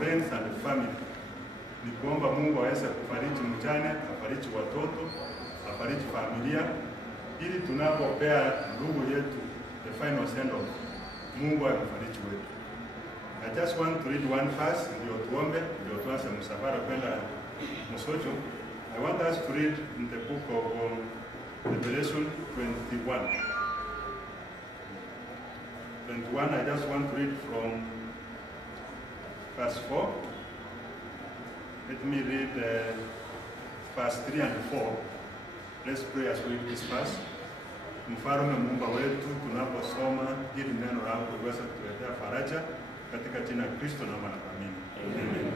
friends and family. Ni kuomba Mungu aweze kufariji mjane, afariji watoto, afariji familia, ili tunapopea ndugu yetu the final send off, Mungu amfariji wetu. I just want to read one verse ndio tuombe, ndio tuanze msafara kwenda Musocho. I want us to read in the book of Revelation 21. I just want to read from verse 4. Let me read verse 3 and 4. Let's pray as we read this verse. Mfalme Muumba wetu, tunaposoma hili neno lako liweze kutuletea faraja katika jina la Kristo na amini. Amen.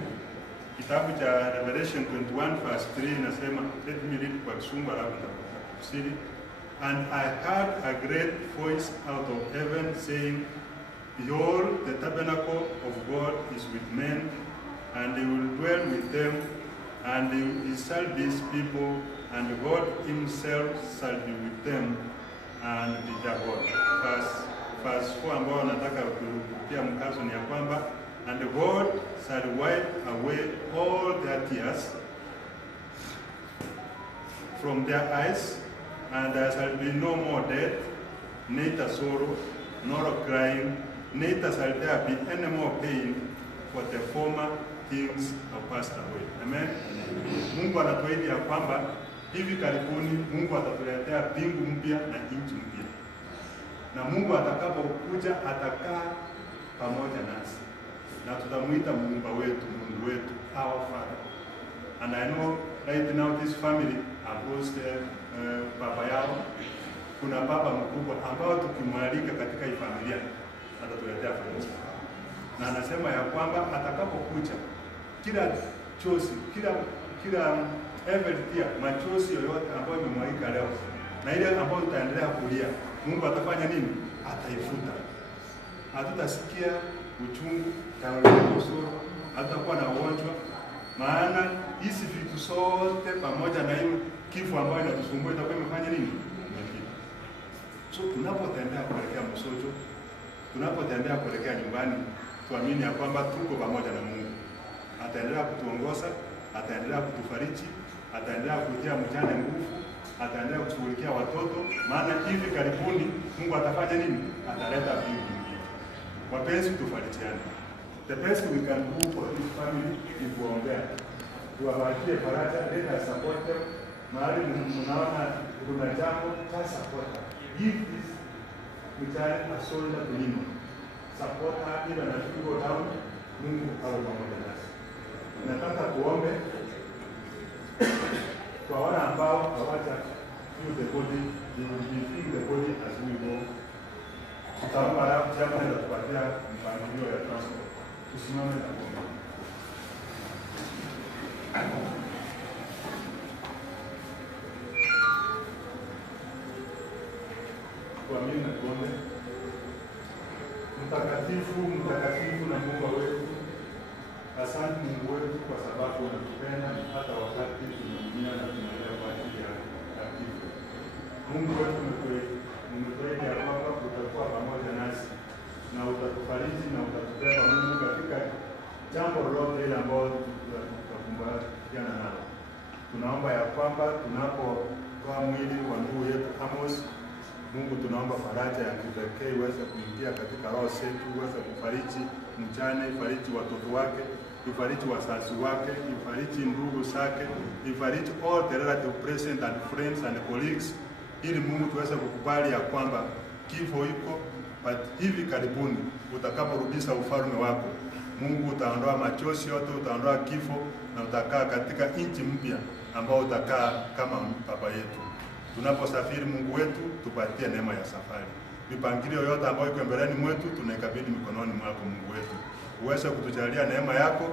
Kitabu cha Revelation 21 verse 3 inasema, let me read kwa Kiswahili alafu nitakufsiri. And I heard a great voice out of heaven saying, Behold, the tabernacle of God is with men, and he will dwell with them, and he shall be his people, and God himself shall be with them, and be their God. Verse 4 ambao nataka kutia mkazo ni ya kwamba, and God shall wipe away all their tears from their eyes, and there shall be no more death, neither sorrow, nor crying, neither shall there be any more pain, for the former things have passed away. Amen. Mungu anatuahidi ya kwamba hivi karibuni Mungu atatuletea mbingu mpya na nchi mpya. Na Mungu atakapokuja atakaa pamoja nasi. Na tutamuita Muumba wetu, Mungu wetu, our Father. And I know right now this family have lost baba yao. Kuna baba mkubwa ambao tukimwalika katika hii familia atatuletea faraja. Na anasema ya kwamba atakapokuja kila chozi, kila every tear, machozi yoyote ambayo imemwagika leo na ile ambayo tutaendelea kulia, Mungu atafanya nini? Ataifuta. Hatutasikia uchungu, usuru, hatutakuwa na ugonjwa, maana hizi vitu zote pamoja na hiyo kifo ambayo inatusumbua itakuwa imefanya nini? So tunapotembea kuelekea Musocho, tunapotembea kuelekea nyumbani, tuamini ya kwamba tuko pamoja na Mungu. Ataendelea kutuongoza, ataendelea kutufariji, ataendelea kutia mjane nguvu, ataendelea kushughulikia watoto, maana hivi karibuni Mungu atafanya nini? Ataleta mbingu mpya. Wapenzi, tufarijiane. The best we can do for this family is kuombea. Tuwapatie faraja, let us support them. Mahali mnaona kuna jambo, just support them. Give this mjane a shoulder to lean on. Support her even as we go down. Mungu awe pamoja nasi. Nataka kuombe kwa wale ambao hawaja feel the body, they will be feel the body as we go. Tutaomba alafu jambo ndio tupatia mpangilio ya transport. Tusimame na kuomba. Kwa mimi na kuombe. Mtakatifu, mtakatifu na Mungu wetu, asante Mungu wetu kwa sababu unatupenda hata wakati tunaumia na tunalia kwa ajili ya kifo. Mungu wetu, umetuahidi ya kwamba utakuwa pamoja nasi na utatufariji na utatubeba Mungu katika jambo lolote ile ambalo tutakumbana nalo. Tunaomba ya kwamba tunapotoa mwili wa ndugu yetu Amos, Mungu tunaomba faraja ya kipekee iweze kuingia katika roho zetu, iweze kufariji mjane, ifariji watoto wake, ifariji wazazi wake, ifariji ndugu zake, ifariji all the relative present and friends and colleagues, ili Mungu tuweze kukubali ya kwamba kifo iko, but hivi karibuni utakaporudisha ufalme wako, Mungu utaondoa machozi yote, utaondoa kifo na utakaa katika nchi mpya ambao utakaa kama baba yetu. Tunaposafiri Mungu wetu, tupatie neema ya safari. Mipangilio yote ambayo iko mbeleni mwetu tunaikabidhi mikononi mwako Mungu wetu. Uweze kutujalia neema yako,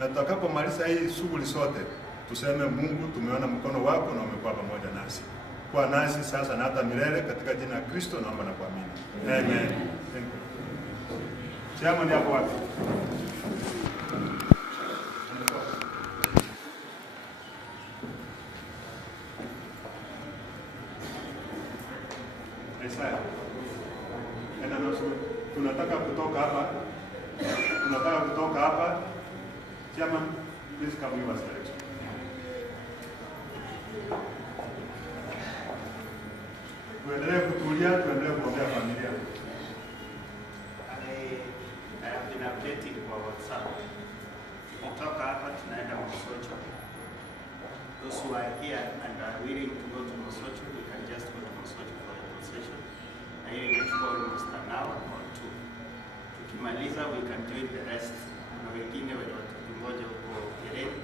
na tutakapomaliza hii shughuli sote tuseme Mungu, tumeona mkono wako na umekuwa pamoja nasi. Kwa nasi sasa na hata milele, katika jina la Kristo naomba na kuamini. Amen. Thank you. Chama ni hapo wapi? Tunataka kutoka hapa Chairman, please come give us direction. Tuendelee kutulia, tuendelee kuombea familia. I have been updating kwa WhatsApp. Kutoka hapa tunaenda Mosocho. Those who are here and are willing to go to Mosocho, we can just go to Mosocho for the procession. Na hiyo inachukua almost an hour or two. Tukimaliza, we can join the rest. Na wengine wenye watungoja huko Kireni,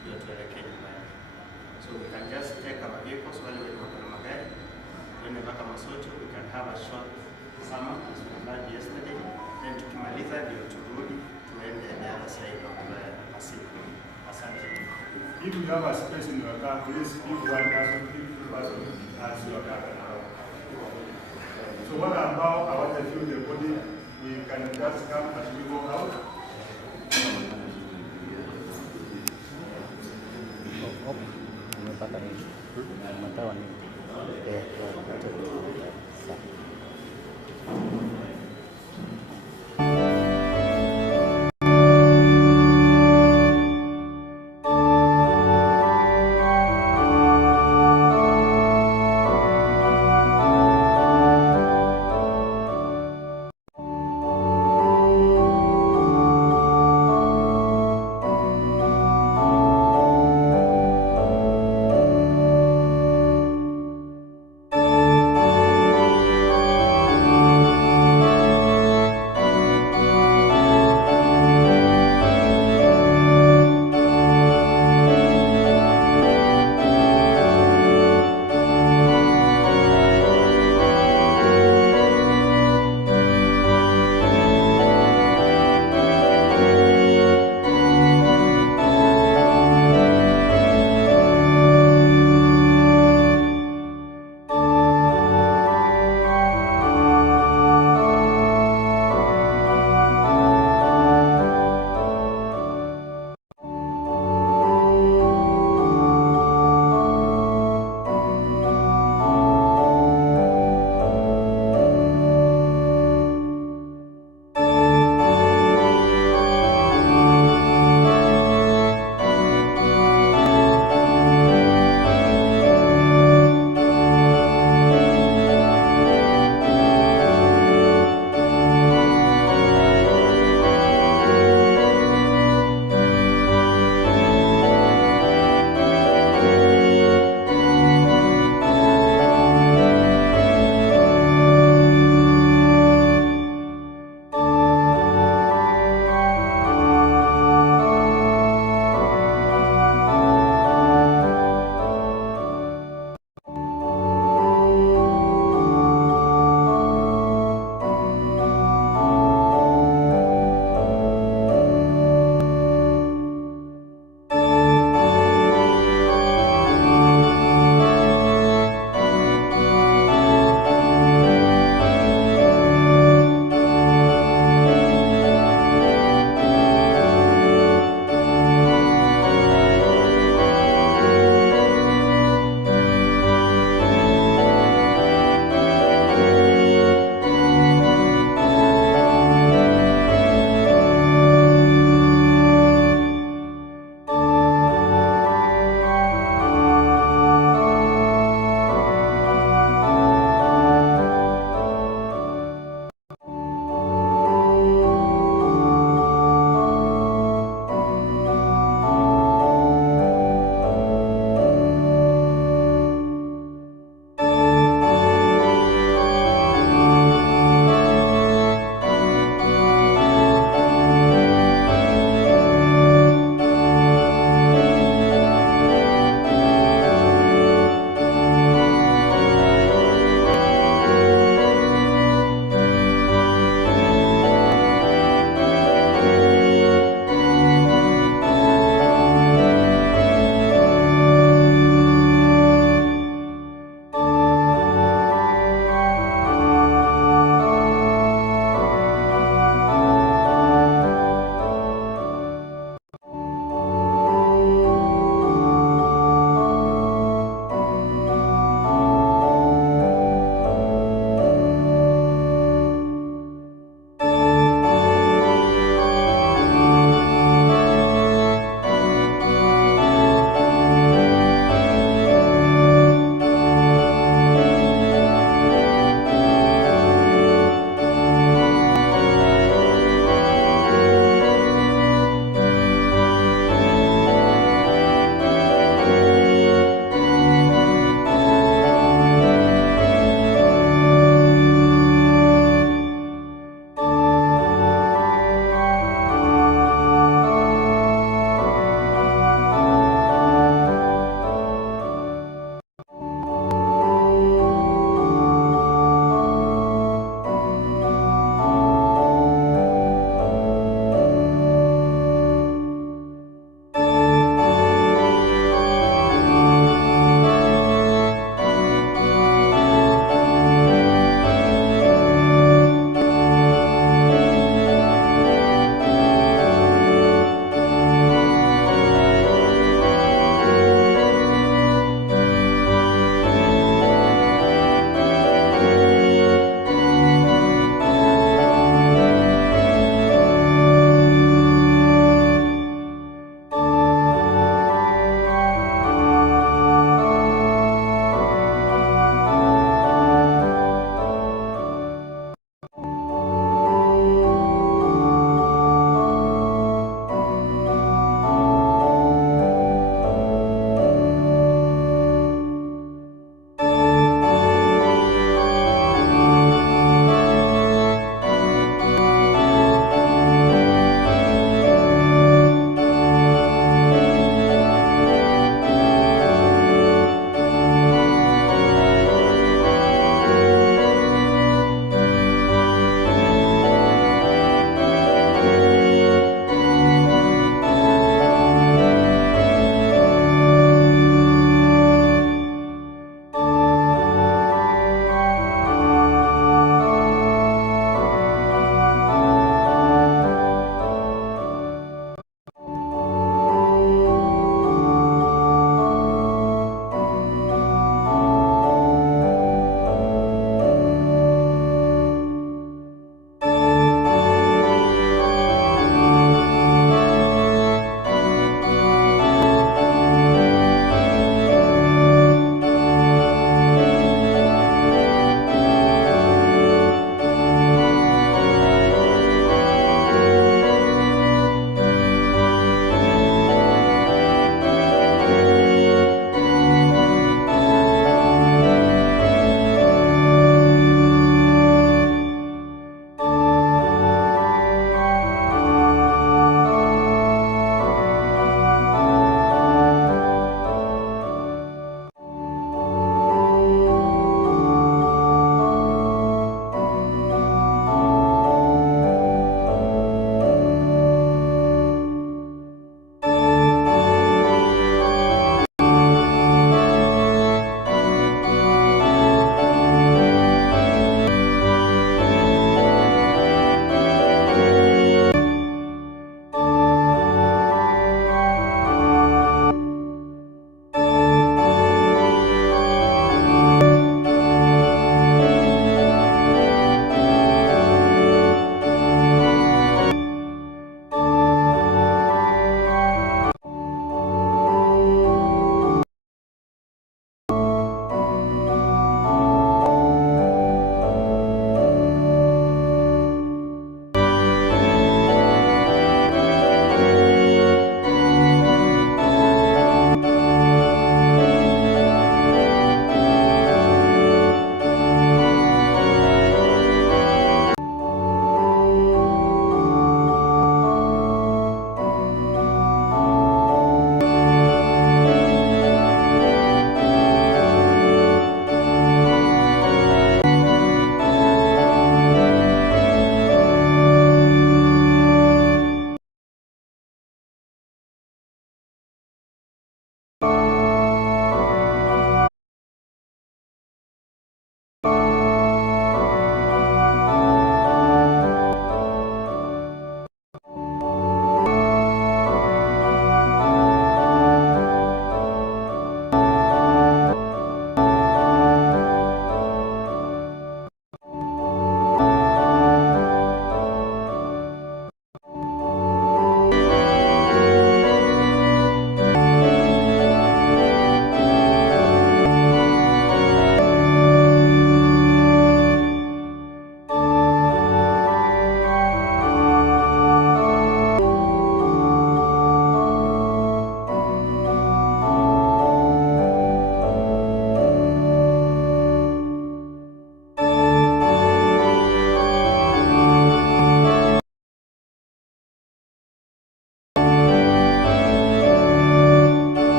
ndio tuelekee nyumbani. So we can just take our vehicles, wale wenye wako na magari, tuende mpaka Mosocho, we can have a short summer as we had yesterday. Then tukimaliza ndio turudi, tuende the other side of the Pacific. Asante. If you have a space in your car, please give one person, give two person as your car. So what about I want to feel the body, we can just come as we go out. Umepata nini? Umetoa nini?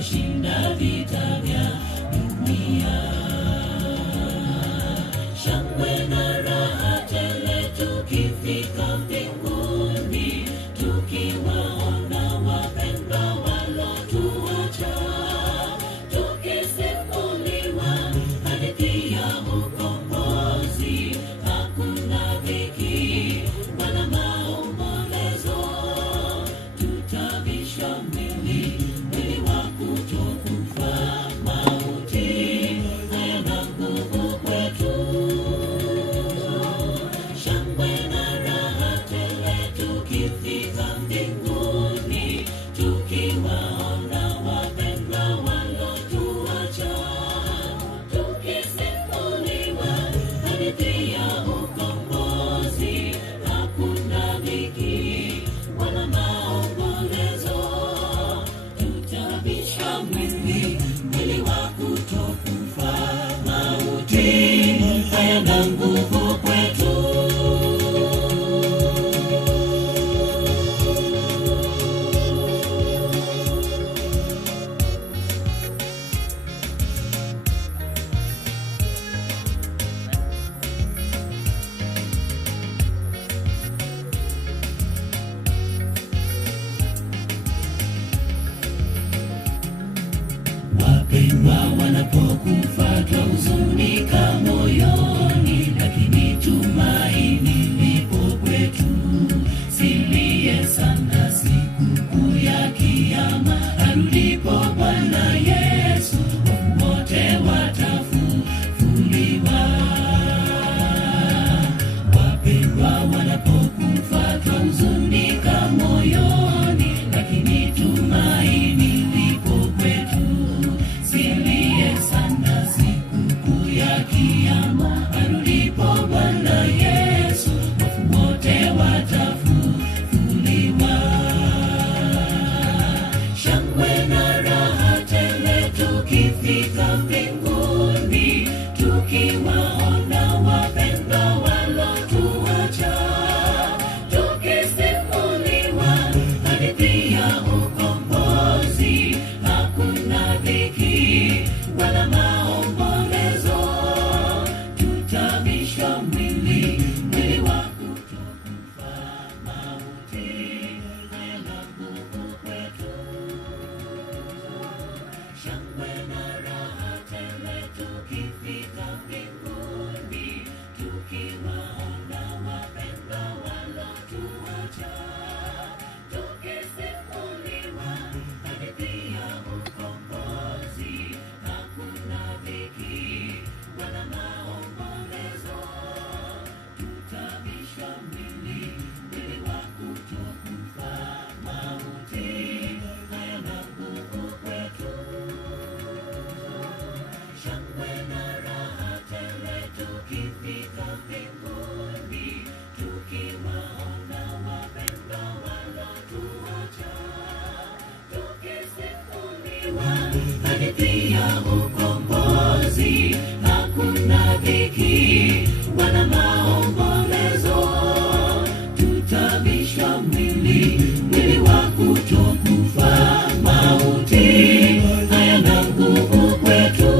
tumeshinda vita vya dunia. Shangwe na raha tele tukifika mbinguni, tukiwaona wapendwa walotuacha, tukisimuliwa hadithi ya ukombozi. Hakuna dhiki wala maombolezo, tutavisha mwili wa kutokufa. Mauti hayana nguvu kwetu. Shangwe na raha tele tukifika mbinguni, tukiwaona wapendwa walotuacha, tukisimuliwa hadithi ya ukombozi. Hakuna dhiki wala maombolezo, tutavisha mwili wa kutokufa. Mauti hayana nguvu kwetu. Wapendwa wanapokufa twahuzunika moyoni, lakini tumaini lipo kwetu. Silie sana sikukuu ya Kiyama, arudipo Bwana Yesu, wafu wote watafufuliwa. Wapendwa wanapokufa twahuzunika moyoni, lakini tumaini lipo kwetu. Silie sana sikukuu ya Kiyama, arudipo Bwana Yesu, wafu wote watafufuliwa. Shangwe na raha tele tukifika mbinguni, tukiwaona wapendwa walotuacha, tukisimuliwa hadithi ya ukombozi. Hakuna dhiki wala maombolezo, tutavisha mwili wa kutokufa. Mauti hayana nguvu kwetu. Shangwe na raha tele tukifika mbinguni, tukiwaona wapendwa walotuacha, tukisimuliwa hadithi ya ukombozi. Hakuna dhiki wala maombolezo, tutavisha mwili wa kutokufa. Mauti hayana nguvu kwetu. Shangwe na raha tele tukifika mbinguni, tukiwaona wapendwa walotuacha, tukisimuliwa hadithi ya ukombozi. Hakuna dhiki wala maombolezo, tutavisha mwili wa kutokufa. Mauti hayana nguvu kwetu.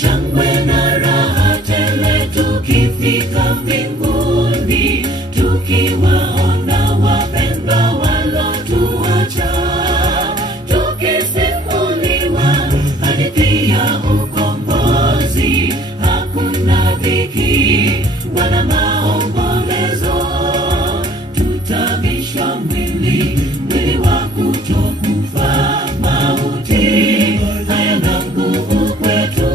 Shangwe na raha tele tukifika mbinguni, tukiwaona wapendwa walotuacha, tukisimuliwa hadithi ya ukombozi. Hakuna dhiki wala maombolezo, tutavisha mwili wa kutokufa. Mauti hayana nguvu kwetu.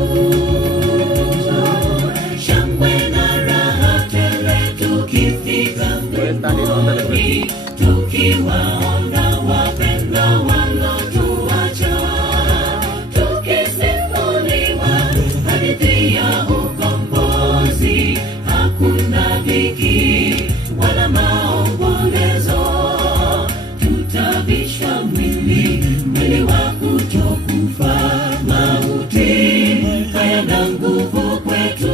Shangwe na raha tele tukifika mbinguni, tukiwaona wapendwa walotuacha, tukisimuliwa hadithi ya ukombozi. Hakuna dhiki wala maombolezo, tutavisha mwili wa kutokufa. Mauti hayana nguvu kwetu.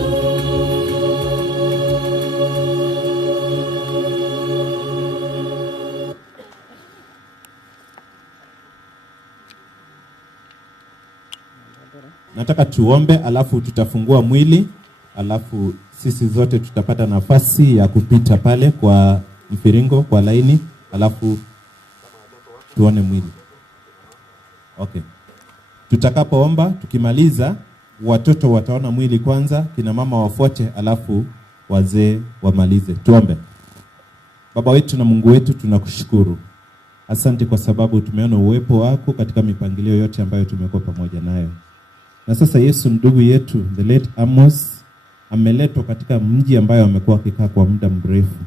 Nataka tuombe, alafu tutafungua mwili, alafu sisi zote tutapata nafasi ya kupita pale kwa mfiringo, kwa laini, alafu tuone mwili. Okay. Tutakapoomba, tukimaliza, watoto wataona mwili kwanza, kina mama wafuate, alafu wazee wamalize. Tuombe. Baba wetu na Mungu wetu, tunakushukuru. Asante kwa sababu tumeona uwepo wako katika mipangilio yote ambayo tumekuwa pamoja nayo. Na sasa Yesu, ndugu yetu the late Amos ameletwa katika mji ambayo amekuwa akikaa kwa muda mrefu.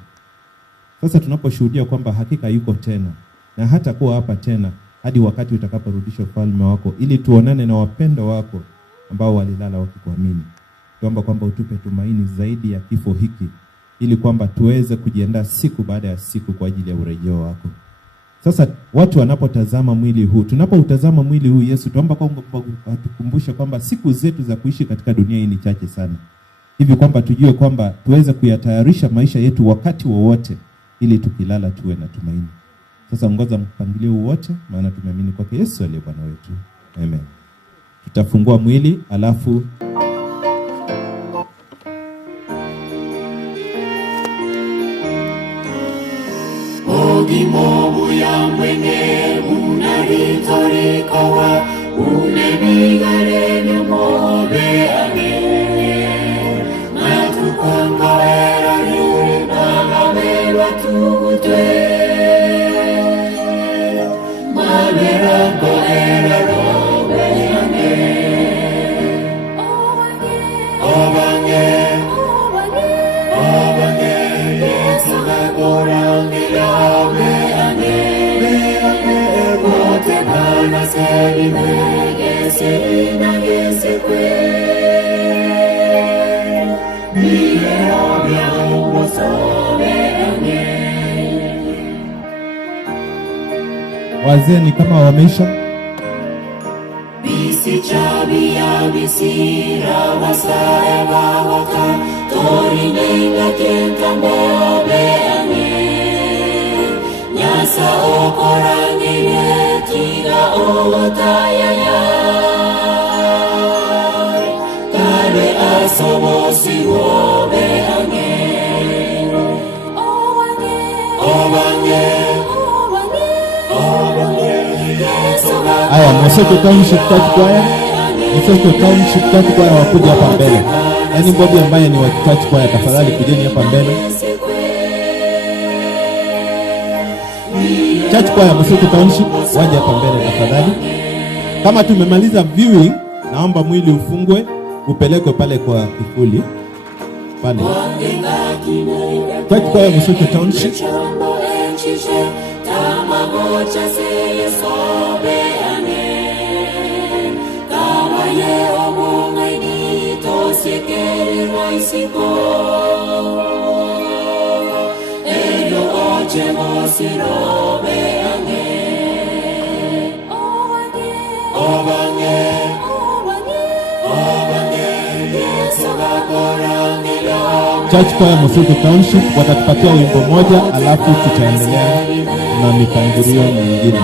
Sasa tunaposhuhudia kwamba hakika yuko tena na hata kuwa hapa tena hadi wakati utakaporudisha ufalme wako, ili tuonane na wapendo wako ambao walilala wakikuamini. Tuomba kwamba utupe tumaini zaidi ya kifo hiki, ili kwamba tuweze kujiandaa siku baada ya siku kwa ajili ya urejeo wako. Sasa watu wanapotazama mwili huu, tunapoutazama mwili huu Yesu, tuomba kwamba tukumbushe kwamba siku zetu za kuishi katika dunia hii ni chache sana. Hivi kwamba tujue kwamba tuweze kuyatayarisha maisha yetu wakati wowote, ili tukilala tuwe na tumaini. Sasa ongoza mpangilio wote, maana tumeamini kwake Yesu aliye Bwana wetu. Amen. Tutafungua mwili, alafu Ogimobu ya mwene unaritorikawa unemigare mobe ane matukongo era yuri nagabelwa tutwe maberango era robe ane obange yesu gakorangila wazee ni kama wameisha. Bisi chabi ya bisira wasaya bawaka tori nenga kenta mbobe ane nyasa okorangile tiga owataya ya kare asobosi wobe ane obange Aya, Mosoko Township Church Choir, Mosoko Township Church Choir wakuja hapa mbele. Yaani Bobi ambaye ni wa Church Choir, tafadhali kujeni hapa mbele. Church Choir Mosoko Township waje hapa mbele tafadhali. Kama tumemaliza viewing, naomba mwili ufungwe, upelekwe pale kwa kifuli. Pale. Church Choir Mosoko Township. Tamagocha seye sobe ane kawaye omungai ni tosekere roisiko eyo oche mosirobe ane obange yesu gakorangila Church Choir Mosoko Township watatupatia wimbo moja, alafu tutaendelea na mipangilio mingine.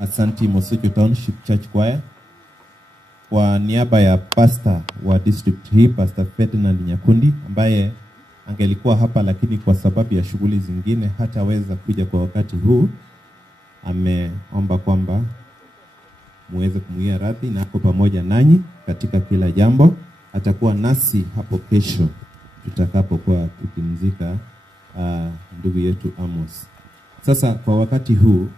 Asanti Mosocho Township Church Choir. Kwa niaba ya pastor wa district hii, Pastor Ferdinand Nyakundi, ambaye angelikuwa hapa lakini kwa sababu ya shughuli zingine hataweza kuja kwa wakati huu, ameomba kwamba muweze kumuia radhi na hapo pamoja nanyi katika kila jambo. Atakuwa nasi hapo kesho tutakapokuwa tukimzika ndugu yetu Amos. Sasa kwa wakati huu,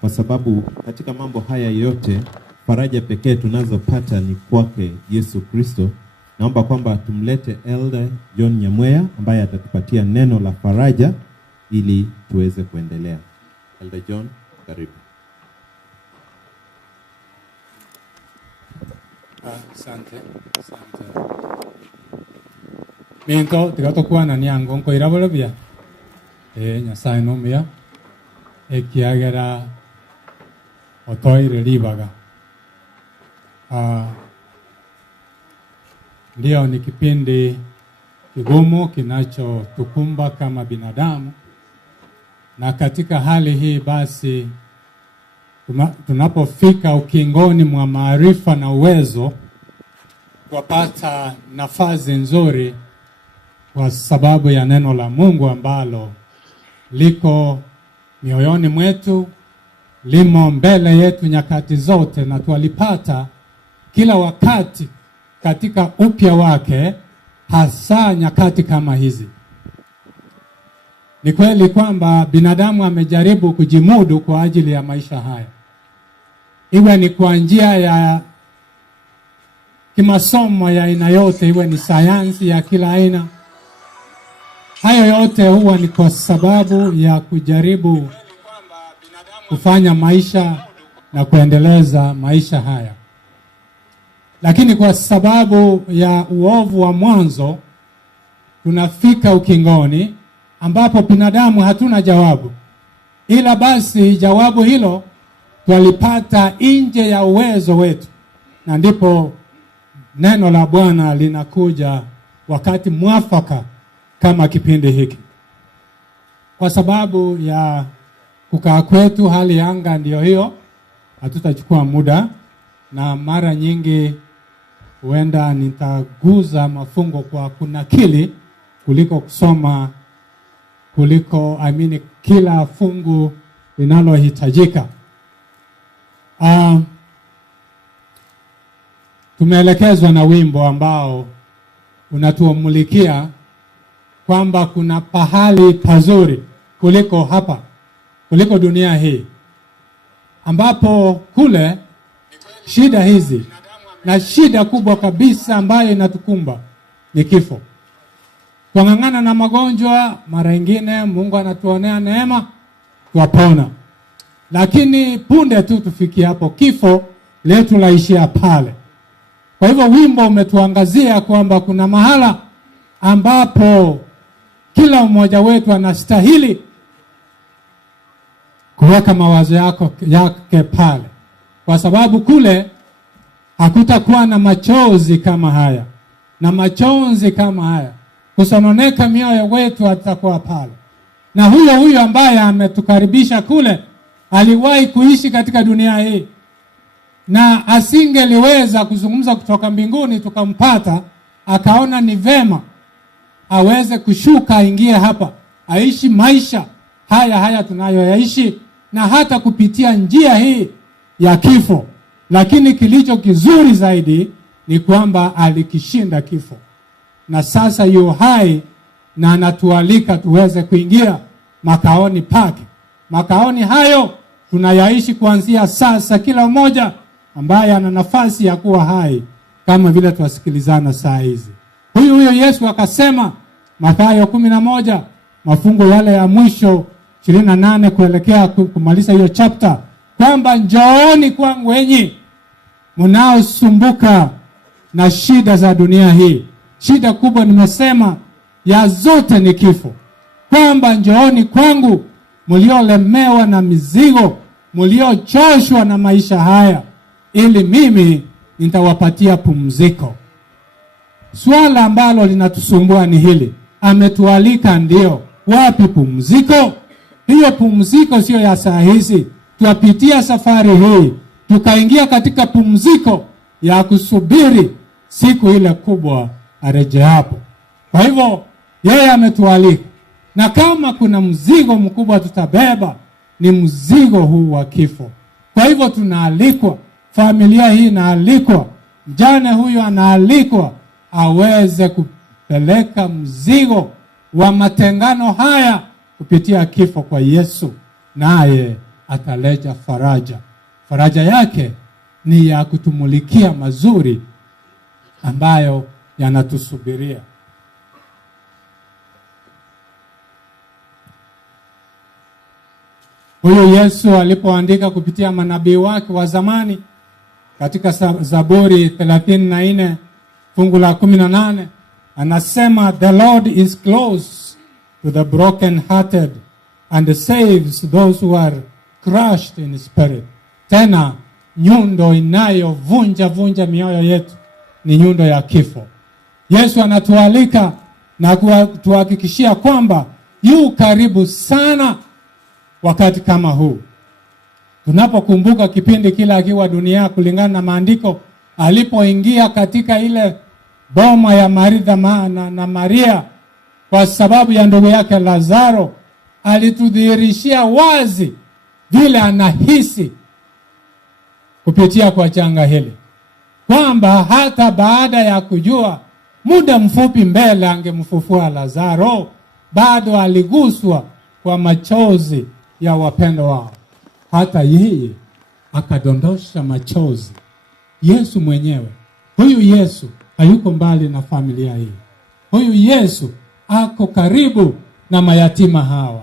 kwa sababu katika mambo haya yote faraja pekee tunazopata ni kwake Yesu Kristo, naomba kwamba tumlete Elder John Nyamweya ambaye atatupatia neno la faraja ili tuweze kuendelea. Elder John, karibu. Asante. Miento tigato kuana nyango nko irabolobia. Nyasaye no mia. Ekiagera otoire libaga. Ndio ni kipindi kigumu kinachotukumba kama binadamu, na katika hali hii basi tunapofika ukingoni mwa maarifa na uwezo, kupata nafasi nzuri kwa sababu ya neno la Mungu ambalo liko mioyoni mwetu, limo mbele yetu nyakati zote, na tualipata kila wakati katika upya wake, hasa nyakati kama hizi. Ni kweli kwamba binadamu amejaribu kujimudu kwa ajili ya maisha haya, iwe ni kwa njia ya kimasomo ya aina yote, iwe ni sayansi ya kila aina. Hayo yote huwa ni kwa sababu ya kujaribu kufanya maisha na kuendeleza maisha haya. Lakini kwa sababu ya uovu wa mwanzo, tunafika ukingoni ambapo binadamu hatuna jawabu. Ila basi jawabu hilo twalipata nje ya uwezo wetu, na ndipo neno la Bwana linakuja wakati mwafaka kama kipindi hiki. Kwa sababu ya kukaa kwetu hali anga ndio hiyo, hatutachukua muda, na mara nyingi huenda nitaguza mafungo kwa kunakili kuliko kusoma, kila fungu linalohitajika. Tumeelekezwa na wimbo ambao unatumulikia kwamba kuna pahali pazuri kuliko hapa, kuliko dunia hii, ambapo kule shida hizi na shida kubwa kabisa ambayo inatukumba ni kifo. Twang'ang'ana na magonjwa, mara nyingine Mungu anatuonea neema twapona, lakini punde tu tufikie hapo kifo letu laishia pale. Kwa hivyo wimbo umetuangazia kwamba kuna mahala ambapo kila mmoja wetu anastahili kuweka mawazo yake pale, kwa sababu kule hakutakuwa na machozi kama haya na majonzi kama haya. Kusononeka mioyo wetu atakuwa pale. Na huyo ambaye ametukaribisha kule aliwahi kuishi katika dunia hii, na asingeliweza kuzungumza kutoka mbinguni tukampata, akaona ni vema aweze kushuka aingie hapa aishi maisha haya tunayoyaishi, na hata kupitia njia hii ya kifo. Lakini kilicho kizuri zaidi ni kwamba alikishinda kifo, na sasa yu hai na anatualika tuweze kuingia makaoni pake. Makaoni hayo tunayaishi kuanzia sasa, kila mmoja ambaye ana nafasi ya kuwa hai, kama vile tuwasikilizana saa hizi. Huyo Yesu akasema Mathayo 11 mafungo yale ya mwisho 28 kuelekea kumaliza hiyo chapter, kwamba njooni kwangu enyi mnaosumbuka na shida za dunia hii. Shida kubwa nimesema ya zote ni kifo, kwamba njooni kwangu mliolemewa na mizigo, mliochoshwa na maisha haya, ili mimi nitawapatia pumziko. Swala ambalo linatusumbua ni hili, ametualika ndio, wapi pumziko? Hiyo pumziko sio ya saa hizi. Tuapitia safari hii tukaingia katika pumziko ya kusubiri siku ile kubwa areje hapo. Kwa hivyo yeye ametualika, na kama kuna mzigo mkubwa tutabeba ni mzigo huu wa kifo. Kwa hivyo tunaalikwa, familia hii inaalikwa, mjane huyu anaalikwa aweze kupeleka mzigo wa matengano haya kupitia kifo kwa Yesu, naye ataleta faraja. Faraja yake ni ya kutumulikia mazuri ambayo yanatusubiria. Huyu Yesu alipoandika kupitia manabii wake wa zamani katika Zaburi 34 fungu la 18, anasema the Lord is close to the broken hearted and saves those who are crushed in spirit. Tena nyundo inayovunja mioyo yetu ni nyundo ya kifo. Yesu anatualika na kutuhakikishia kwamba yu karibu sana wakati kama huu. Tunapokumbuka kipindi kile akiwa dunia, kulingana na maandiko, alipoingia katika ile boma ya Martha na Maria kwa sababu ya ndugu yake Lazaro, alitudhihirishia wazi vile anahisi kupitia kwa janga hili, kwamba hata baada ya kujua muda mfupi mbele angemfufua Lazaro, bado aliguswa kwa machozi ya wapendo wao. Hata yeye akadondosha machozi. Yesu mwenyewe, huyu Yesu hayuko mbali na familia hii. Huyu Yesu ako karibu na mayatima hawa,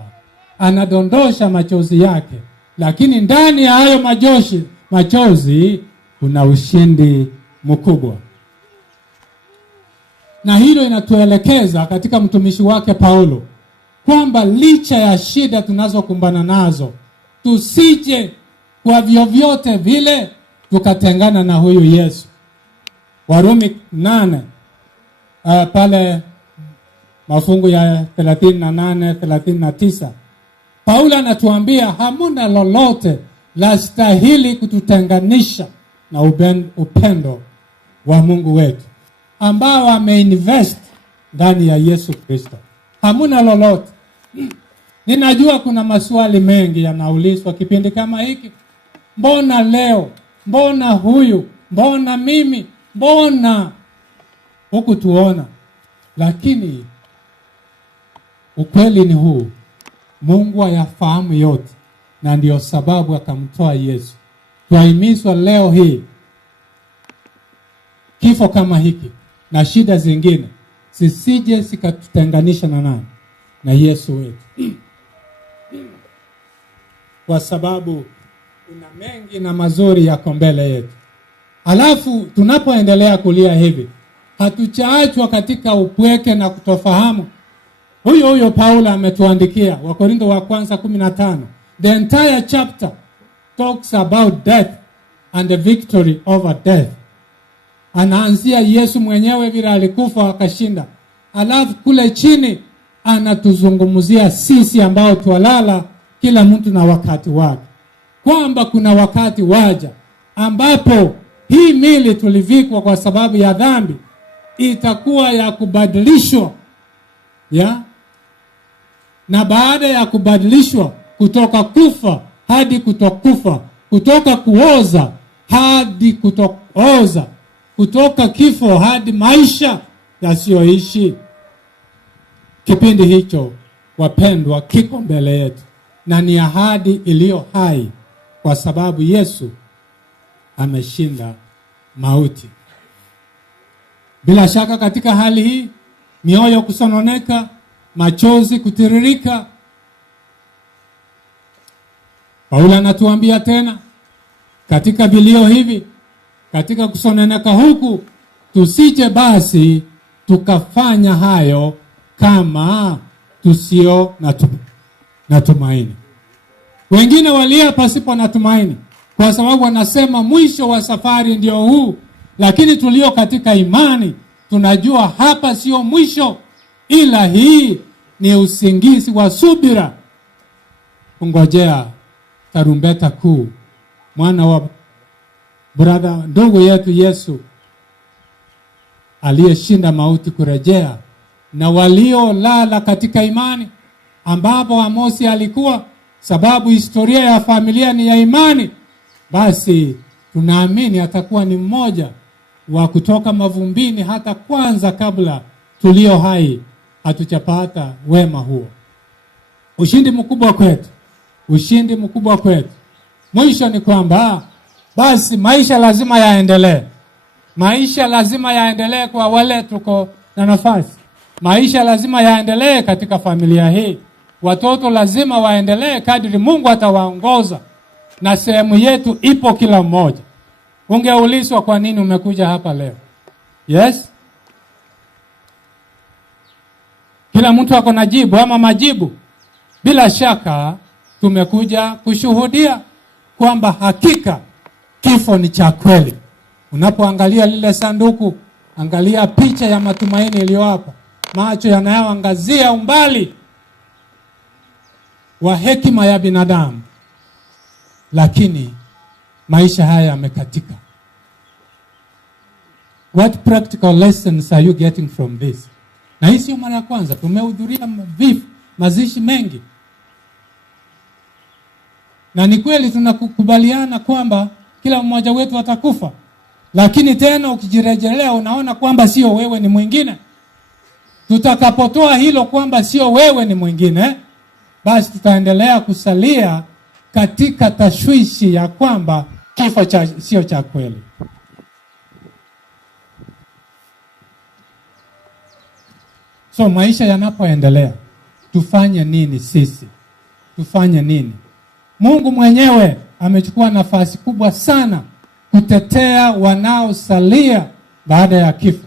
anadondosha machozi yake, lakini ndani ya hayo machozi kuna ushindi mkubwa. Na hilo inatuelekeza katika mtumishi wake Paulo, kwamba licha ya shida tunazokumbana nazo, tusije kwa vyovyote vile tukatengana na huyu Yesu. Warumi 8 pale mafungu ya 38 39, Paulo anatuambia hamuna lolote la stahili kututenganisha na upendo wa Mungu wetu ambao wameinvest ndani ya Yesu Kristo. Hamuna lolote. Ninajua kuna maswali mengi yanaulizwa kipindi kama hiki. Mbona leo? Mbona huyu? Mbona mimi? Mbona huku tuona? Lakini ukweli ni huu. Mungu ayafahamu yote, na ndio sababu akamtoa Yesu. Twahimizwa leo hii kifo kama hiki na shida zingine sisije sikatutenganisha na nani? Na Yesu wetu. Kwa sababu kuna mengi na mazuri yako mbele yetu. Alafu tunapoendelea kulia hivi, hatuchaachwa katika upweke na kutofahamu. Huyo Paulo ametuandikia Wakorintho wa kwanza 15. The entire chapter talks about death and the victory over death. Anaanzia Yesu mwenyewe vile alikufa akashinda. Alafu kule chini anatuzungumzia sisi ambao twalala, kila mtu na wakati wake. Kwamba kuna wakati waja ambapo hii mili tulivikwa kwa sababu ya dhambi itakuwa ya kubadilishwa. Na baada ya kubadilishwa kutoka kufa hadi kutokufa, kutoka kuoza hadi kutooza, kutoka kifo hadi maisha yasiyoishi. Kipindi hicho, wapendwa, kiko mbele yetu na ni ahadi iliyo hai, kwa sababu Yesu ameshinda mauti. Bila shaka katika hali hii, mioyo kusononeka, machozi kutiririka, Paulo anatuambia tena katika vilio hivi, katika kusononeka huku, tusije basi tukafanya hayo kama tusio na tumaini. Wengine walia pasipo na tumaini, kwa sababu wanasema mwisho wa safari ndio huu. Lakini tulio katika imani tunajua hapa sio mwisho, ila hii ni usingizi wa subira, kungojea tarumbeta kuu, mwana wa ndugu yetu Yesu aliyeshinda mauti kurejea, na waliolala katika imani, ambapo Amosi alikuwa, sababu historia ya familia ni ya imani. Basi tunaamini atakuwa ni mmoja wa kutoka mavumbini hata kwanza, kabla tulio hai hatuchapata wema huo. Ushindi mkubwa kwetu, ushindi mkubwa kwetu. Mwisho ni kwamba basi maisha lazima yaendelee. Maisha lazima yaendelee kwa wale tuko na nafasi. Maisha lazima yaendelee katika familia hii. Watoto lazima waendelee kadri Mungu atawaongoza, na sehemu yetu ipo kila mmoja. Ungeulizwa kwa nini umekuja hapa leo? Yes? Kila mtu ako na jibu ama majibu. Bila shaka tumekuja kushuhudia kwamba hakika kifo ni cha kweli. Unapoangalia lile sanduku, angalia picha ya matumaini iliyo hapa. Macho yanayoangazia umbali wa hekima ya binadamu. Lakini maisha haya yamekatika. What practical lessons are you getting from this? Na hii sio mara ya kwanza tumehudhuria mazishi mengi. Na ni kweli tunakubaliana kwamba kila mmoja wetu atakufa. Lakini tena ukijirejelea unaona kwamba sio wewe ni mwingine. Tutakapotoa hilo kwamba sio wewe ni mwingine, basi tutaendelea kusalia katika tashwishi ya kwamba kifo sio cha kweli. So maisha yanapoendelea, tufanye nini sisi? Tufanye nini? Mungu mwenyewe amechukua nafasi kubwa sana kutetea wanaosalia baada ya kifo.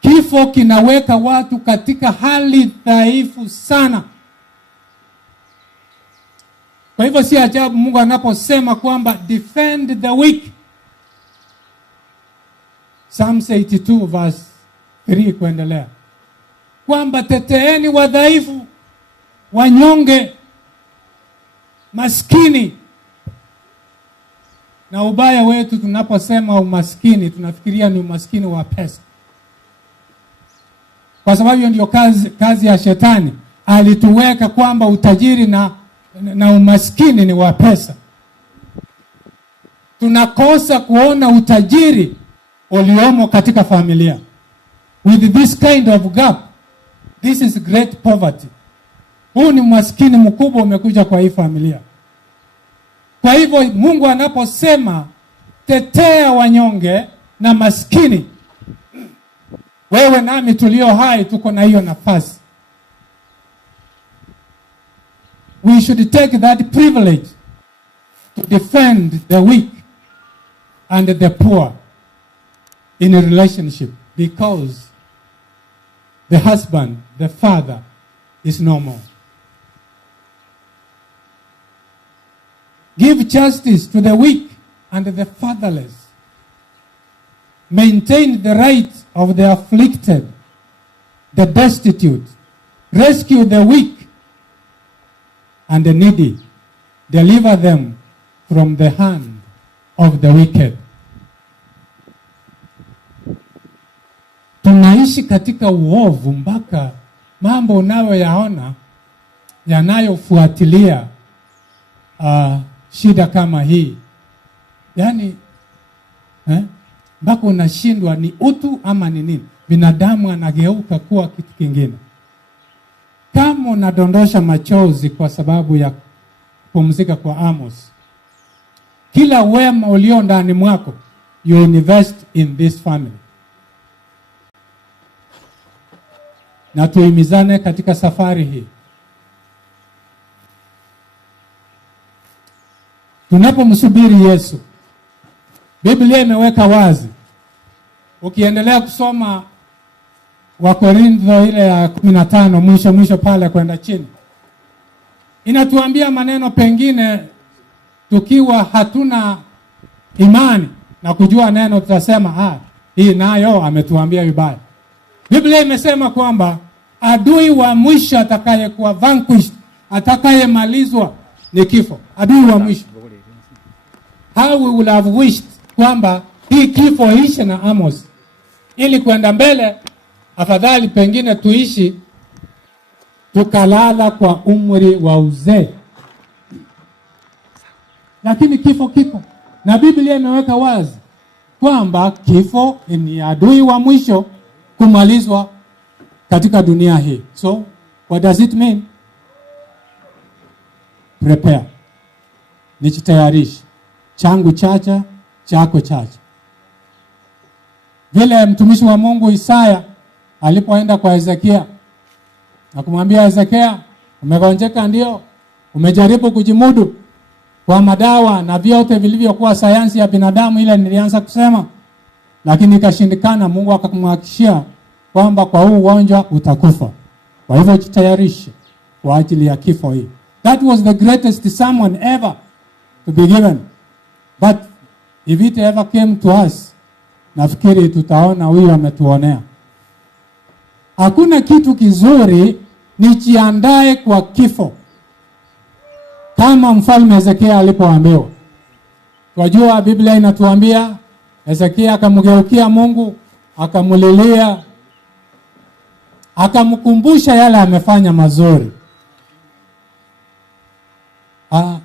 Kifo kinaweka watu katika hali dhaifu sana. Kwa hivyo si ajabu Mungu anaposema kwamba defend the weak. Psalms 82 verse 3 kuendelea. Kwamba teteeni wadhaifu, wanyonge, maskini. Na ubaya wetu tunaposema umaskini, tunafikiria ni umaskini wa pesa. Kwa sababu hiyo ndio kazi ya shetani. Alituweka kwamba utajiri na umaskini ni wa pesa. Tunakosa kuona utajiri uliomo katika familia. With this kind of gap, this is great poverty. Huu ni umaskini mkubwa umekuja kwa hii familia. Kwa hivyo Mungu anaposema tetea wanyonge na maskini, wewe nami tulio hai tuko na hiyo nafasi. We should take that privilege to defend the weak and the poor in a relationship, because the husband, the father, is no more. Give justice to the weak and the fatherless. Maintain the rights of the afflicted, the destitute. Rescue the weak and the needy. Deliver them from the hand of the wicked. Tunaishi katika uovu mpaka mambo unayoyaona yanayofuatilia shida kama hii. Yaani mpaka unashindwa ni utu ama ni nini. Binadamu anageuka kuwa kitu kingine. Kama unadondosha machozi kwa sababu ya kupumzika kwa Amos, kila wema ulio ndani mwako, you invest in this family. Na tuimizane katika safari hii. Tunapomsubiri Yesu, Biblia imeweka wazi. Ukiendelea kusoma Wakorintho ile ya 15 mwisho pale kwenda chini, inatuambia maneno pengine tukiwa hatuna imani na kujua neno tutasema hii nayo ametuambia vibaya. Biblia imesema kwamba adui wa mwisho atakayekuwa vanquished, atakayemalizwa ni kifo. Adui wa mwisho. How we will have wished kwamba hii kifo ishe na Amos, ili kwenda mbele afadhali pengine tuishi tukalala kwa umri wa uzee. Lakini kifo kiko. Na Biblia imeweka wazi kwamba kifo ni adui wa mwisho kumalizwa katika dunia hii. So, what does it mean? Prepare. Nijitayarishe. Changu chacha, chako chacha. Vile mtumishi wa Mungu Isaya alipoenda kwa Hezekia na kumwambia Hezekia, umegonjeka ndio, umejaribu kujimudu kwa madawa na vyote vilivyokuwa sayansi ya binadamu ile nilianza kusema, lakini ikashindikana. Mungu akamhakikishia kwamba kwa huu ugonjwa utakufa. Kwa hivyo jitayarishe kwa ajili ya kifo hii. That was the greatest sermon ever to be given. But if it ever came to us, nafikiri tutaona huyu ametuonea. Hakuna kitu kizuri nijiandae kwa kifo kama mfalme Hezekia alipoambiwa. Wajua Biblia inatuambia Hezekia akamgeukia Mungu, akamulilia, akamkumbusha yale amefanya mazuri.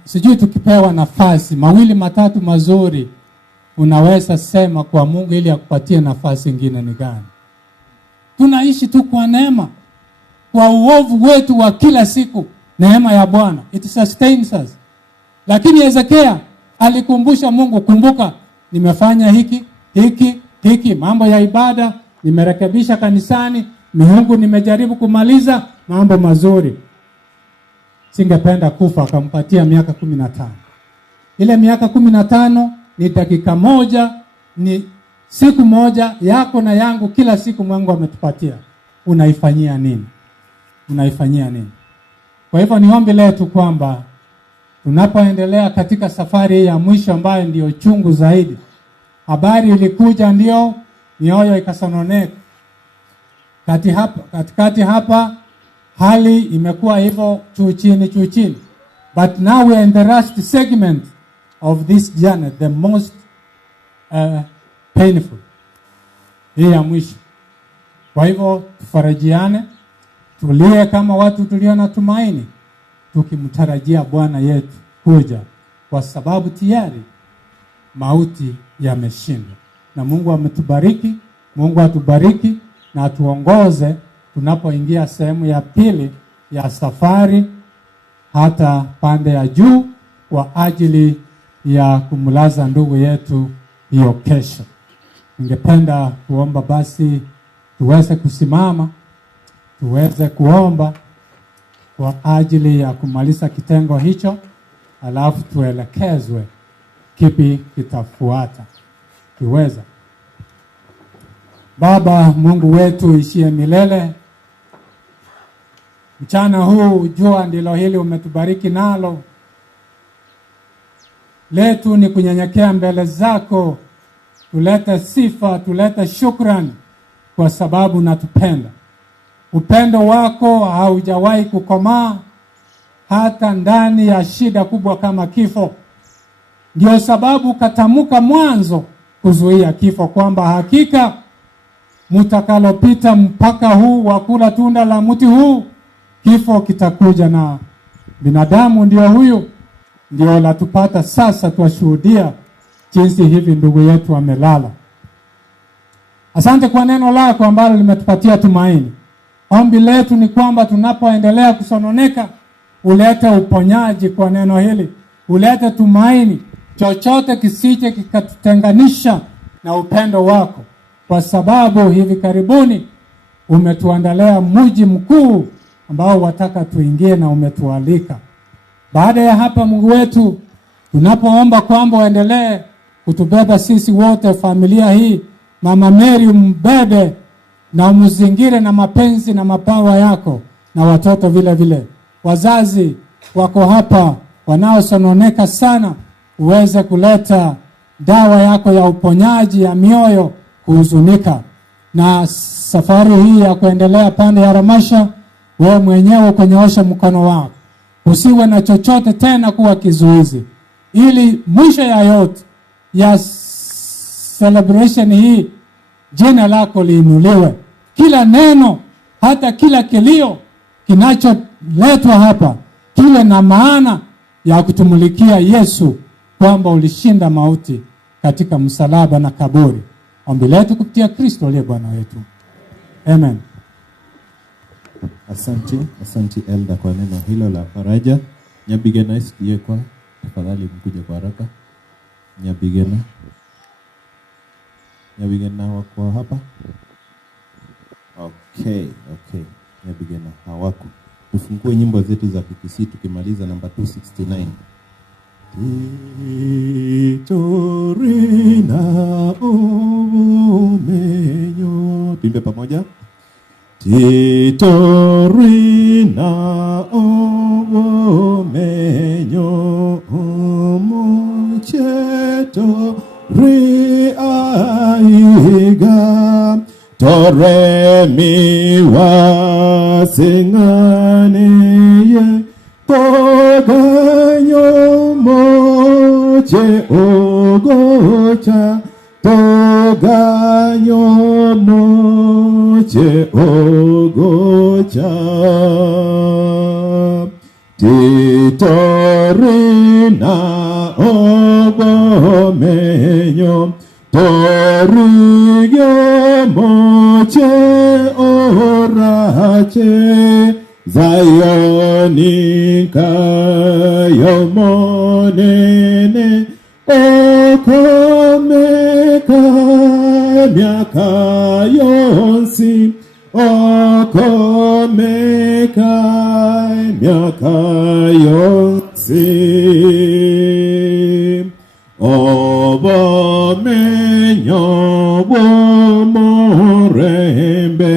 Sijui tukipewa nafasi mawili matatu mazuri unaweza sema kwa Mungu ili akupatie nafasi nyingine ni gani? Tunaishi tu kwa neema. Kwa uovu wetu wa kila siku, neema ya Bwana it sustains us. Lakini Hezekia alikumbusha Mungu, kumbuka nimefanya hiki, mambo ya ibada nimerekebisha kanisani, miungu nimejaribu kumaliza, mambo mazuri. Singependa kufa. Akampatia miaka 15. Ile miaka 15 ni dakika moja, ni siku moja yako na yangu. Kila siku Mungu ametupatia. Unaifanyia nini? Unaifanyia nini? Kwa hivyo ni ombi letu kwamba tunapoendelea katika safari ya mwisho ambayo ndio chungu zaidi. Habari ilikuja ndio mioyo ikasononeka. Katikati hapa hali imekuwa hivyo juu chini. But now we are in the last segment of this journey, the most painful, hii ya mwisho. Kwa hivyo tufarajiane, tulie kama watu tulio na tumaini, tukimtarajia Bwana yetu kuja, kwa sababu tayari mauti yameshindwa. Na Mungu ametubariki, Mungu atubariki na atuongoze tunapoingia sehemu ya pili ya safari hata pande ya juu kwa ajili ya kumlaza ndugu yetu hiyo kesho. Ningependa kuomba basi tuweze kusimama, tuweze kuomba kwa ajili ya kumaliza kitengo hicho, alafu tuelekezwe kipi kitafuata. Tuweza. Baba Mungu wetu ishie milele, mchana huu jua ndilo hili umetubariki nalo. Letu ni kunyenyekea mbele zako, tulete sifa, tulete shukrani kwa sababu unatupenda. Upendo wako haujawahi kukomaa hata ndani ya shida kubwa kama kifo. Ndio sababu katamuka mwanzo kuzuia kifo, kwamba hakika mtakalopita mpaka huu wa kula tunda la mti huu, kifo kitakuja. Na binadamu ndio huyu, ndio latupata sasa. Tuashuhudia jinsi hivi ndugu yetu amelala. Asante kwa neno lako ambalo limetupatia tumaini. Ombi letu ni kwamba tunapoendelea kusononeka, ulete uponyaji kwa neno hili, ulete tumaini, chochote kisije kikatutenganisha na upendo wako, kwa sababu hivi karibuni umetuandalia mji mkuu ambao wataka tuingie na umetualika. Baada ya hapa Mungu wetu, tunapoomba kwamba uendelee kutubeba sisi wote, familia hii, Mama Mary mbebe na umzingire na mapenzi na mapawa yako, na watoto vile vile. Wazazi wako hapa wanaosononeka sana, uweze kuleta dawa yako ya uponyaji ya mioyo kuhuzunika. Na safari hii ya kuendelea pande ya Ramasha, wewe mwenyewe kunyoosha mkono wako, usiwe na chochote tena kuwa kizuizi, ili mwisho ya yote ya celebration hii jina lako liinuliwe. Kila neno, hata kila kilio kinacholetwa hapa kiwe na maana ya kutumulikia Yesu, kwamba ulishinda mauti katika msalaba na kaburi. Ombi letu kupitia Kristo aliye Bwana wetu. Amen. Asante Elda kwa neno hilo la faraja. Nyabigena isikie kwa tafadhali mkuje kwa haraka. Nyabigena wako hapa? Okay. Nyabigena hawako. Tufungue nyimbo zetu za PPC tukimaliza namba 269. Titorina omenyo. Tuimbe pamoja. Titorina omenyo mocheto riaiga tore miwa singane poganyo moche ogocha poganyo moche ogocha titorina ogomenyo torigyo moche orache Zayoni kayo monene okomeka miaka yonsi okomeka miaka yonsi obomenyo bomorembe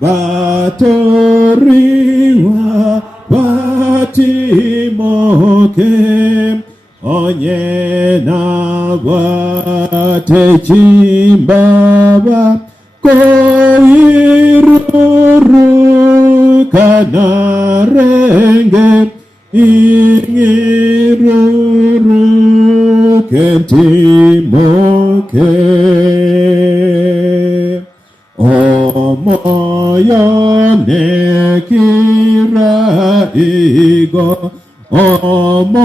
batoriwa batimoke onye na bate chimbaba koiruru kanarenge ingiruru timoke omoyone kiraigo omonene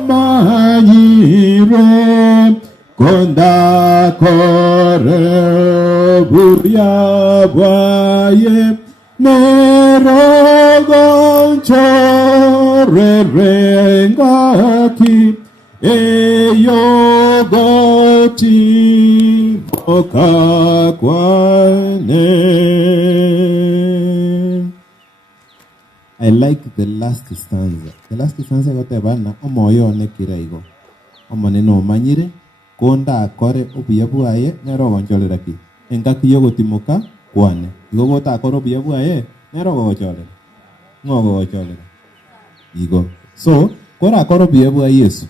omayire konda kore buya bwaye nerogon chore rengaki eyogoti okakwane. I like the last stanza. The last stanza gote bana omoyo ne kiraigo. Omoneno manyire konda akore obuyabuaye nerogo ncholeraki. Engaki yogo timoka kwane. Igo ta akore obuyabuaye nerogo cholera. Ngogo cholera. Igo. So, kora akore obuyabuaye Yesu.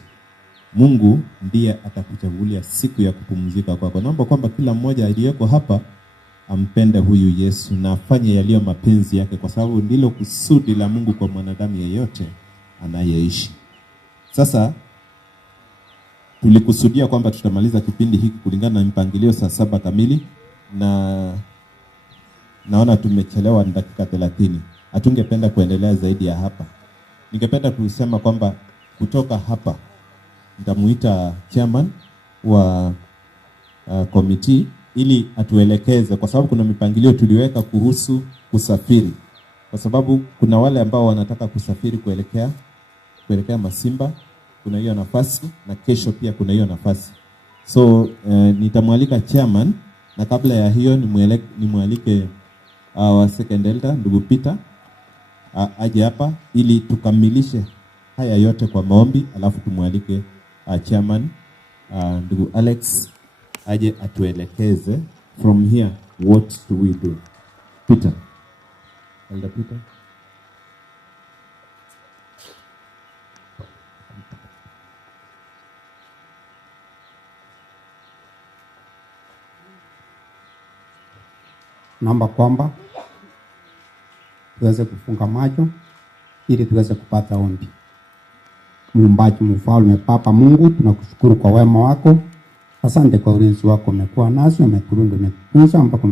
Mungu ndiye atakuchagulia siku ya kupumzika kwako. Naomba kwamba kila mmoja aliyeko hapa ampende huyu Yesu na afanye yaliyo mapenzi yake, kwa sababu ndilo kusudi la Mungu kwa mwanadamu yeyote anayeishi. Sasa tulikusudia kwamba tutamaliza kipindi hiki kulingana na mpangilio saa 7 kamili, na naona tumechelewa dakika 30. Hatungependa kuendelea zaidi ya hapa. Ningependa kusema kwamba kutoka hapa nitamuita chairman wa committee ili atuelekeze, kwa sababu kuna mipangilio tuliweka kuhusu kusafiri, kwa sababu kuna wale ambao wanataka kusafiri kuelekea Masimba, kuna hiyo nafasi, na kesho pia kuna hiyo nafasi. So nitamwalika chairman, na kabla ya hiyo nimwalike wa second elder ndugu Peter aje hapa ili tukamilishe haya yote kwa maombi, alafu tumwalike chairman ndugu Alex aje atuelekeze from here what do we do. Peter. Elder Peter. Naomba kwamba tuweze kufunga macho ili tuweze kupata ombi. Muumbaji, mfalme, Papa Mungu, tunakushukuru kwa wema wako. Asante kwa ulinzi wako, umekuwa nasi, umeturunda, umetutunza mpaka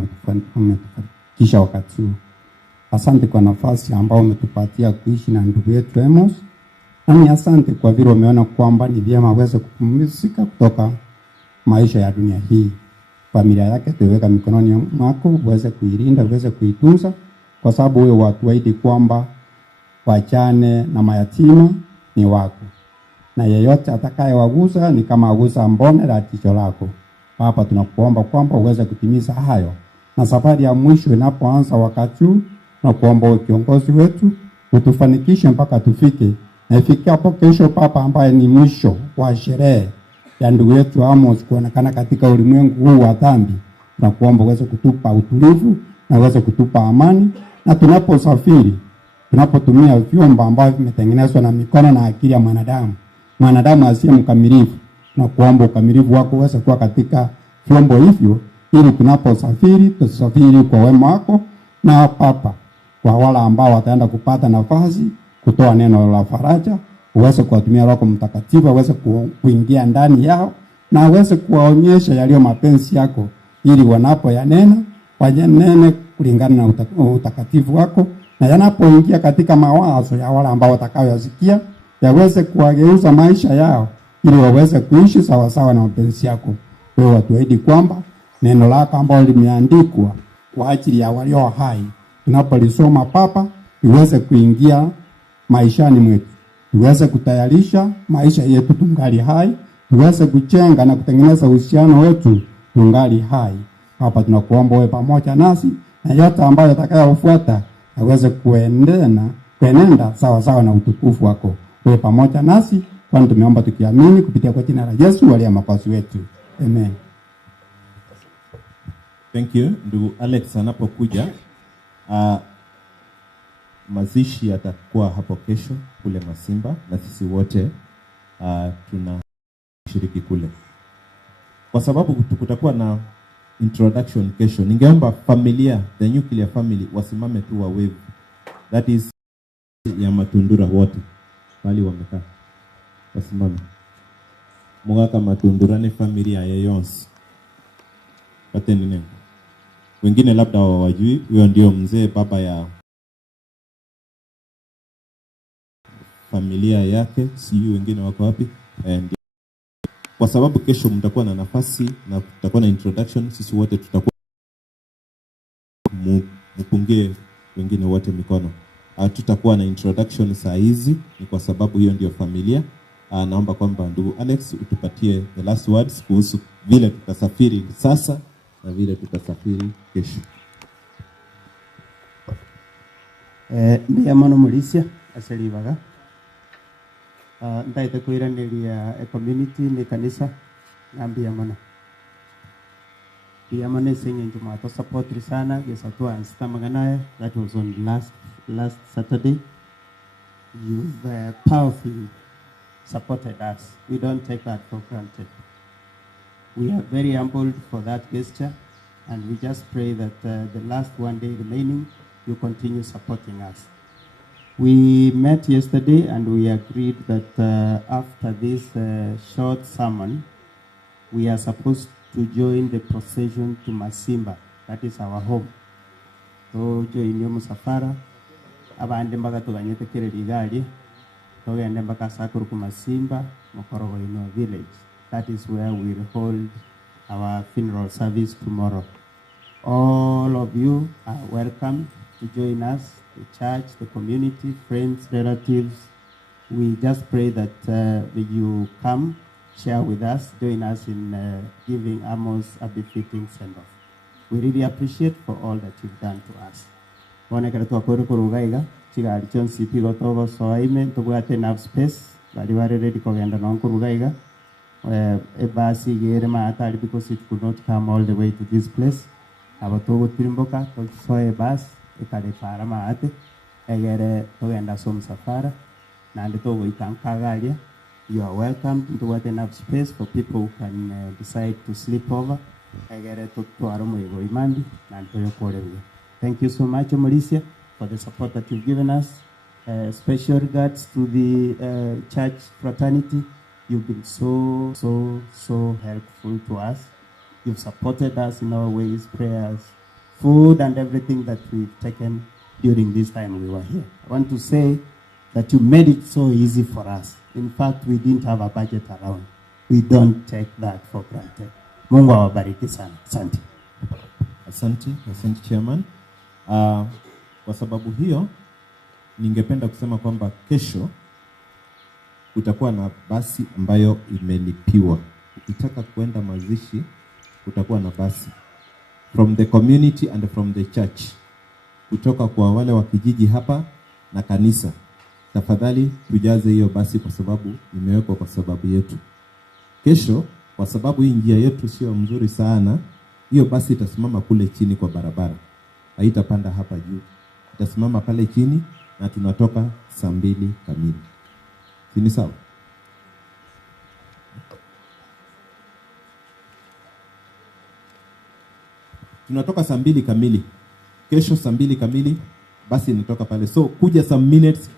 umetufikisha wakati huu. Asante kwa nafasi ambayo umetupatia kuishi na ndugu yetu Amos. Nami asante kwa vile umeona kwamba ni vyema aweze kupumzika kutoka maisha ya dunia hii. Familia yake tuweka mikononi mwako, uweze kuilinda, uweze kuitunza, kwa sababu wewe watuahidi kwamba wajane na mayatima ni wako, na yeyote atakayewagusa ni kama agusa mbone la jicho lako. Baba, tunakuomba kwamba uweze kutimiza hayo, na safari ya mwisho inapoanza wakati huu, tunakuomba kiongozi wetu utufanikishe mpaka tufike, na ifike hapo kesho Papa, ambaye ni mwisho wa sherehe ya ndugu yetu Amos kuonekana katika ulimwengu huu wa dhambi. Tunakuomba uweze kutupa utulivu na uweze kutupa amani, na tunaposafiri, tunapotumia vyombo ambavyo vimetengenezwa na mikono na akili ya mwanadamu asiye mkamilifu, tunakuomba ukamilifu wako uweze kuwa katika vyombo hivyo, ili tunaposafiri tusafiri kwa wema wako. Na Papa, kwa wale ambao wataenda kupata nafasi kutoa neno la faraja, uweze kuwatumia Roho Mtakatifu uweze kuingia ndani yao, na uweze kuwaonyesha yaliyo mapenzi yako, ili wanapoyanena wayanene kulingana na utakatifu wako, na yanapoingia katika mawazo ya wale ambao watakaoyasikia yaweze kuwageuza maisha yao, ili waweze kuishi sawa sawa na mapenzi yako. Wewe watuahidi kwamba neno lako ambalo limeandikwa kwa ajili ya walio hai, tunapolisoma Papa, iweze kuingia maishani mwetu, tuweze kutayarisha maisha yetu tungali hai, tuweze kujenga na kutengeneza uhusiano wetu tungali hai. Hapa tunakuomba wewe pamoja nasi, na yote ambayo yatakayofuata aweze kuenenda sawa sawa na utukufu wako. Wewe pamoja nasi, kwani tumeomba tukiamini kupitia kwa jina la Yesu aliye mwokozi wetu. Amen. Thank you. Ndugu Alex anapokuja, mazishi yatakuwa hapo kesho kule Masimba, na sisi wote tunashiriki kule. Kwa sababu kutakuwa na introduction kesho, ningeomba familia, the nuclear family, wasimame tu wa wave. That is ya Matundura wote bali wamekaa. Wasimama. Mwaka matundurane familia ya yonsi. Pateni nene. Wengine labda hawajui, huyo ndio mzee baba ya familia yake, sijui wengine wako wapi. Kwa sababu kesho mtakuwa na nafasi na tutakuwa na introduction, sisi wote tutakuwa mpungie wengine wote mikono. Tutakuwa na introduction saa hizi, ni kwa sababu hiyo ndio familia. Naomba kwamba ndugu Alex utupatie the last words kuhusu vile tutasafiri sasa na vile tutasafiri kesho. Ndi amano mulisia asalibaga. Ndaite kuiranĩria community ni kanisa nambia amano. Pia amano singing to support sana gesatu anstamaganaye. That was on last Saturday. You've powerfully supported us. We don't take that for granted. We are very humbled for that gesture, and we just pray that the last one day remaining, you continue supporting us. We met yesterday and we agreed that after this short sermon, we are supposed to join the procession to Masimba. That is our home. So join your musafara. Abandi mbaga tuganyete kireri gari. Togende mpaka Sakuru ku Masimba, Mokorogoino village. That is where we'll hold our funeral service tomorrow. All of you are welcome to join us, the church, the community, friends, relatives. We just pray that you come, share with us, join us in giving Amos a befitting send-off. We really appreciate for all that you've done to us. Chigari chonsi pigo togo so aime tubwate enough space bali bare ready kogenda nonkurugaiga basi gere maatari because it could not come all the way to this place abatogo tirimboka to so bus ekale para maate egere togenda som safara nande togo ikankagalia. You are welcome to what enough space for people who can decide to sleep over egere to aromo ego imandi nande toyo korewe. Thank you so much, Mauricia, for the support that you've given us. Special regards to the church fraternity. You've been so helpful to us. You've supported us in our ways, prayers, food, and everything that we've taken during this time we were here. I want to say that you made it so easy for us. In fact, we didn't have a budget around. We don't take that for granted. Mungu awabariki sana. Asante. Asante chairman. Kwa sababu hiyo ningependa kusema kwamba kesho utakuwa na basi ambayo imelipiwa. Ukitaka kwenda mazishi utakuwa na basi from the community and from the church, kutoka kwa wale wa kijiji hapa na kanisa. Tafadhali tujaze hiyo basi kwa sababu imewekwa kwa sababu yetu. Kesho kwa sababu hii njia yetu sio mzuri sana, hiyo basi itasimama kule chini kwa barabara. Haitapanda hapa juu. Itasimama pale chini na tunatoka saa 2 kamili. Sini sawa? Tunatoka saa 2 kamili. Kesho saa 2 kamili basi inatoka pale. So kuja some minutes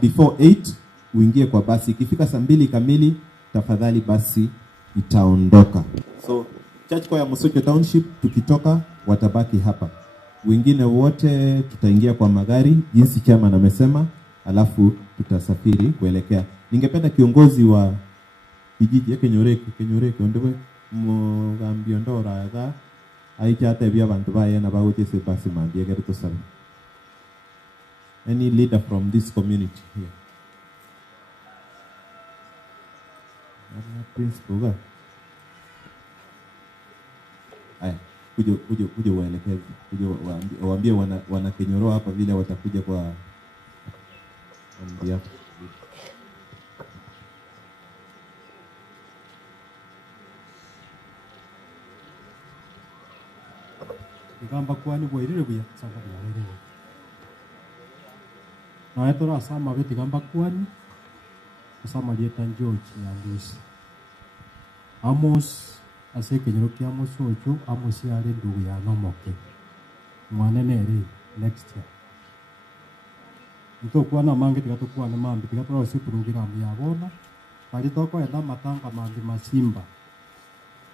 before 8 uingie kwa basi. Ikifika saa 2 kamili tafadhali basi itaondoka. So church kwa ya Musocho Township tukitoka watabaki hapa. Wengine wote tutaingia kwa magari jinsi chama amesema, alafu tutasafiri kuelekea. Ningependa kiongozi wa kijiji ya Kenyoreke ondewe mugambio ndora ga aichate bia bantu baye na bawo tese basi mambie gere to sala. Any leader from this community here? Principal ga. Kuja waelekeze, kuja waambie wana Kenyoro hapa vile watakuja kwa ndia. Igamba kwani bwairire buya sanga bwairire. Na etora sama beti gamba kwani sama lieta George Nyandusi. Amos ase Kenyoro kia Amos ocho Amos yale ndugu ya Nomoke. Mwana nere next year. Nto kwa na mange tigato kwa na mambi tigato ose program ya bona Paritoko enda matanga mandi masimba.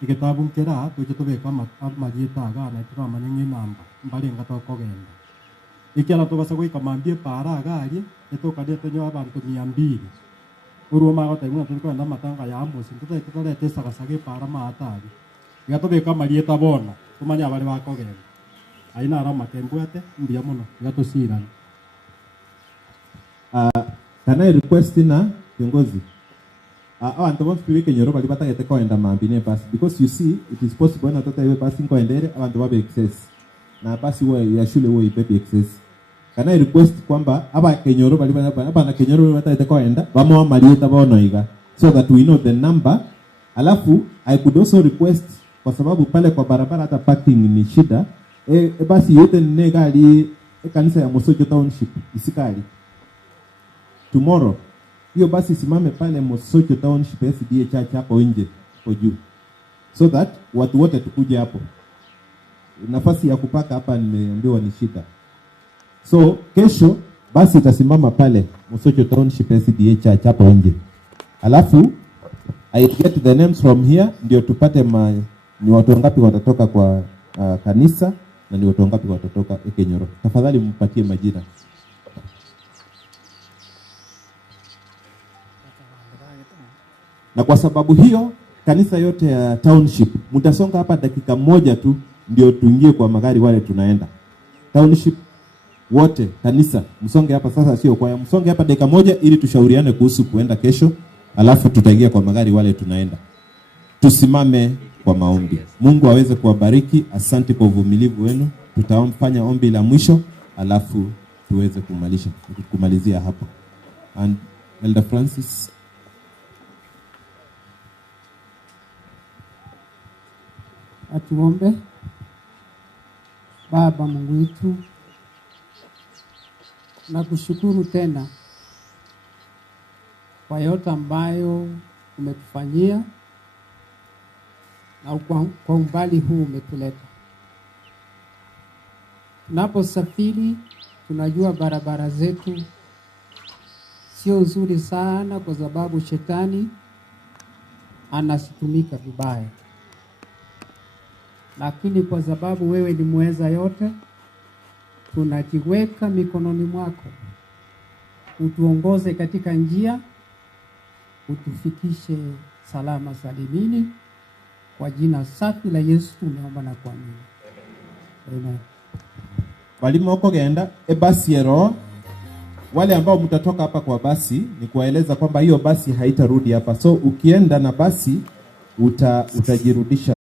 Ikitabu mkera tujitubeka majita agana itira manengi namba mbali ngatoko genda. Ikela tubasa gwika mambie para agari etukadie tenyo abantu 200. Uruma gota imwe tukwenda matanga ya amusi tutalete sagasage para maatari. Igatubeka marieta bona tumanya bari bakogenda. Aina arama kembwete mbia muno igatusirana. Can I request na kiongozi? Abantu bafike Kenyoro bali batagete koenda mambine basi because you see it is possible na tota iwe basi ngoendere abantu babe excess. Na basi ya shule wo ipepe excess. Can I request kwamba aba Kenyoro bali na Kenyoro bali batagete koenda bamo malieta bonoiga so that we know the number. Alafu I could also request kwa sababu pale kwa barabara hata parking ni shida. Basi yote nne gari kanisa ya Mosocho Township isikali. Tomorrow hiyo basi simame pale Mosocho Township SDA Church hapo nje kwa juu. So that watu wote tukuje hapo. Nafasi ya kupaka hapa nimeambiwa ni shida. So kesho basi itasimama pale Mosocho Township SDA Church hapo nje. Alafu I get the names from here ndio tupate ni watu wangapi watatoka kwa kanisa na ni watu wangapi watatoka Kenyoro. Tafadhali mpatie majina. Na kwa sababu hiyo kanisa yote ya township mtasonga hapa dakika moja tu ndio tuingie kwa magari wale tunaenda. Township wote kanisa msonge hapa sasa, sio kwa msonge hapa dakika moja ili tushauriane kuhusu kuenda kesho, alafu tutaingia kwa magari wale tunaenda. Tusimame kwa maombi. Mungu aweze kuwabariki. Asante kwa uvumilivu wenu. Tutafanya ombi la mwisho alafu tuweze kumalizia hapo. And Elder Francis. Atuombe. Baba Mungu wetu, nakushukuru tena kwa yote ambayo umetufanyia na kwa umbali huu umetuleta. Tunaposafiri tunajua barabara zetu sio nzuri sana kwa sababu shetani anasitumika vibaya. Lakini kwa sababu wewe ni muweza yote, tunajiweka mikononi mwako. Utuongoze katika njia, utufikishe salama salimini. Kwa jina safi la Yesu tumeomba na kuamini. Amen. Walimu wako genda basi yero wale ambao mtatoka hapa kwa basi ni kuwaeleza kwamba hiyo basi haitarudi hapa. So ukienda na basi utajirudisha.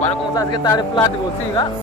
Para começar a esquentar o plástico, siga.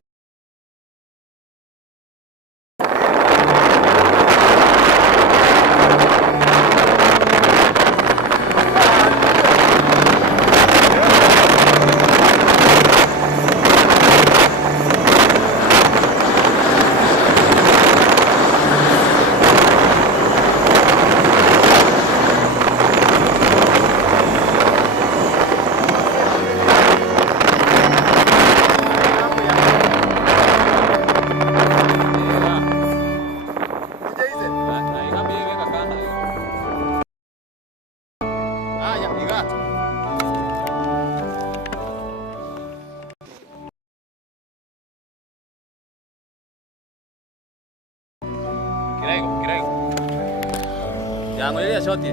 Yang ini ya shoti.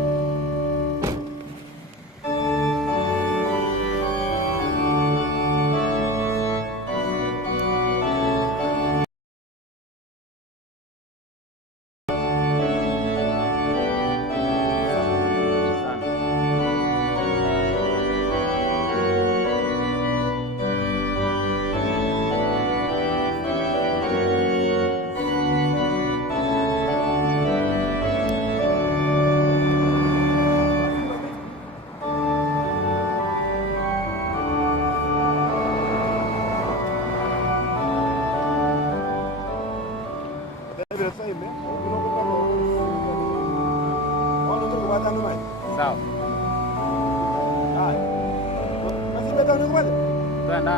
Sawa.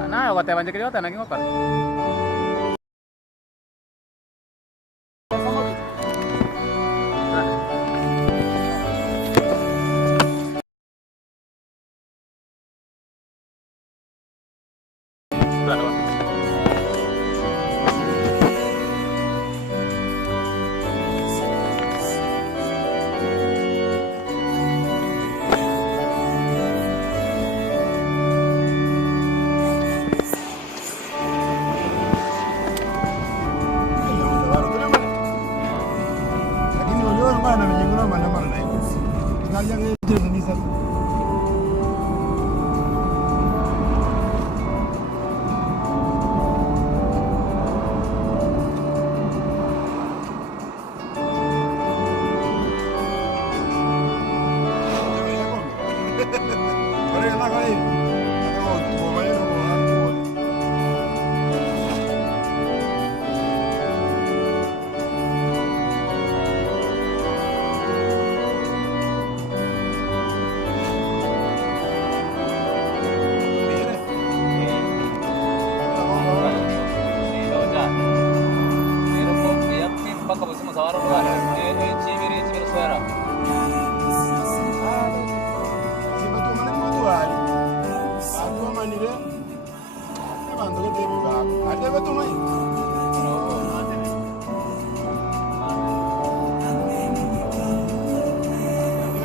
Na wakati wanje kiliota na kingopa.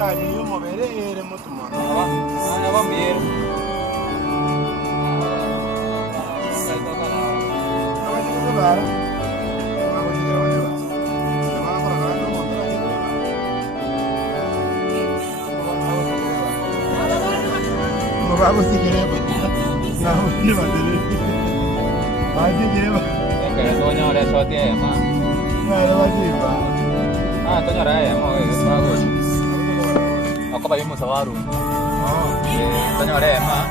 Gali yo mobere ere mutumo. Aba mier. Bara. Vamos si queremos. No, ni va a tener. Va si queremos. Es que doña ahora eso tiene más. No, no va si va. Ah, doña ahora es más bagus. Aku pakai musa baru. Oh, doña ahora es más.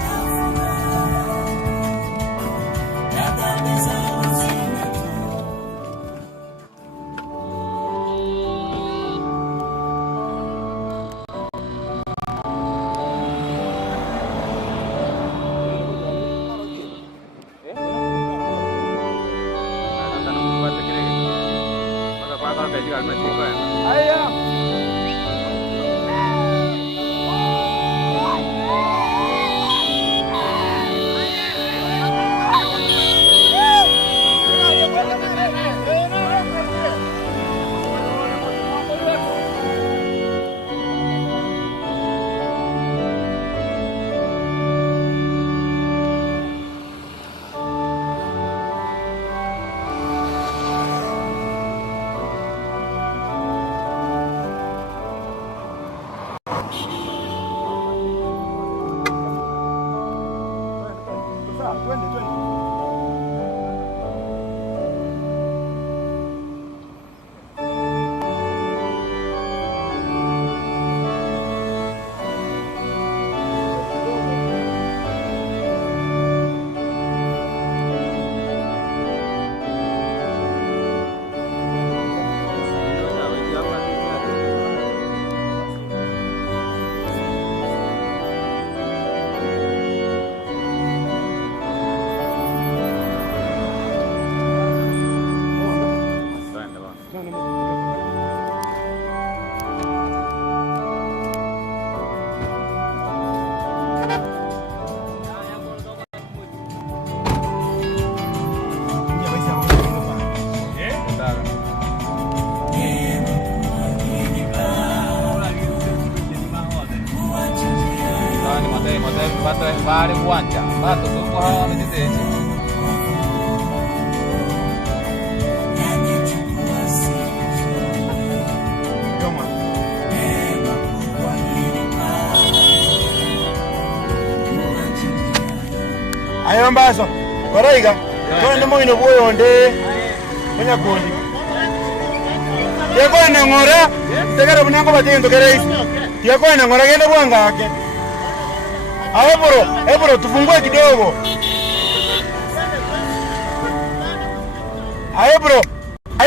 Bari uwanja, batu tuko hawa mtetezi. Ayo mbaso, koraiga, twende moino boyo nde. Kenya kundi. Yeko na ngora, tegara bunango batendo kereisi. Yeko na ngora genda bwanga ake. Ebro, tufungue kidogo.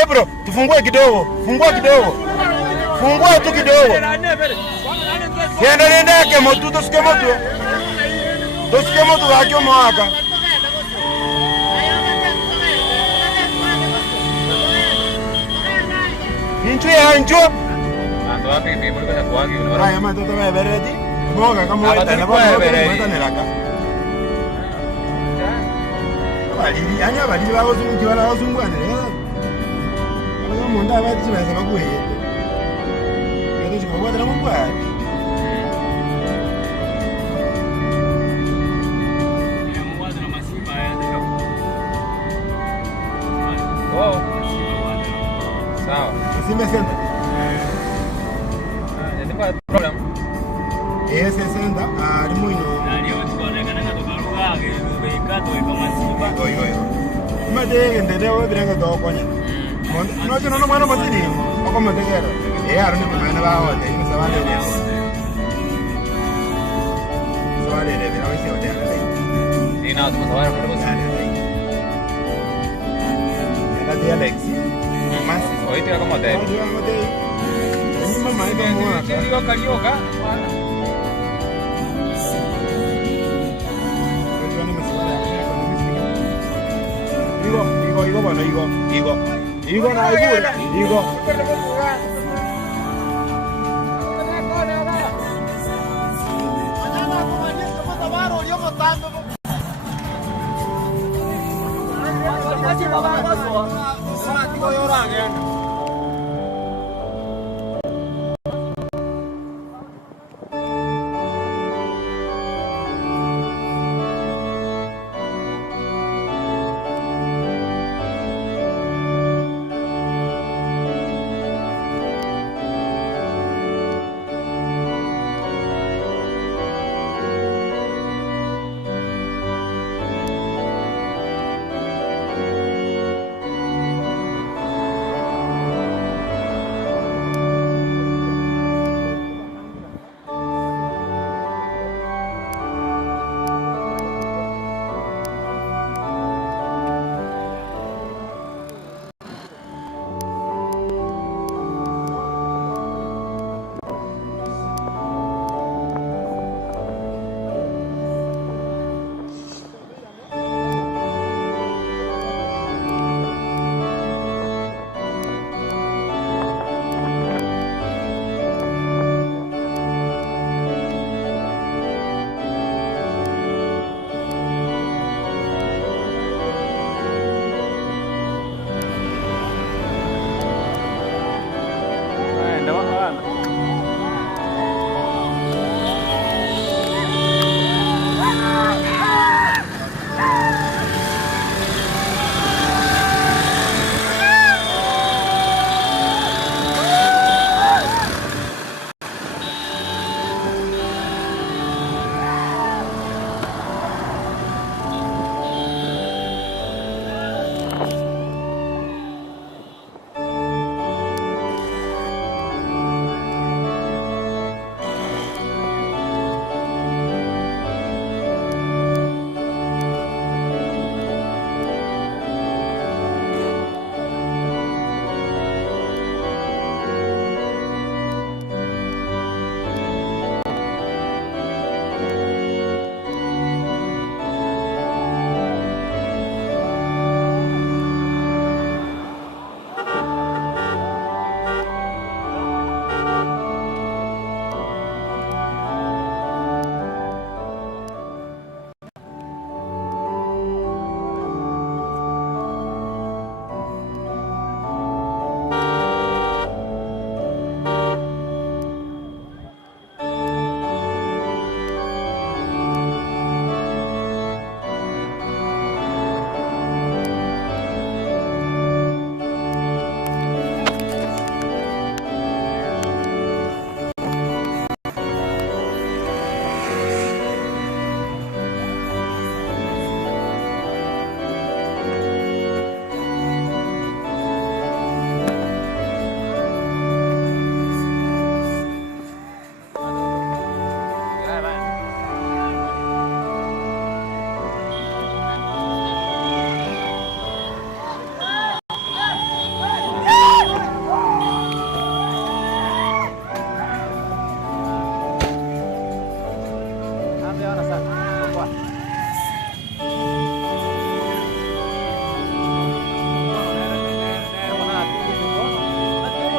Ebro, tufungue kidogo. Fungua kidogo. Fungua tu kidogo. Nenda yake motu tosike motu. Tosike motu wakio mwaka. Ninchu ya ninchu. Ando wapi mimi kwa kuagi unaona. Haya matoto wa beredi. Boga kama wewe na baba wewe neraka. Balili anya balili bazungu wala bazungu ane. Ngo munda abati baza bakuye. Ngado chikwa kwa mungu ati. Oh. Sawa. Simba senta. Ndio problem. Ese senda alimuino. Made ndede we birenga do konya. No jono no mwana masini. Oko mategera. Aro ni mana ba hote ni sawale ni. Sawale ni bila wisi hote ale. Ina tu sawale no bosi. Ela de Alex. Mas oite kama hote. Ni mama ida mwa. Carioca. Igo bueno, Igo na Igo.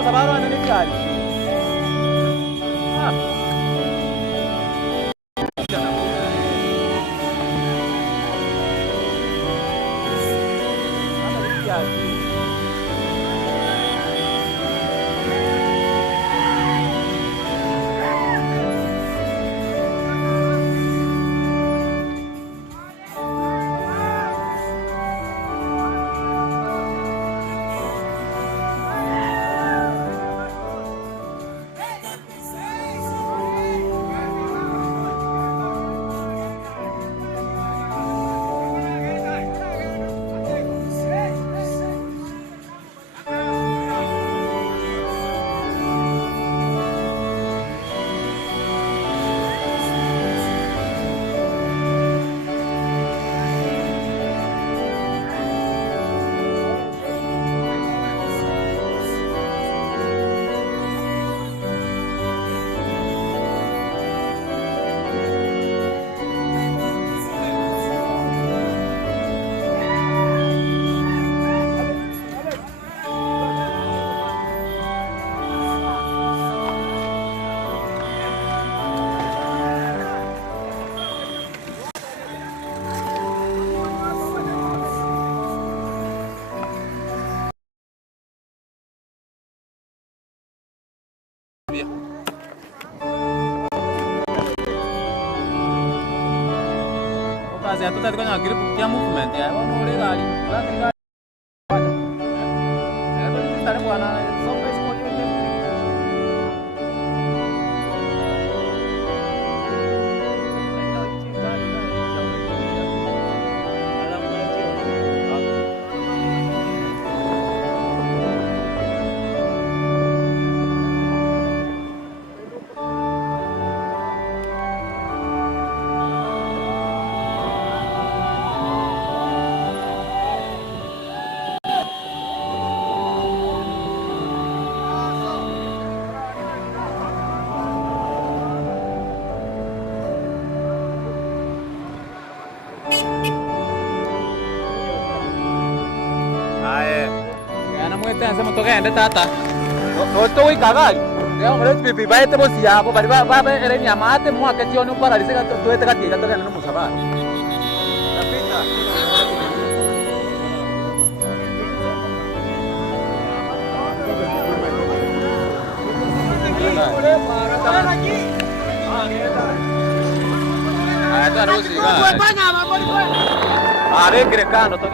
sabaro ane kali. Ya tu tadi kan akhirnya bukti movement ya, mau mulai kali, lah tadi kali. Ya tu ini tadi bukan ada sampai sepuluh menit. Sema toka ende tata. No to wi kagali. Leo mlet pipi bae te bosi hapo bali baba ere ni amate mu akati onu para liseka to ete kati ka toka no musaba. Napita. Ah, itu harus juga. Are grekano to.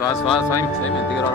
Saya minta kira.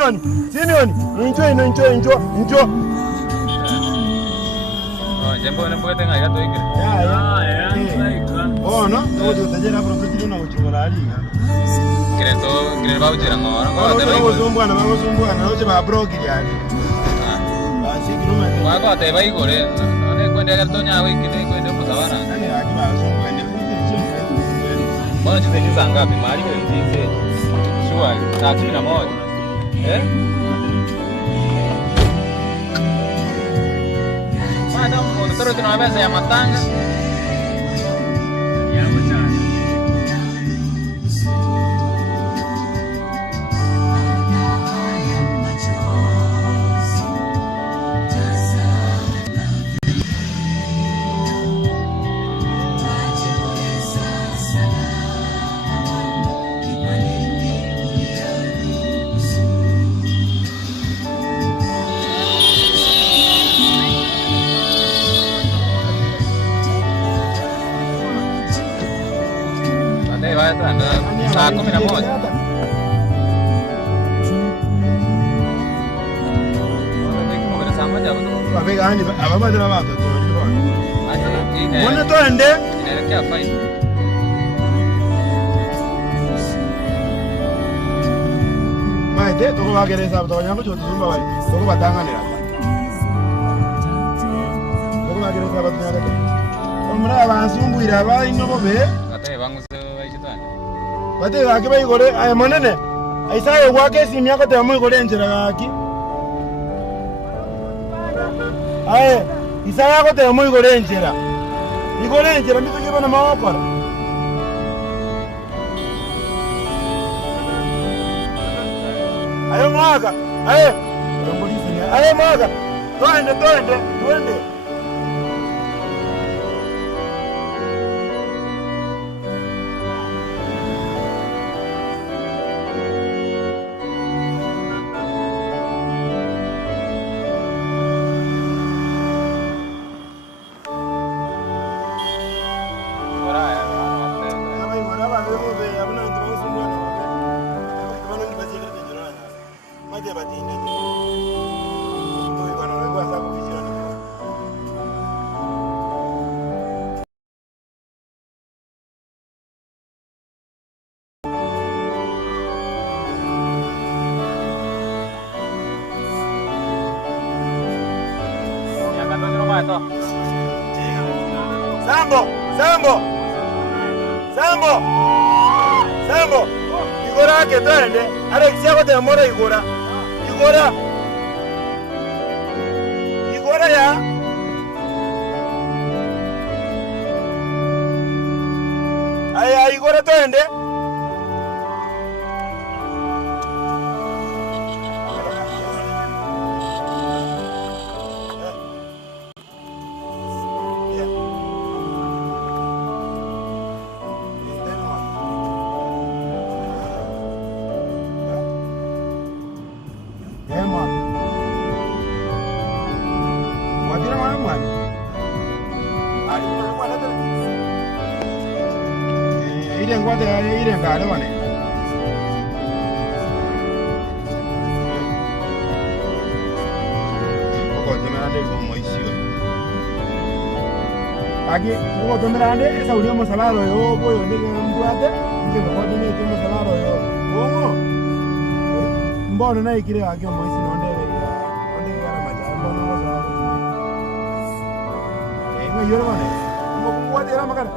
Simeon, enjoy. Jambo na mboga tenga gato ingire. Oh no, todo tajera pro tutino na uchungolali. Kire ba ujira ngora ngora te ba zumbwana no che ba bro kiriali. Basi kiruma. Wa ko te ba igore. Ne kwende gato nya wiki ne kwende musawara. Ani akiba zumbwana. Mbona chize saa ngapi? Mahali kwa chize. Shua, saa 11. Madam, mtoto tunaweza ya matanga. Ya mchana. Saa 11. Wapigani ababadala bako Mbona twende? Inaelekea 5. Maite toko bagereza abatonya cyo tuzumba bari. Toko batanganira. Toko bagereza abatonya gato. Omura abansumbuira abayi nobobe. Ate banguze bayitana. Bate gake bayigore ay monene. Aisaye gwake simya ko te muyigore njera gaki. Aye, Isaya ko te muyigore njera. Igore njera mituke bana mawakora. Ayo mwaka. Aye. Aye mwaka. Twende. Sambo. Igora ke twende. Alex yako te mora igora. Igora ya. Aya igora twende. Ile ngale wane. Koko temerande como isio. Aquí koko temerande esa urió masalaro yo voy a venir en buate, que me jodi ni temo salaro yo. Bongo. Mbona na ikire aquí mo isi no ndebe. Onde gara maja mbona mo salaro. Ngo yoro wane. Ngo buate era makana.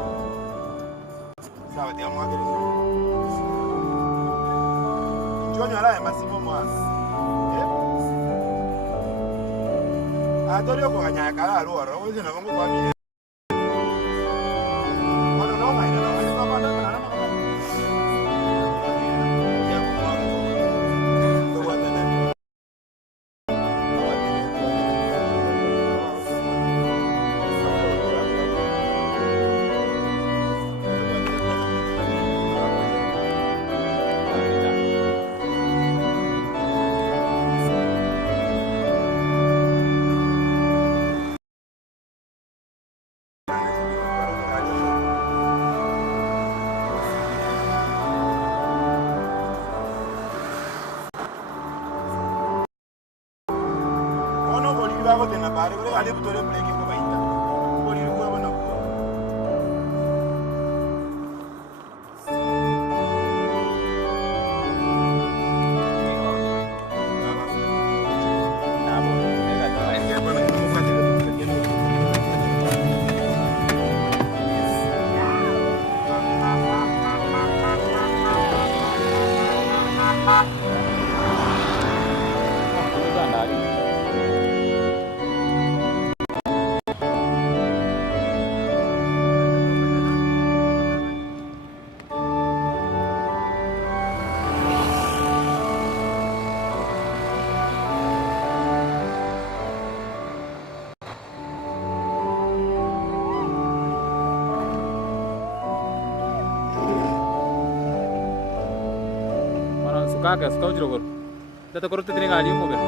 Sabe te amo a querer. Nyara masimo mwana. Adorio kwa nyaka la ro ro, wewe na Mungu kwa mimi. bako tena bare kule ali kutole break ko baita ko ni ko bana ko Kaka, sekau jeruk. Data korut itu tinggal di mobil.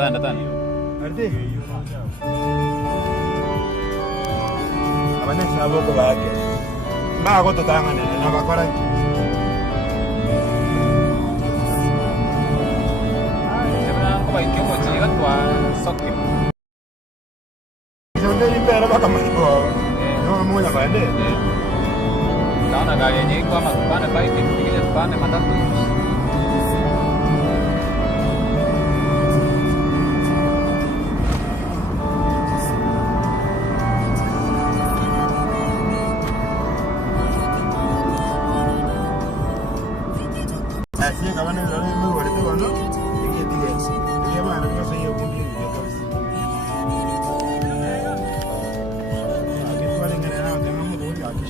Tanda. Arti. Abane sabo ko baage. Ba ako to tangan na bakora. Sebenarnya ko ba ikyo mo jiga tua sokin. Sonde impera ba kamay ko. No mo na ba ende. Daw na gaya niya ko magpana ba ikigit pa na matatu. Así acaban de dar muy bonito, ¿no? Y que digas, ya van a sé yo con bien. Aquí pueden ganar, tenemos muy aquí.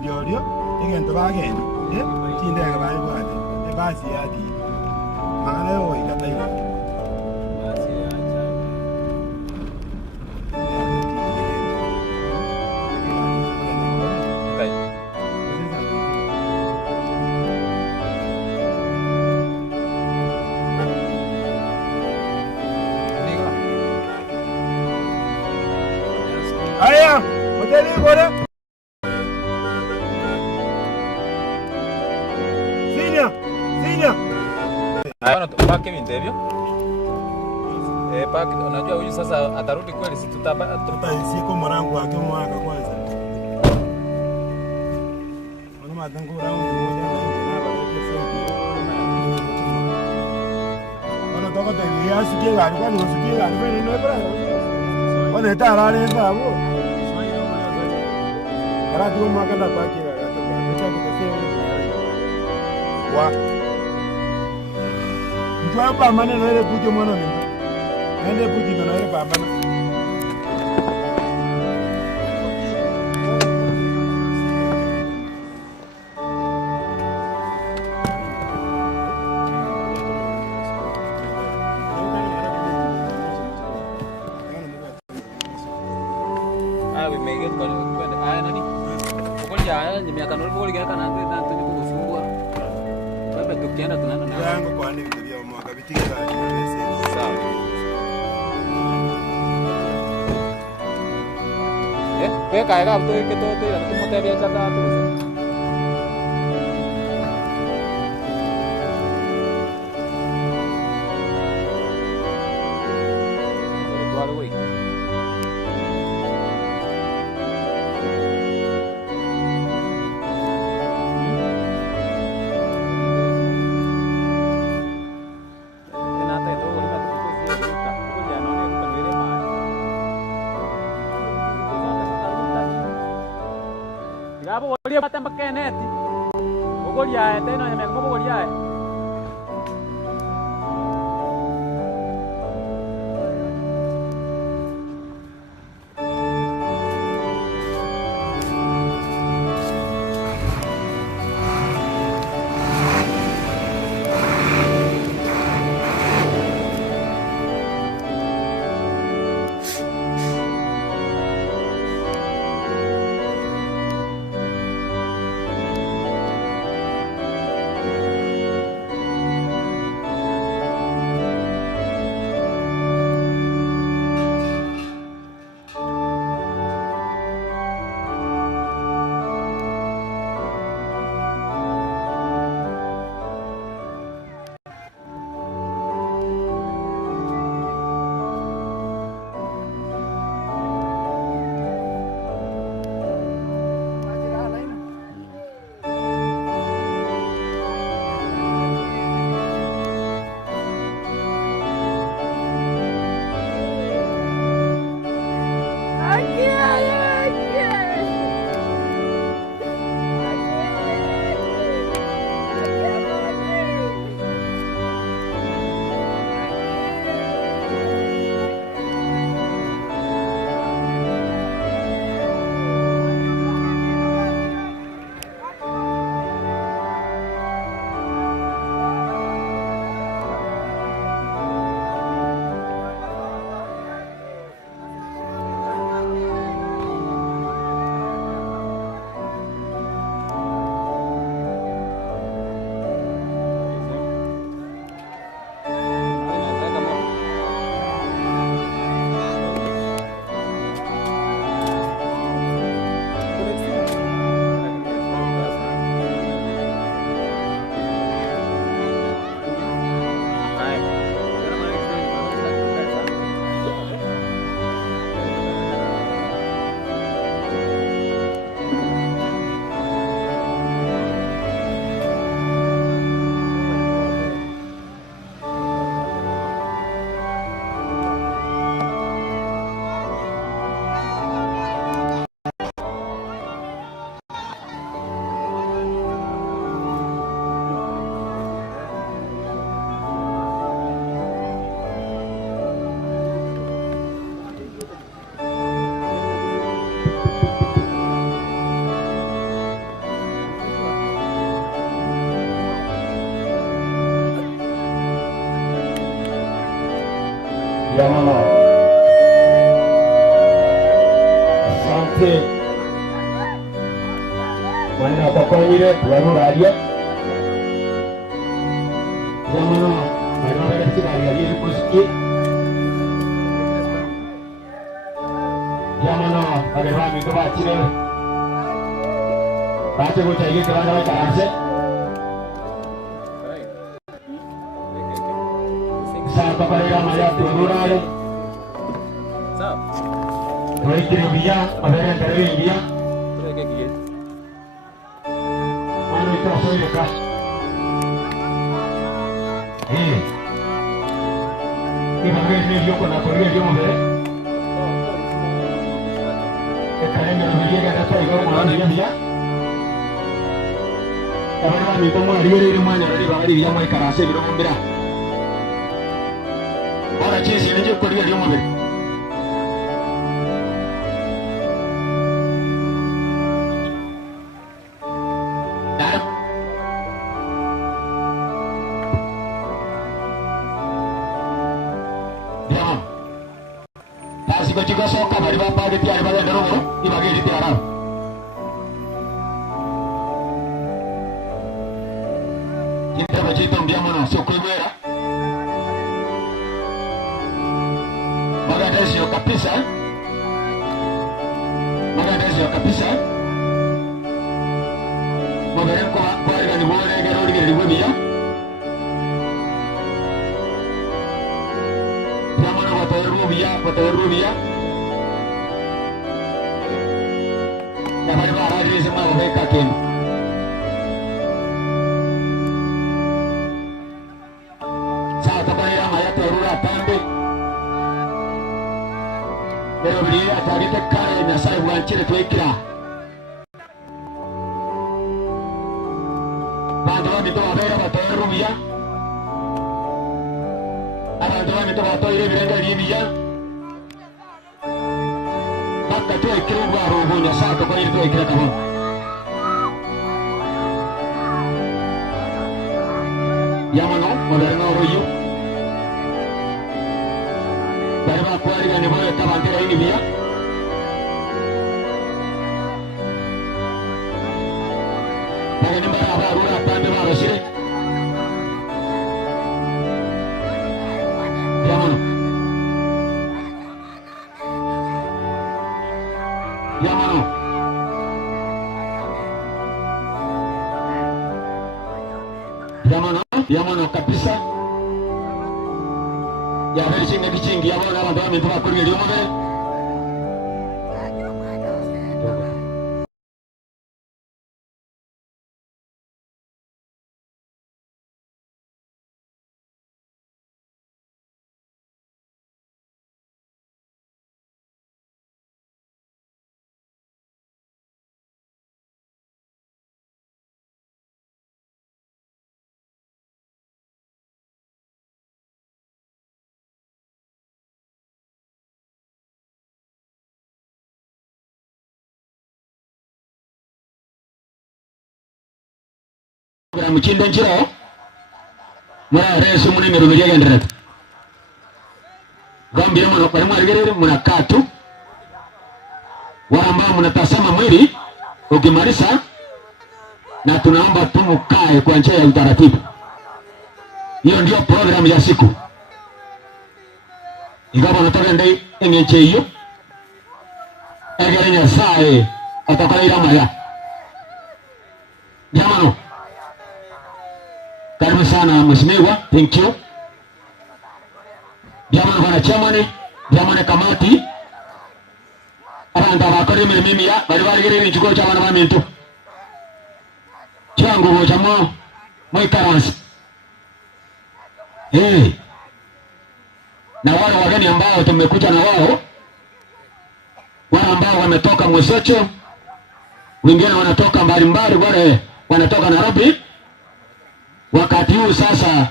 iliorio egento bagenda chindege baibwate ebasi yadi magana yo ikataiwa Aya, hoteli bora. Sinya. Hapana, tupake interview. Pake, unajua huyu sasa atarudi kweli, si tutaisiko mwanangu wake mwaka kwanza. Wana matango round moja na wana toka tayari asikie gari kwani usikie gari wewe ndio bora. Wana tarare babu. Ara tu mwaka na pake wa mtu pambana na ile bujo mwana mimi nende bujo na ile pambana we make it kwenda nani ukoja ni miaka ndio bora kana ndio kukusumbua baba tukienda tunaenda na yangu kwa nini ndio mwaka bitika sawa Kaya ka to ke to ila tu mote bia chata tu Gabo golia matamba keneti. Golia tena nyameko golia. ya mama. Asante. Mwana kwa kwanyire tuwaruraria. Ya mama, mwana katika hali ya kusiki. Ya mama, agora me tobatire. Bate ko chahiye ke bana karase. Sapa parega maya tuwaruraria. Hoy quiero vía, a ver en televisión. Mano ito soy de acá. Y va a ver yo con la corriente yo me. El cariño no me llega hasta ahí como la niña mía. Ahora mi tomo la libre y no mañana arriba a ver y llamo el caracel y no me verá. Ahora che si yo corriente yo me ve. Jika soka bari bapa de tiar bari daro di bagi di tiara. Kita baca itu dia mana sokoi mera. Magadesio kapisa. Magadesio kapisa. Moga ko harga ni boleh garo di bumi ya. Dia mana batar rubia. Hari semua mereka kin. Saat apa yang ayat terurah tambe. Berberi atari tekar nasai wancir tu ikra. Bantuan itu ada batar rubia. Bantuan itu batar ini berada di India. Maka tu ikra baru punya satu kali itu ikra kamu. Yamano, moderno royo. Dari baku hari kan ibu kita bantir ini dia. Bagaimana berapa orang apa yang baru sih? Yamano. Yamano. Yamano. Yamano kabisa. Ya hari sini dicinggi ya mana orang minta aku dia mana? Mchinda njiro mwana resu mune merumeria gendret gambia mwana kwa mwana mwana katu wala ambao mnatazama mwili ukimaliza na tunaomba tumukae kwa njia ya utaratibu. Hiyo ndio programu ya siku. Ingawa natoka ndai enyeche hiyo egerenya sae atakalira maya jamano. Karibu sana mheshimiwa, thank you. Jamani wanachama kamati. Aranda wakari mimi ya bari gere ni chuko chama na mintu. Changu chama moi karansi. Na wale wageni ambao tumekuja na wale ambao wametoka Mwesocho, wengine wanatoka mbalimbali, wale wanatoka Nairobi. Wakati huu sasa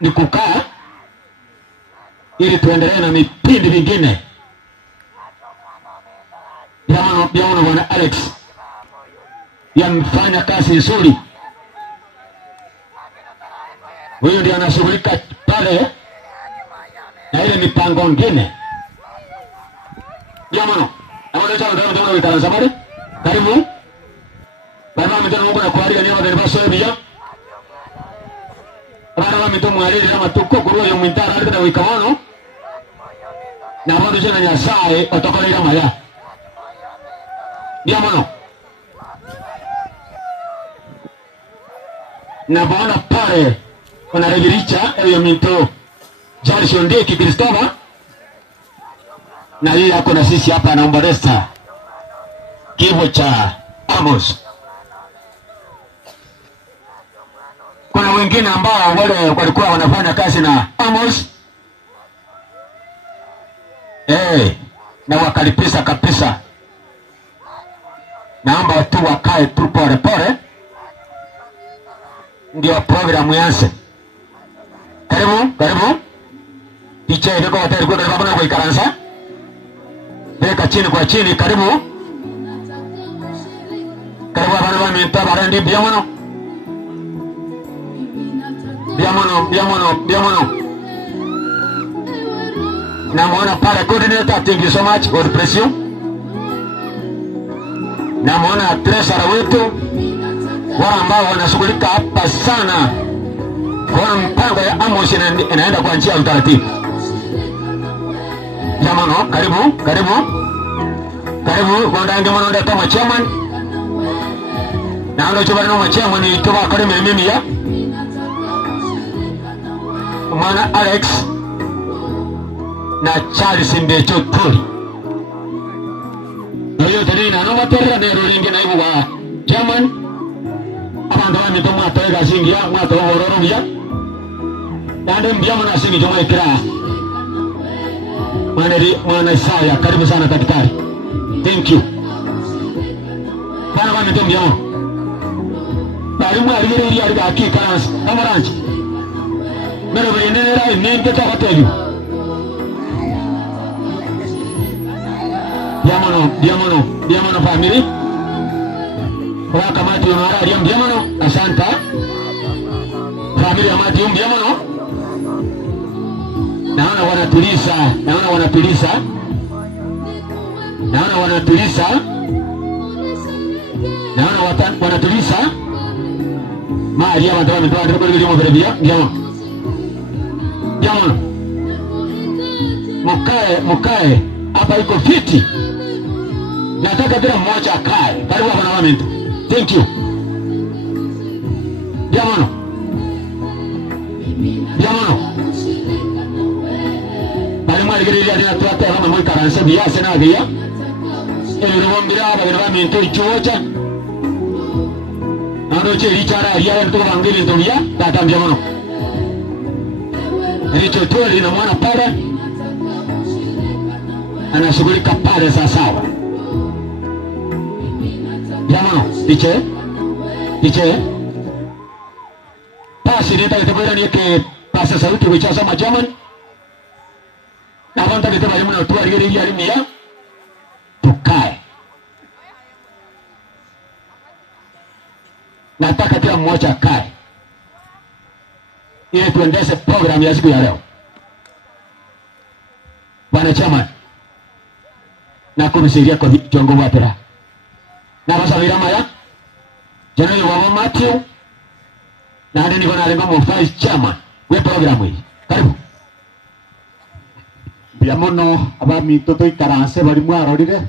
ni kukaa ili tuendelee na mipindi mingine. Yaona bwana Alex yamfanya kazi nzuri. Huyo ndiye anashughulika pale na ile mipango mingine. Jamano, ambapo tunataka kutangaza sabari. Karibu. Baba mtoto Mungu na kuaria ni wale baso bia. Baba mtoto mwalili kama tuko kuruwa yo mintara hadi na wikamano. Na bado jana Nyasaye otokolera maya. Jamano. Na bwana pale kuna rejiricha hiyo mito Charles Ondeki Christopher na yeye ako na sisi hapa na Omboresta kivo cha Amos. Kuna wengine ambao wale walikuwa wanafanya kazi na Amos na wakalipisa kabisa. Naomba tu wakae tu pole pole ndio programu yanze. Karibu. Picha ile kwa tayari kwa sababu na ikaransa. Weka chini kwa chini, karibu. Karibu bana minta barandi biamono. Namuona pale coordinator, thank you so much, God bless you. Namuona treasurer wetu wale ambao wanashughulika hapa sana kwa mpango ya Amos inaenda kwa njia ya utaratibu. Jamano, karibu kwa ndange mwana ndio kama chairman. Na ndio chobana na chairman ni toba karibu mimi ya mwana Alex na Charles Mbecho Tuli. Ndio tena na noma tena ndio ringi na ibu wa chairman. Abantu bamito mwatega singia mwato hororo bya. Yande mbia mwana singi joma ikira. Mwana Isaya, karibu sana daktari. Thank you. Bana bamito mbia mwana. Bali mwali ile ya hakika amaranchi. Mero benenera imende tabategu. Diamono family. Kwa kamati ya mara ya Diamono, asante. Familia ya Matium Diamono. Naona wanatuliza. Maria watu mtoa ndio ndio mberebia Diamono. Mukae hapa iko fiti. Nataka bila mmoja akae. Karibu hapa na wamento. Thank you. Diamono. Bali mwali gari ya tuata kama mwe karansa bia sena gaya. Ele rombira ba wamento ichocha. Ndoche richara ya ndio wangeli ndio ya tata Diamono. Richo tuli na mwana pale. Anashughulika pale sawa. Diamono, piche. Pasi nita kitapera ni ke pasa sauti wichaza majaman. Na vanta kitapera muna tuwa rigeri ya rimia. Tukae. Nataka kila mmoja kae. Ili tuendeshe program ya siku ya leo. Bwana chairman. Na kumisiria kwa kiongozi wa pera. Na basa wirama ya General wa Matthew na ndio niko na lengo mo vice chairman we program hii. Karibu. Biamono abami toto ikaranse bari mwarorire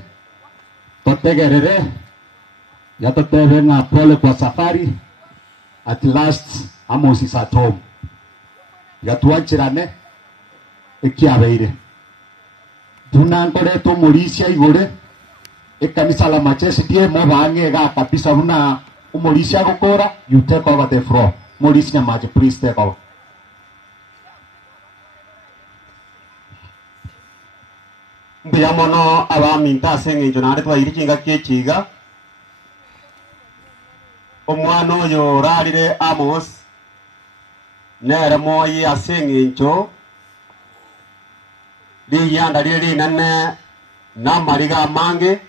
totegerere ya totebe na pole kwa safari. At last Amos is at home. Yatuachirane ekiabeire tunangore to Morisia igore ekanisa la Machesi die mo bange ga kabisa una Morisia gukora. You take over the floor. Morisia Maje, please take over. Biamono abami ntasenga jonare twa irikinga kechiga omwana oyo rarire Amos nere moyi asengincho liyanda liri nane namariga mange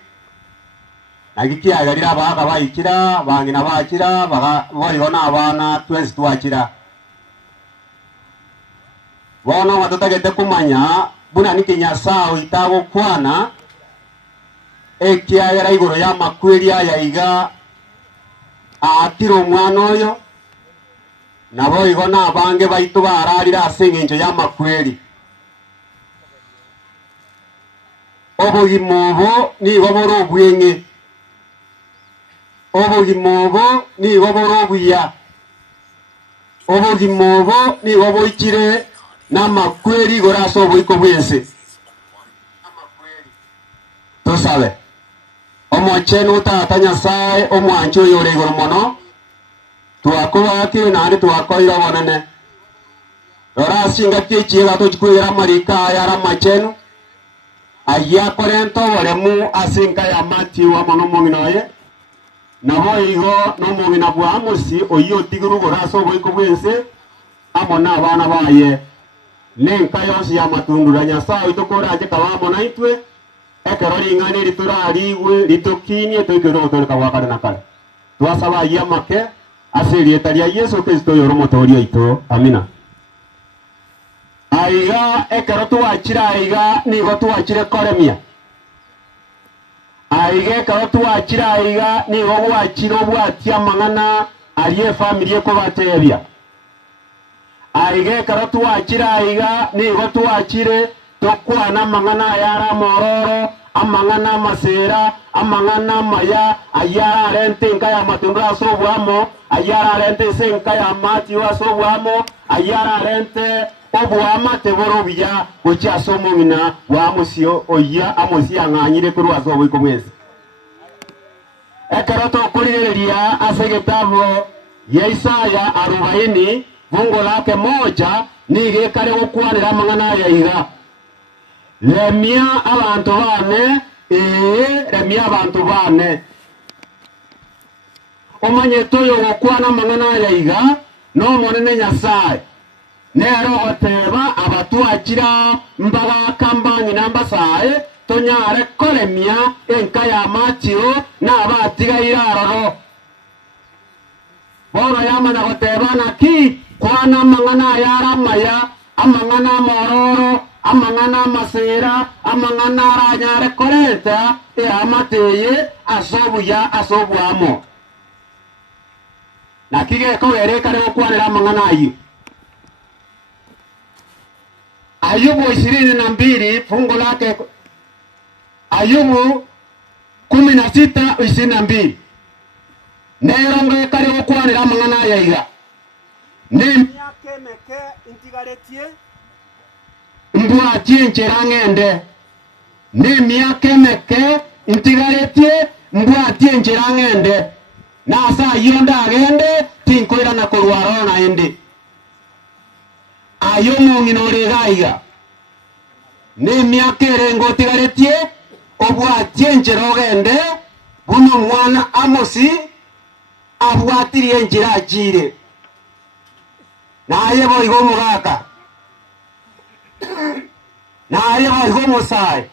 nagikiagarira abaga bayikira bangina bakira bariona abana twese twakira bono watutagete kumanya buna niki Nyasaye itago kwana ekiagera igoro ya makwiri aya iga atiro mwana oyo nabo igo nabange baitu bararira ase eng'encho ya makwiri obogima obo nigo bore obweng'e obogima obo nigo bore obuya obogima obo nigo boikire n'amakweri igoro ase oboiko bwense tosabe omochenu otata Nyasaye omwancho oyo ore igoro mono twakobakire naende twakoire obonene rora asingati echiega tochikwegera amarika aya ara amachenu aya korenta oboremu ase enka ya Matthew amono omong'ina oye nabo igo n'omong'ina bwa Amosi oyo otigire igoro ase oboiko bwense amo n'abana baye nenka yonsi ya matundura Nyasaye oito korache kabamo naitwe ekero ring'ani riturarigwe ritukinie toikere ogotoreka gwa kare na kare twasaba ya make ase rieta ria Yesu Kristo yoro motori aito amina. Aiga ekero twachira aiga nigo twachire koremia aiga ekero twachira aiga nigo gwachire obwatia amang'ana arie family ekobatebia aiga ekero twachira aiga nigo twachire tokwana amang'ana ayara mororo amang'ana amasera amang'ana amaya ayara arente enka ya matundura ase obwamo ayara arente ase enka ya Matthew ase obwamo ayara arente obwama teboro obuya gochi ase omong'ina bwa Amosi oya Amosi ang'anyire korwa ase oboiko bwense ekero tokorigereria ase egetabu ya Isaya 40 fungu lake 1 nigekare gokwanera amang'ana aya iga lemia abantu bane lemia abantu bane omanyete oyo gokwana amang'ana aya iga n'omonene Nyasaye nero goteba abatwachira mbagaka mbang'ina mbasaye tonyare koremia enka ya Matthew n'abatigaire aroro bono yamanya goteba naki kwana amang'ana ayara amaya amang'ana amororo amang'ana amasera amang'ana aranyare koreta amateye ase obuya ase obwamo naki gekogerekare gokwanera amang'ana ayo Ayubu 22 fungu lake Ayubu 16:22 nero ngekare gokwanera amang'ana aya iga nemyaka emeke intigaretie mbwatie enchera ng'ende nemyaka emeke intigaretie mbwatie enchera ng'ende nasa ayo ndagende tinkoira na korwaro naende ayo omong'ina ore gaiga nemyaka erengo otigaretie obwatie enchera ogende buno omwana Amosi abwatirie enchera achire naye boigo omogaka naye boigo omosaye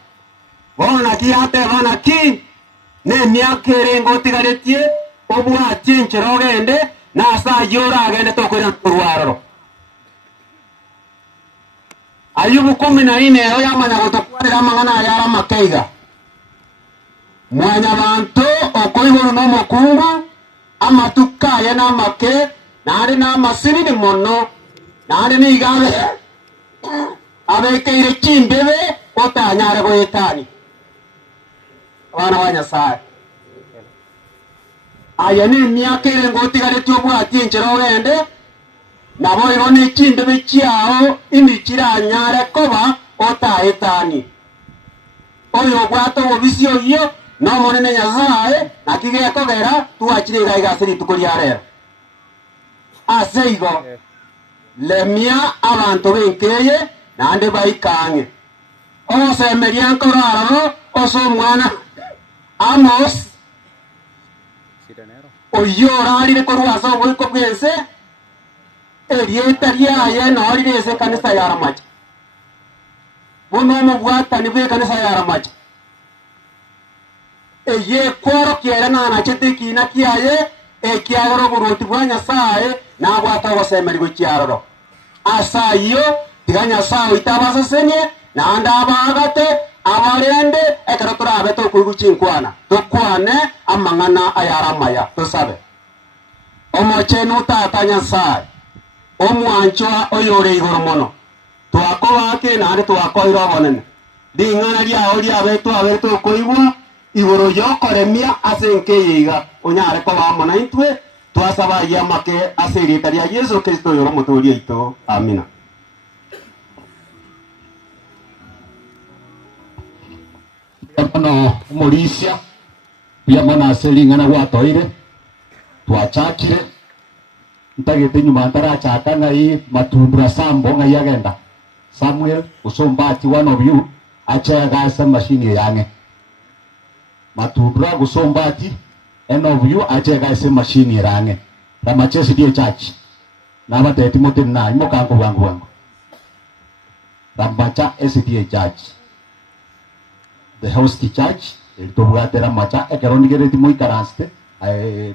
bono naki ateba naki nemyaka erengo otigaretie obwatie enchera ogende nase ayo oragende tokoira korwaroro Ayubu 14 ero yamanya gotokwanera amang'ana ayara amakeiga mwanya bantu okoigoro n'omokungu amatuka aye n'amake nari n'amasiriri mono nari nigabe abekeire chimbebe otanyare goetani abana ba Nyasaye aye ni emyaka erengo otigaretie obwatie enchera ogende nabo igo ne chimbebe chiao indikiranyare koba otaetani oyo obwate obobisi oyo n'omonene Nyasaye naki gekogera twachire iga iga ase rituko ria rero ase igo lemia abantu benkeye nande baikang'e ogosemeria nkoraroro ose omwana Amos oyo orarire korwa ase oboiko bwense erieta riaye norire ase ekanisa ya Ramacha buno omobwatani bwa ekanisa ya Ramacha eye kworokia ere ng'anachete ekina kiaye ekiagera oboruoti bwa Nyasaye nabwata ogosemeri gochiaroro ase ayio tiganya sawa itabasa senye na andabagate abarende ekero turabe tokuiguchinkwana tokwane amang'ana ayaramaya tosabe omochenu tata nyasaye omwanchwa oyore igoro mono twakobake nande twakoire obonene ling'ana liao liabe twabere tokoigwa igoro yokoremia ase nkeyeiga onyare kobamo na intwe twasabagia make ase erika ria Yesu Kristo yoro moturi aito amina. Mono Morisia pia mona selingana gwatoire twachakire ntagete nyuma ntarachaka ngai matundura sambo ngai agenda Samuel usombati one of you achega asa machine yange matundura gusombati one of you achega asa machine yange ramachesi die church na bateti motina imokango wangu ramacha SDA church the host church to buatera macha ekeronigere timo ikaraste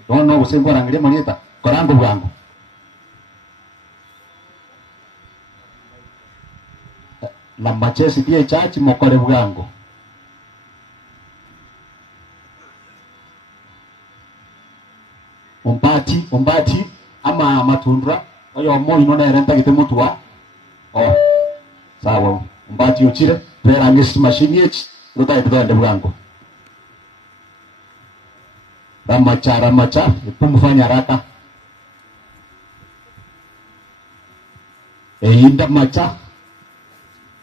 no usembo rangire manieta korango bwangu la machesi die church mokore bwangu umbati ama matundra oyo moyo no nerenta gite mutwa sawa umbati uchire perangisi machine yechi rutai tuende bwangu ramacha ipumfanya haraka inda macha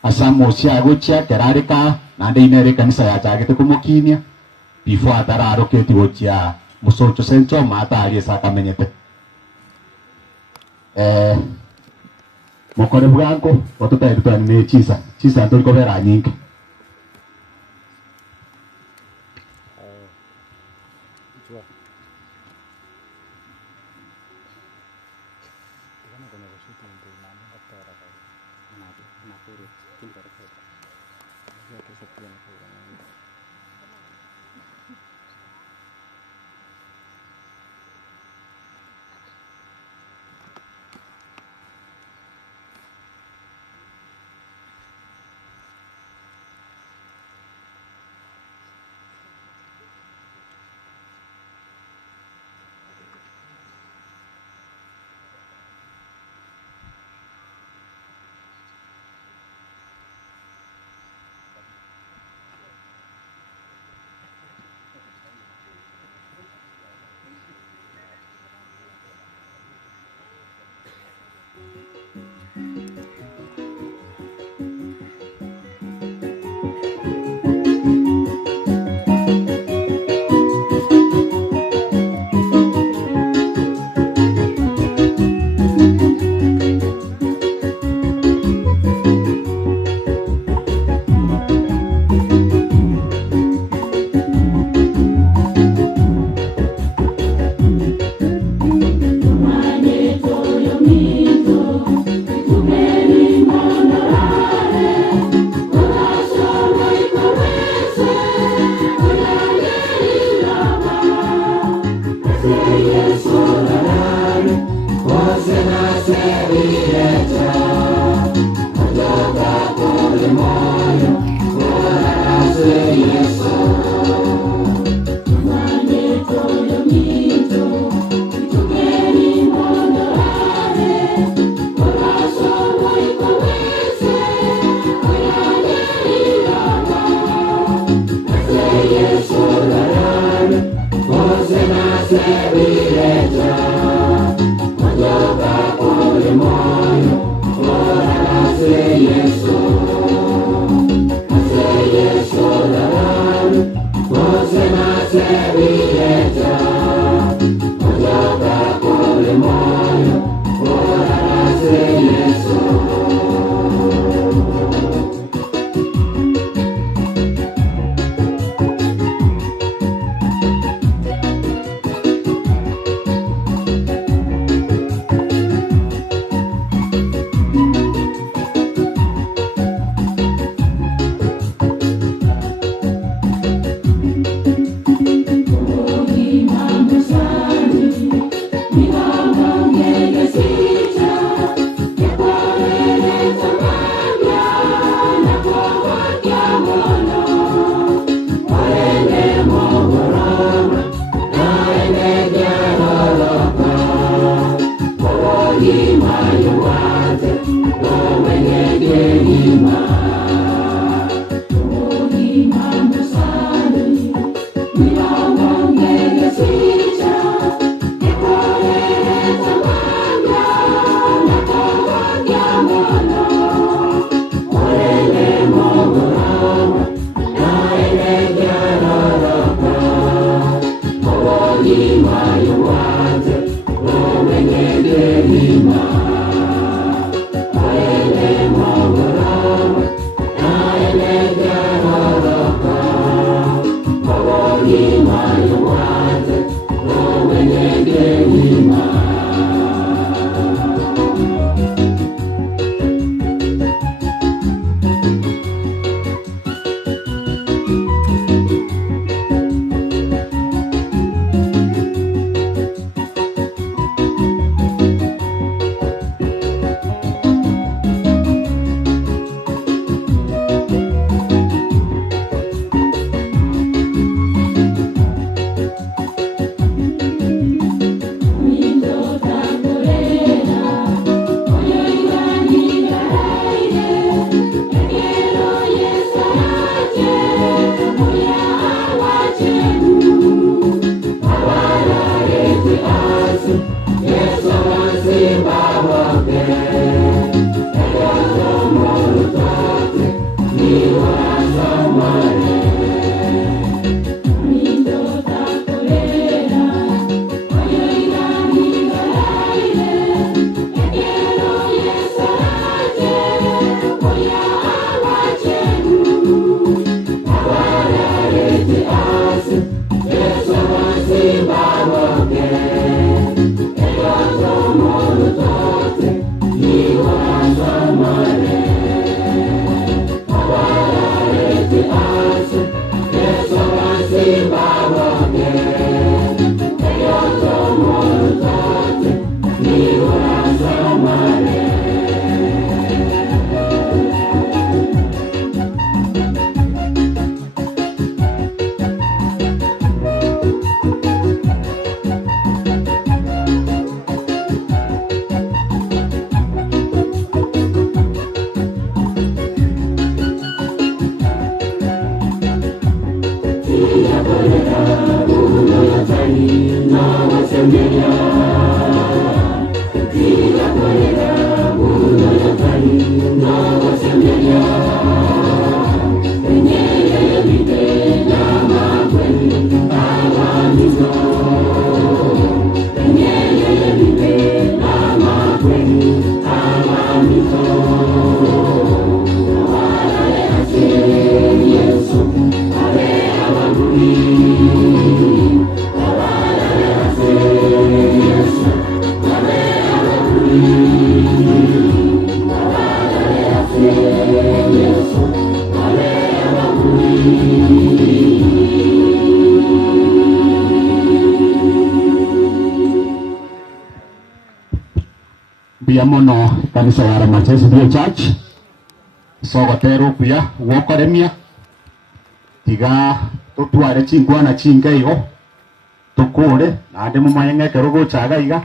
asamo cia gochia kerarika nande inere kanisa ya chagete kumukinia before atararo keti gochia musocho sencho mata ali sakamenyete mokore bwangu watoto tuane chisa ndo likobera nyingi Biamono kanisa ya Ramachesi Bio Church sogotero kuya wokoremia tiga tutware chingwana chingeyo tukure na ande mumayenge kerogo chaga iga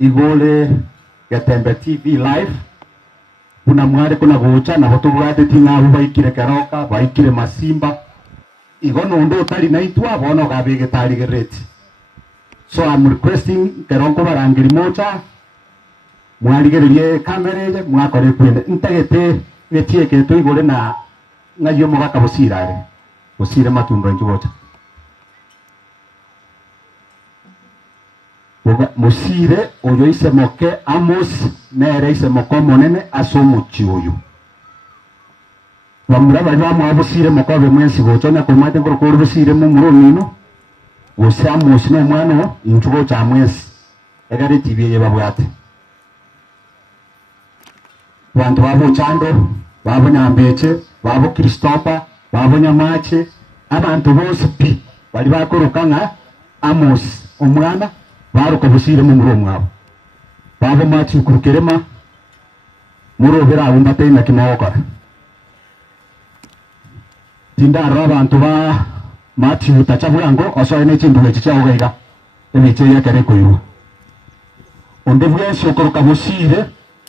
igole Gatembe TV live kuna mware kuna gocha na hotubwate tinga ubaikire keroka baikire masimba igono ndo tari na itwa bono gabege tari gereti. So I'm requesting kerongo barangiri mocha mwarigererie kamera ije mwakore kwende ntegete getie ke tuigore na ngayo mugaka busirare busire matundo njugocha musire oyo ise moke Amos nere ise moko monene asomuchi oyo bamura bajwa busire moko be mwensi gocho na komate ngoro busire mu muromino gose Amos no mwana injugocha mwensi egari tibiye babwate bantu babo Chando babo Nyambeche babo Christopher babo Nyamache abantu bose pi bali bakorukanga Amos omwana baruka busire mu muro mwabo babo Machi kurukerema muro bera umbate na kimawokara tinda abantu ba Machi utachaburango oso ene chindu chicha ogaiga ebiche ya kare koyo onde bwenso koruka busire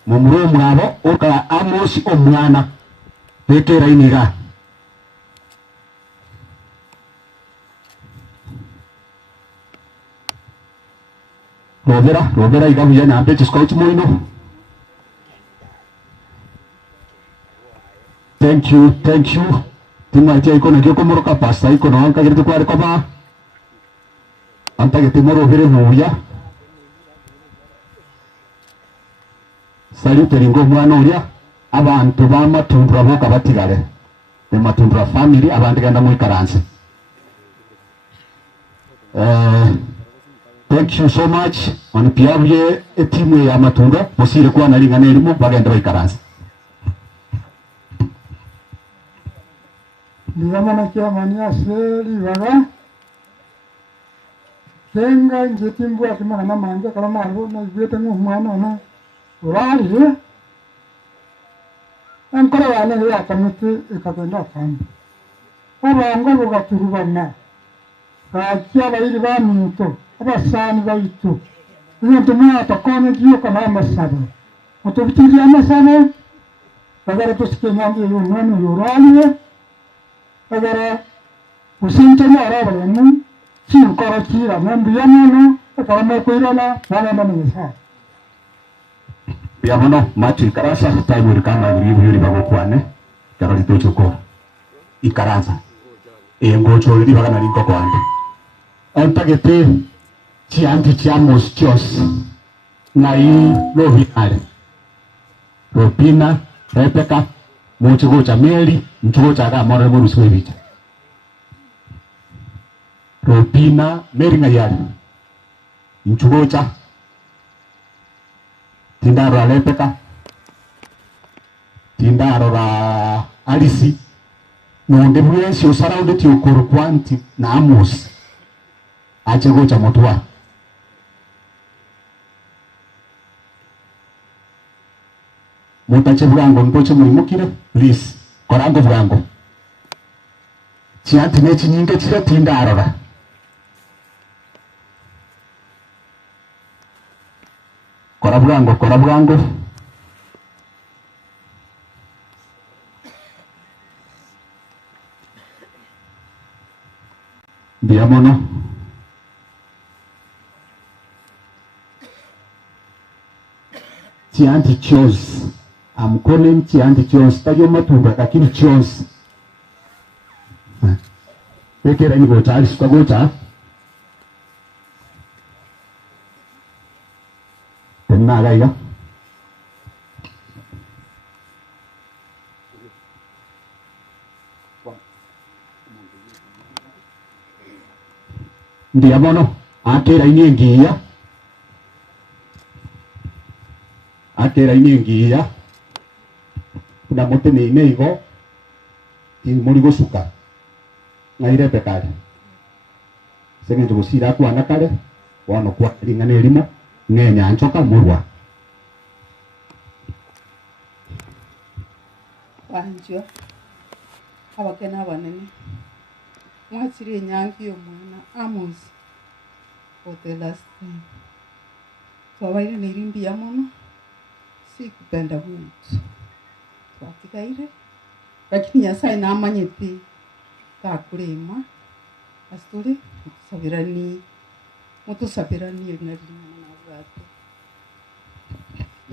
mumuro mwabo oka Amos omwana bekera iniga Robera igabu ya Nyambeche scout moino. Thank you timache iko na kyoko moroka pasta iko no anka girtu kware koba anta gete moro vere muya salute ringo mwana oria abantu b'amatundura boka batigare the matundura family abantu genda mwikaranse. Thank you so much on piabye timu ya matunda musire kwa nalinga nelimo bagenda baikaranse. Ndiyamana kiamani aseli baba tenga njetimbu atimana na manje kala marbo na ibete ngumana na urali ankara wana ya kamiti ikapenda sana abango bugaturubana kakia bairi ba minuto abasani baitu ibintu mwata kone giyo kana amasabo mutubitiri amasabo bagara tusikenyangi yunani urali agora usinto mara balemu chinkora chira nambiyamono akama koirala nana namisa biamono machi karasa taimuri kama yuri bagokwane karoli tochoko ikaranza ngocho iri bagana rinko kwande antagete chianti chiamos chios nai lovinare Ropina Rebecca Mochigo cha Mary mchugo cha kama mwana mwana usiwebicha Ropina Mary ngayari mchugo cha tindaro Rebecca tindaro la Alisi nonde mwensi usaraude ti ukoro kwanti na Amos achego cha motua mutache burango ntoche murimukire please korango burango chianti nechi nyinge chira tinda arora kora burango biamono chianti chose I'm calling chianti chose tayo matunda lakini chose pekera ni gota alisuka gota tena gaiga ndiamono akera inengia na mote ni neigo ti muri gusuka ngaire pekari senge ngusira kwa nakare wano kwa lingane limo ngenya nchoka murwa banjo abakena banene mwachiri nyangi omwana Amos for the last time so abaire nirimbi ya mono sikupenda muntu twatikaire lakini Nyasaye namanyete takurema asitore mutusabirani narimana nabwato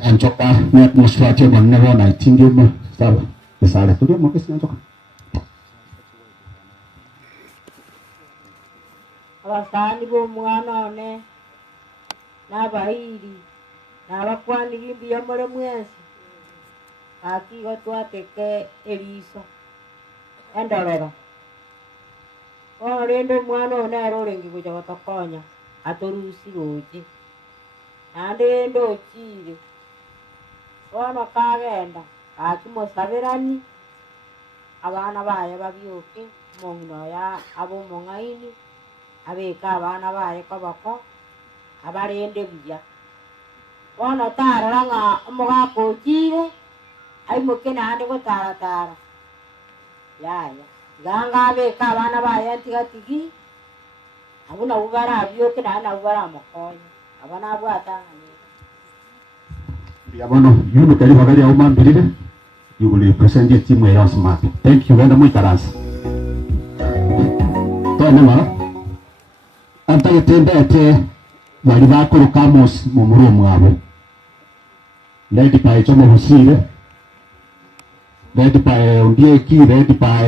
anchoka ne atmosphere banne bona itingema sawa besale tudio mokesi anchoka abasani bo mwana one n'abahiri n'abakwani bimbi ya muri mwezi akigo twateke eriso endorero orendo mwana one arorengi kuja batakonya atorusi goje ande ndo chire ono kagenda akimusabirani abana baye babyoke mongino ya abo mongaini abeka abana baye kabako abarende buya ono taranga omugako chire ai mukena ande ko tara ya ganga abeka abana baye tigatigi abuna ubara abyoke na ubara mokonya abana abwatanga biamono yuno kali bagari au mambirire you will represent the team ya smart thank you wenda muikaransa tone mara anta yetendete bali bakuru Amos mumuru mwabo lady pa chomo husire lady pa ondieki lady pa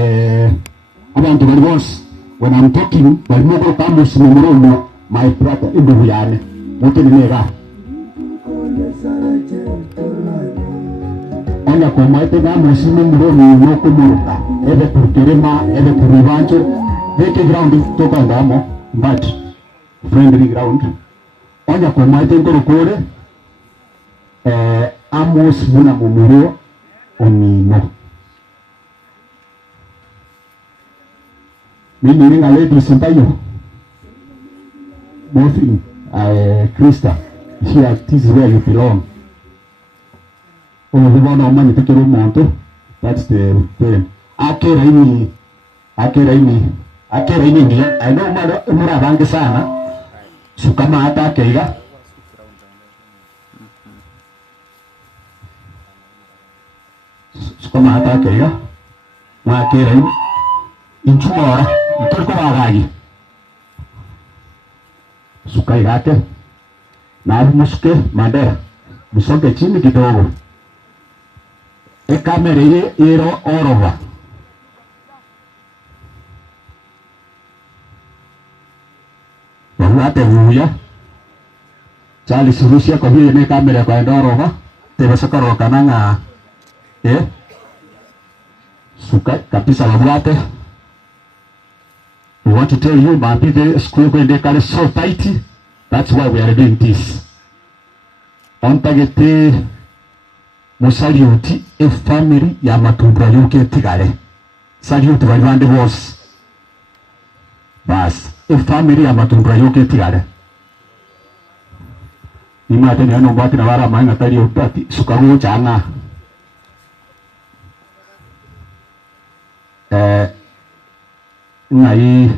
abantu bali boss when I'm talking bali mukuru Amos mumuru my brother ndugu yane mote ni nega onya komaite na musimu muro ni no kumuruka ebe kurema ebe kuribancho veke ground toka ndamo but friendly ground onya komaite ngoro kore Amos muna mumuro onino mimi ninga lady sintayo Morphine, Krista, here, this is where you belong. Oh, the one on money take your monto. That's the thing. Akeraini. I know mura bangi sana. Sukama hata keiga. Sukama hata keiga. Akeraini. Inchumora. Itorko wagagi. Sukai yake na muske Mandera msoge chini kidogo kamera ile iro orova wate huya chali surusia kwa hiyo ne kamera kwa orova tebe sakaro kananga sukai kabisa wabwate. We want to tell you, my people, school going to so tight. That's why we are doing this. On tagete musaliuti a family ya matumbra yuke tigare. Salute by one divorce. Bas, a family ya matumbra yuke tigare. Ima tena no bati na wara manga tari upati sukaru chana. Ngai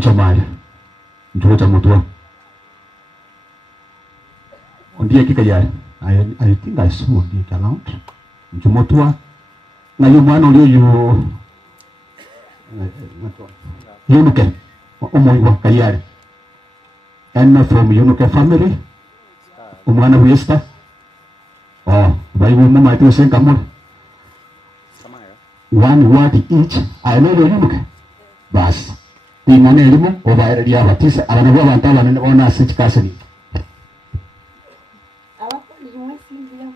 chomai ndio cha mtu ondie kikayari I think I saw the account njumotua na yu mwana ulio yunuke omoiwa kayari and from yunuke family umwana wiesta baibu mama itu sen kamu one word each I know yunuke bas imane elimu obaereria batisa abantu babantala ne bona sichikaseni abakoni mwesimbia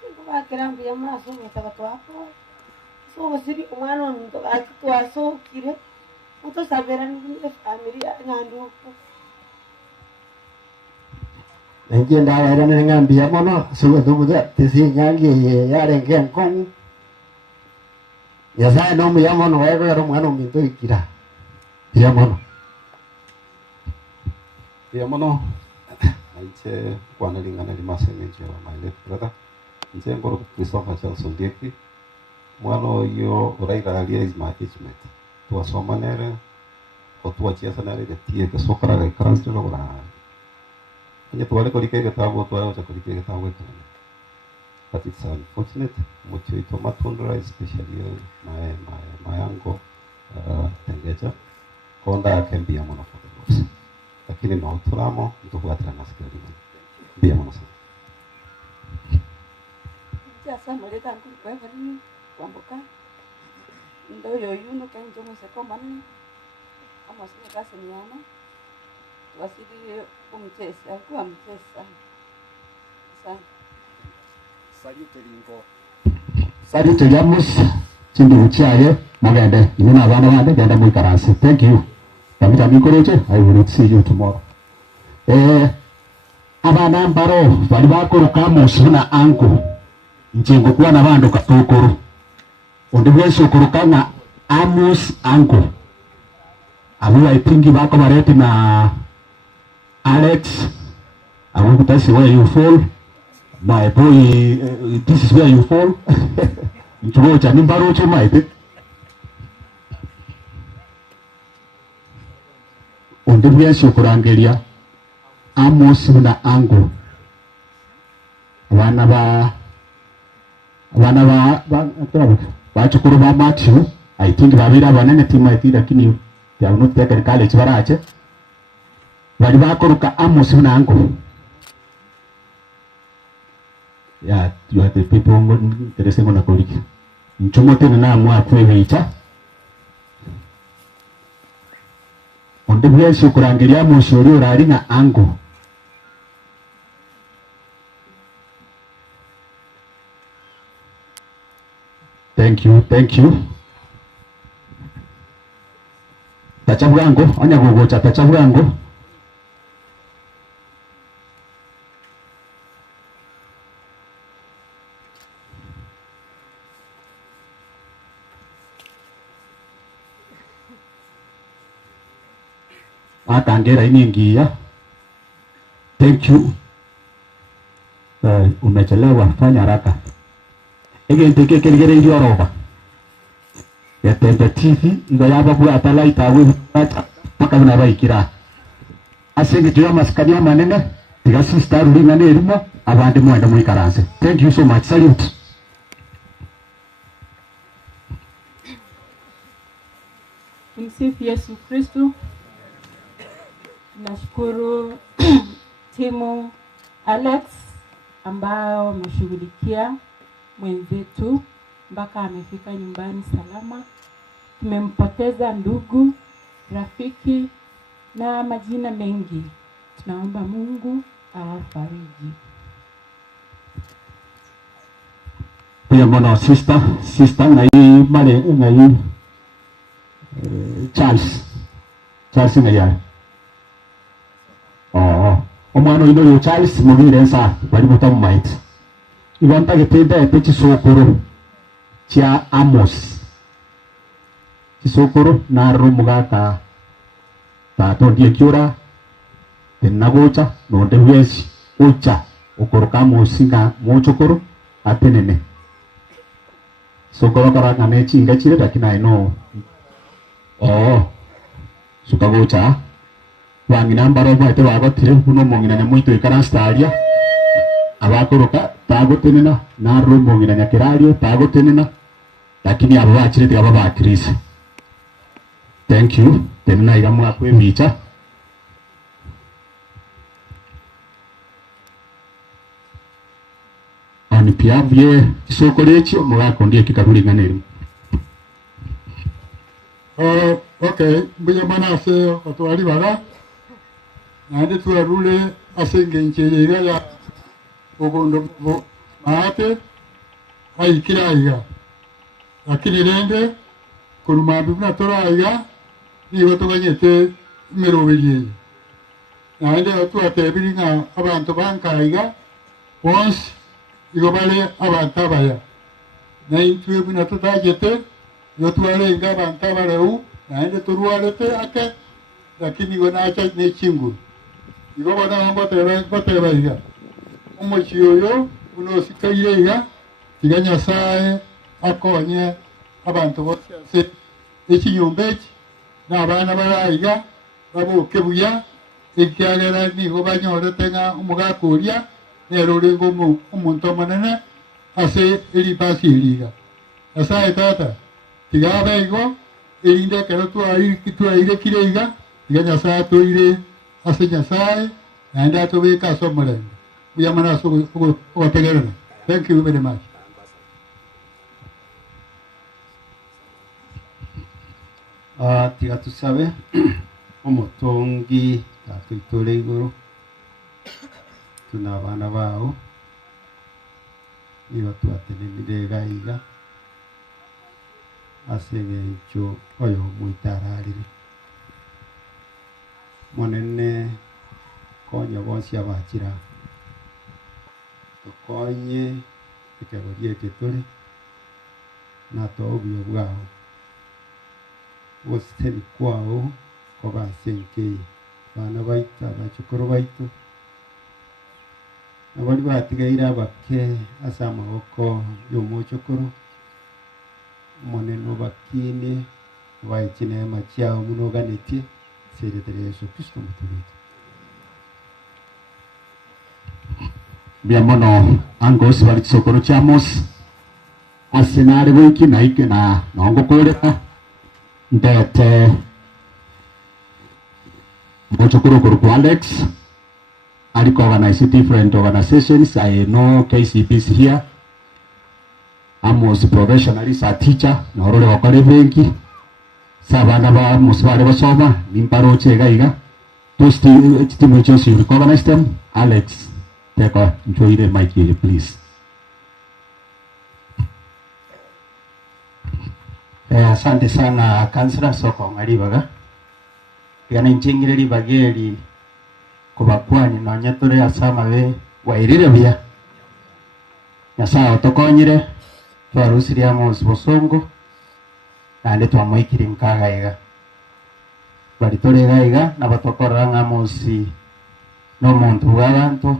singo bakerambi ya maso mutagato hapo so wasiri umwana ndo akitwa so kire muto sabera ni familia nyandu Enje ndawa ne ngambia mono suwe dumuda tisi nyangi yare ngenkong Yasa no me llamo no ero mwana minto ikira. Llamo no. Aiche kwana lingana limase menje wa my left brother. Nje ngoro Christopher Johnson Dieki. Mwano yo Raila Alia is my age mate. Tua somanere o tua chiesa nere de tie que sokara ga transfer ora. Nya tuale ko dikega tawo tua o ko dikega tawo ko. But it's unfortunate. Mucho ito matundra, especially my uncle Tengeja. Konda can be a mono for the Lord. Lakini no turamo ito kuatra nasikari. Be a mono. Sasa maleta nguru kwa bali kwamboka. Ndo yoyuno kenjo mseko mani. Kama sisi kasi nyama. Wasidi umchesa, kwa mchesa. Sasa Salute Jamus, chindi uchiaye, magende, inuna abana bande, genda muikarasi. Thank you. Kamita mikoroche, I will see you tomorrow. Abana mbaro, bali bakoroka musuna angu. Nchengo kuwa na bando katokoro. Ondibweso koroka na Amos angu. Abu I think bako bareti na Alex. Abu kutasi where you fall. My boy, this is where you fall. Nchuocha nimbaro choma ite. Ondibweso kurangelia Amos na angu. Wana bachukuru ba Matthew, I think babira banene tima iti lakini ya unuti ya kerikale chibarache. Bali bakoroka Amos na angu. Yeah, you have the people interested in the colleague. Nchumote na mwa kwewicha. Ondibweso kurangelia Amos rari na angu. Thank you, thank you. Tachabwango, onya gogocha tachabwango. Akangera iningia. Thank you. Umechelewa, fanya haraka. Egente kekeligere ndio roba. Ya tembe TV ngo yaba kwa atalaita we paka unabaikira. Asenge tuya maskania manene tiga sister rulinga nerimo abandi mwenda mwikaranse. Thank you so much. Salute. Tumsifu Yesu Kristo. Nashukuru timu Alex ambao wameshughulikia mwenzetu mpaka amefika nyumbani salama. Tumempoteza ndugu, rafiki na majina mengi. Tunaomba Mungu awafariji. Pia mwana sister na hii male na hii Charles na yeye. Omwana ino yo Charles mugire nsa bari mutamumait. Ibanta getenda epechi sokoro cha Amos. Kisokoro na rumugaka ta tondie kiura tenagocha no ndewesi ucha okoroka musinga mochokoro atenene. Sokoro karanga nechi ingachire lakini I know. Sukagocha wangina mbaro mwete wagotire kuno mongina nyamuito ikarastaria abakoroka tagotenena na rumongina nyakirario tagotenena lakini abo bachire tigaba bakirisa. Thank you. Tenena igamu akwe bicha. Ani pia bye isoko lecho mwako ndiye kikaruri nganeri. Okay, mbuya manase otwali bara. Nande tuarule asenge ncheyega ya ogondo maate haikiraiga. Lakini rende kurumambi na toraiga ni watoganyete merobeye. Nande atuatebiringa abantu bankaiga once igobale abantu abaya. Na intwe bina tutagete yotwale inga abantu abareu nande turualete ake lakini gonacha ne chingu. Igobana ngoteba iga. Umuchiyoyo uno sikaiga tiganya sae akonye abantu bose ekinyombechi n'abana barayiga babuke buya ikyagera niho banyorete nga umugakuria nerorengo umuntu manene ase eri pasiriga asaye tata tigabego erinde kero tuaire kireiga tiganya sae toire ase nyasaye naenda tobeka somore buya mana so otegerana. Thank you very much. Tiga tusabe omutongi tatwitore iguru tuna abana bao niba twatenemire gaiga asenge icho oyo muitararire monene konya bonsi abakira tokonye ikagorie ketore na tobyo bwao wasiteni kwao kwa basenkei bana baita bachukuru baitu abali batigaira abake asa amaboko y'umuchukuru moneno bakine baikine machiao munoganeti seretere Yesu Kristo mutumite bia mono angos bali sokoro chamos asenare wiki na ike na nongo koreka ndete mochokoro kwa Alex aliko organize different organizations. I know KCP is here. Amos professionally a teacher na orole wakale benki sabana ba musbare basoma nimparo chega iga tosti timu chosi recognize them. Alex take enjoy the mic here please. Asante sana kansila soko ngalibaga. Yana inchingire libageri kubakwani nonya tore asama we wairire bia. Nyasaye otokonyire twarusiri Amos Bosongo nande twamwikire nkagaiga. Bari tore gaiga nabatokorera Amos no muntu w'abantu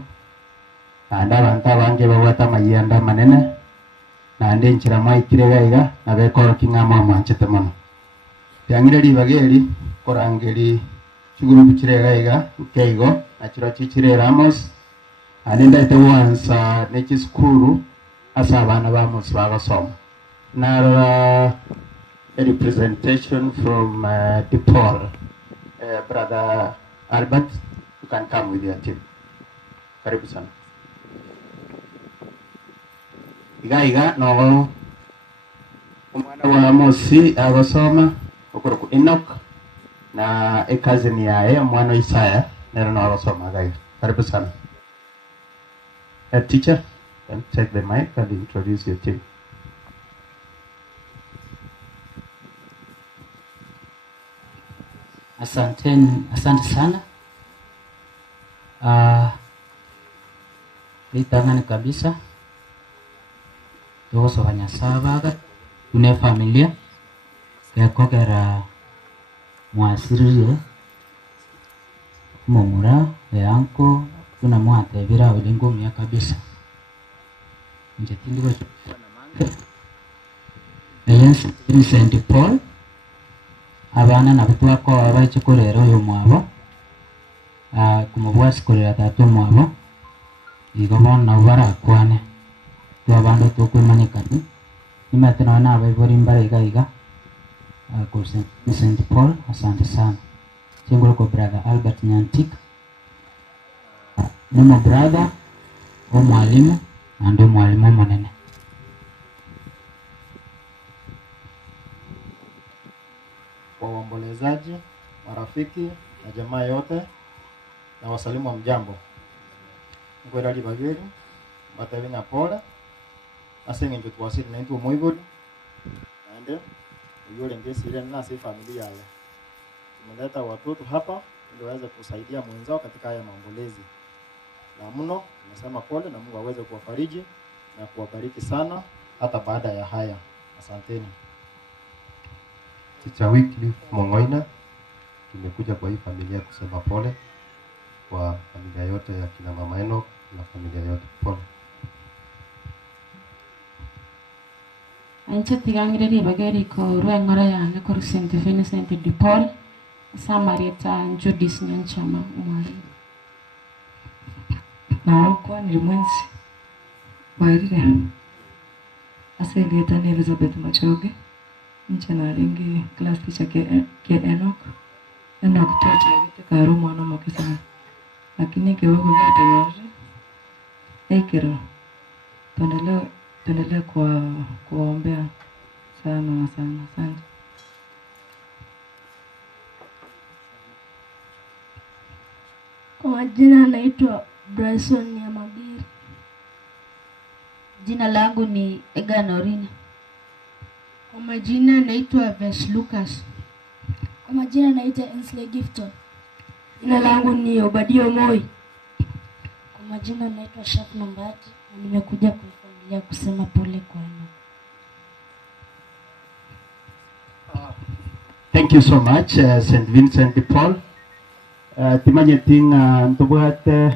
nande abantu abange babwata mayanda manene nande nchira mwikire gaiga nabekora king'ama mwanchete mono byangire libageri korangeri chiguru bukire gaiga keigo nachiro chichire Amos ande ndaite wansa neki skuru asa abana ba Amos bagasoma na a representation from DePaul. Brother Albert, you can come with your team. Karibu sana. Iga no umwana wa Amos agasoma okoro ku Enoch na cousin yae mwana Isaya nero no agasoma gaiga. Karibu sana. Teacher, and take the mic and introduce your team. Asante sana. Litangani kabisa. Toso banyasabaga tune familia kekokera mwasirire momura yanko tuna mwate bira ulingo mya kabisa. Njetindi kwa Yes, St. Paul abana nabutwako abachikorero yo mwabo kumubwasi korera tatu mwabo igobona barakwane twabando tokwemanikani nimatena na abibori mbare gaiga ku St. Paul. Asante sana chingolo ko brother Albert Nyantik nimo brother o mwalimu ando mwalimu monene. Waombolezaji, marafiki na jamaa yote na wasalimu wa mjambo. Ngwera libageri batalinga pole asenge njo twasiri na ntu moibodi nande yule ngesi ile na si familia yale. Tumeleta watoto hapa ili waweze kusaidia mwenzao katika haya maombolezi. Na mno nasema pole na Mungu aweze kuwafariji na kuwabariki sana hata baada ya haya. Asanteni. Teacher Wycliffe Mongoina, tumekuja kwa hii familia kusema pole kwa familia yote ya kina mama Enoch na familia yote. Pole. Anche tigangire libageri ko ruengora yange ko St. Vincent de Paul Samarieta Judith Nyanchama mwari na kwa ni mwenzi wairire asengeta ni Elizabeth Machoge nchana ringi class teacher ke Enoch tocha vite karu mwana mokisana lakini kiwako gata yari ekero tuendelee kuombea sana. Asante. Kwa majina naitwa Bryson Nyamabiri. Jina langu ni Egan Orina. Kwa majina naitwa Ves Lucas. Kwa majina naitwa Ensley Gifton. Jina langu ni Obadio Moi. Kwa majina naitwa Shaf Nambati na nimekuja kwa familia kusema pole kwa Enoch. Thank you so much, St. Vincent de Paul. Timanye ting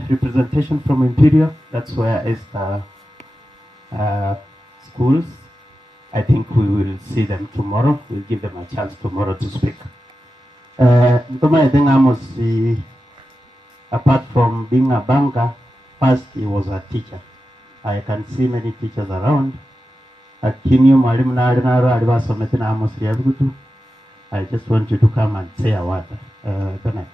representation from Imperial. That's where is the schools. I think we will see them tomorrow. We'll give them a chance tomorrow to speak. Timanye ting Amos, apart from being a banker, first he was a teacher. I can see many teachers around. Akinyo mwalimu na alinaro alibasomete na Amos yabutu. I just want you to come and say a word. Tonight.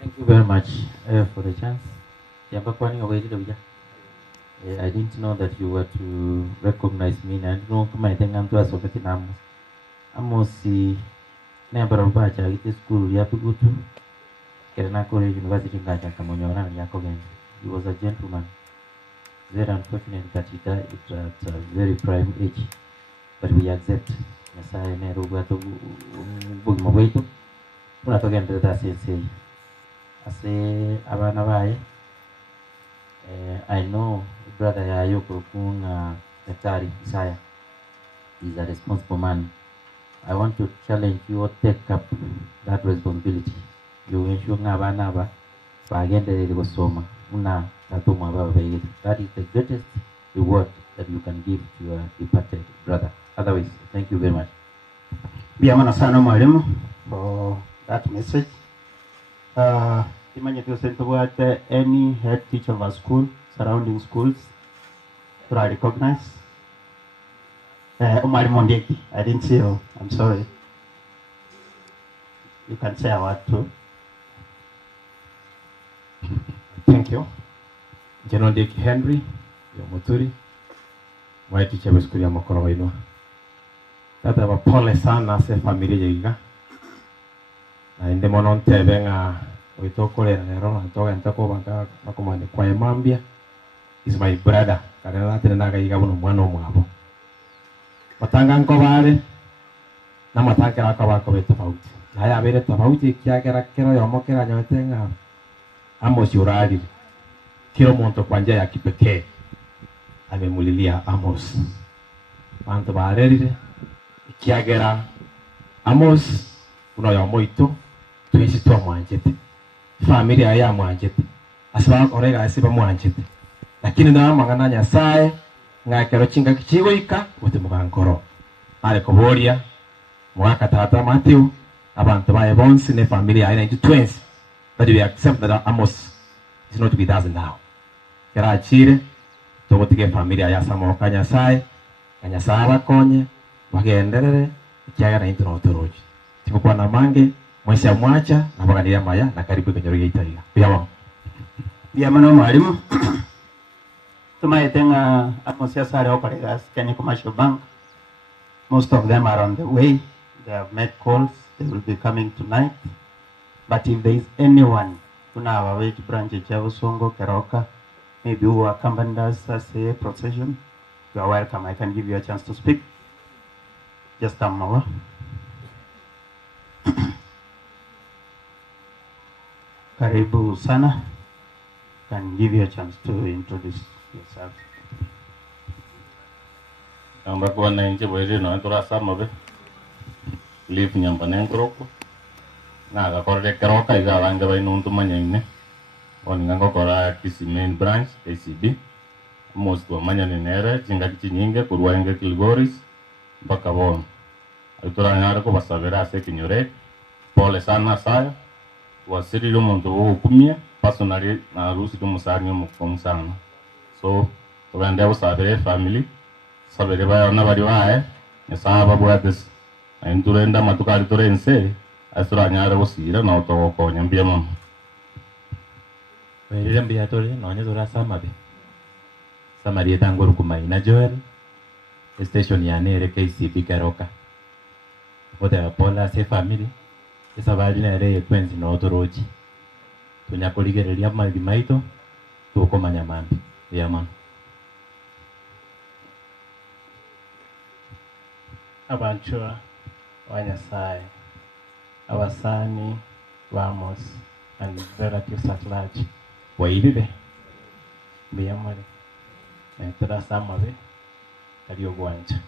Thank you very much for the chance. I didn't know that you were to recognize me. I didn't know my thing. I'm to associate Amos. Amos never bacha ite school ya pugutu. Kerana kore university ngaja kamonyo na yako gen. He was a gentleman. Very unfortunate that he died at a very prime age. But we accept. Nyasaye ne rugato bugi mabweito. Una togenda da sensei. Ase abana bae. I know brother Yayo Kurukun Daktari Isaiah is a responsible man. I want to challenge you to take up that responsibility. You ensure abana ba bagenda gosoma una tatuma baba bayidi. That is the greatest reward that you can give to your departed brother. Otherwise, thank you very much. Biamana sana mwalimu for that message. Imagine to send to any head teacher of a school, surrounding schools, to recognize. Mwalimu Ndieki, I didn't see you. I'm sorry. You can say a word too. Thank you. General Ndieki Henry, Muturi, my teacher wa skuli ya Mokoro Wainua. Tata wa pole sana se familia yiga. Na inde monon tebe nga uitokole na nero atoga ntako banga makomane kwa Mambia is my brother. Karena tena naga yiga buno mwana omwabo. Matanga nko bare na matanga akawa ko tofauti. Na ya bere tofauti kiagera kero yomokera nyotenga Amos Urali. Kila mtu kwa njia ya kipekee amemulilia Amos. Manto barerire kiagera Amos unoyo moito twisi twa mwanjete. Familia ya mwanjete. Asaba orega asiba mwanjete. Lakini na mangana Nyasaye ngakero chinga kichigoika uti mugankoro. Ale koboria mwaka tata Matthew abantu bae bonsi ne familia ina into twins. But we accept that Amos is not with us now. Kera achire tobotige familia ya samoka Nyasaye Nyasaye konye bagenderere ikiaga na intro toroji. Tikuwa na mange mwesha mwacha na baganira maya na karibu kwenye rogi itaiga. Biawa. Biamana mwalimu. Tumaitenga Amos ya sare operators Kenya Commercial Bank. Most of them are on the way. They have made calls. They will be coming tonight. But if there is anyone kuna our way to branch Chavusongo, Keroka, maybe who accompanied us as a procession, you are welcome. I can give you a chance to speak. Just come over. Karibu sana. Can give you a chance to introduce yourself. Amba kwa na nje bwere no antora sama be. Leave nyamba nenkroko. Na ga korre keroka iga banga bai nuntu manyine. Oni ngango kora kisi main branch ACB. Most wa manya nere jinga kinyinge kurwa inge Kilgoris mpaka bon. Aitora nyara ko basavera se kinyore. Pole sana saya. Wasiri lo muntu ukumia personally na rusi to musarnyo mukomsana. So to gande usabere family sabere ba na bari wae nyasaba bwades ainturenda matukari torense asura nyara usira na to ko nyambia mama. Wewe mbia tole nonye tora samabe. Samaria tangoro kumaina Joel. Station ya nere KCB Keroka. Pote pola se family. Esa bali na ere kwenzi no toroji. Tunyakoligereria magi maito tuko manyamambi. Yama. Abanchua Wanyasaye, Awasani, Ramos, and relatives at large. Wairibe. Biyamare. Nentura Samabe, Kariogwanja.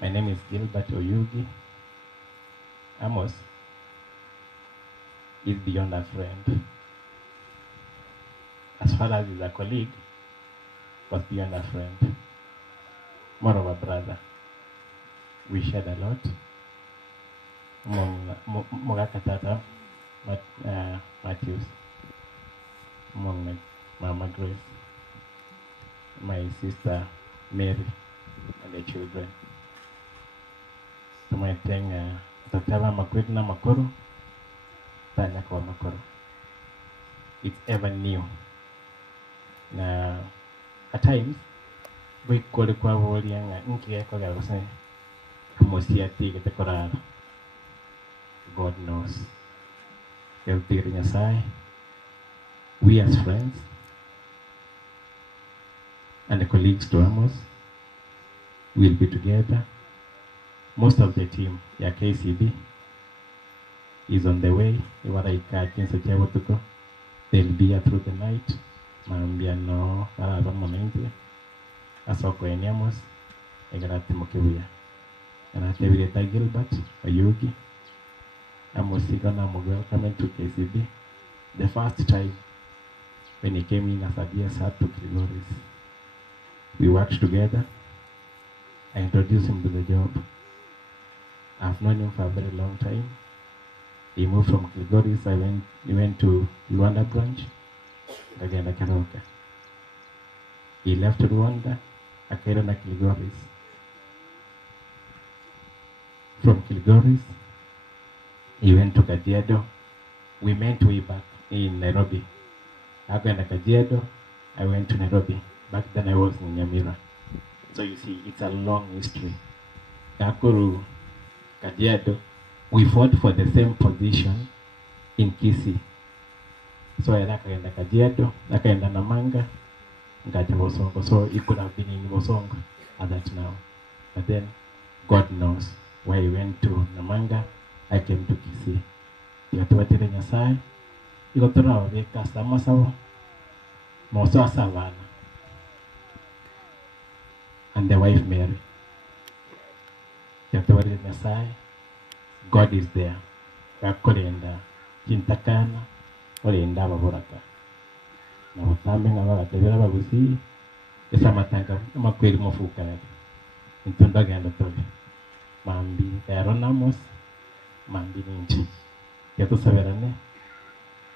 My name is Gilbert Oyugi. Amos is beyond a friend. As far as he's a colleague, was beyond a friend. More of a brother. We shared a lot. Mogakatata, Matthews, Mama Grace, my sister Mary, and the children. So my thing, Dr. Makwitna Makoro, Tanya kwa Makoro. It's ever new. Now, at times, we call it kwa wolianga, inki kwa gawase, kumosia tige te korara. God knows. El tiri Nyasaye, we as friends and the colleagues to Amos will be together. Most of the team, yeah, KCB, is on the way. They'll be here through the night. Mambiano, Monenze, Asoko and Amos, Egarati Mokebuya. And I tell you, Gilbert, Ayugi, Amos Sigana welcome to KCB. The first time when he came in as a DSR to Kilgoris, we worked together. I introduced him to the job. I've known him for a very long time. He moved from Kilgoris. He went to Luanda branch. Again, Karaoke. He left Rwanda. Akaenda Kilgoris. From Kilgoris, he went to Kajiado. We met way back in Nairobi. Akaenda Kajiado. I went to Nairobi. Back then I was in Nyamira. So you see, it's a long history. Nakuru, Kajiado, we fought for the same position in Kisii. So I nakaenda Kajiado, nakaenda Namanga, ngaja Bosongo. So it could have been in Bosongo at that now. But then God knows why he went to Namanga, I came to Kisii. Ikatuwatere Nyasaye, ikotora wabeka sama sawa, moso Savannah. And the wife Mary. Ikatuwatere Nyasaye, God is there. Kakolenda, Kintakana, Olenda Baboraka. Na watame nga bagatebera bagusi, esa matanga makweli mofuka nati. Intunda ganda tobi. Mambi, Aaron Mambi Ninchi. Yato saberane.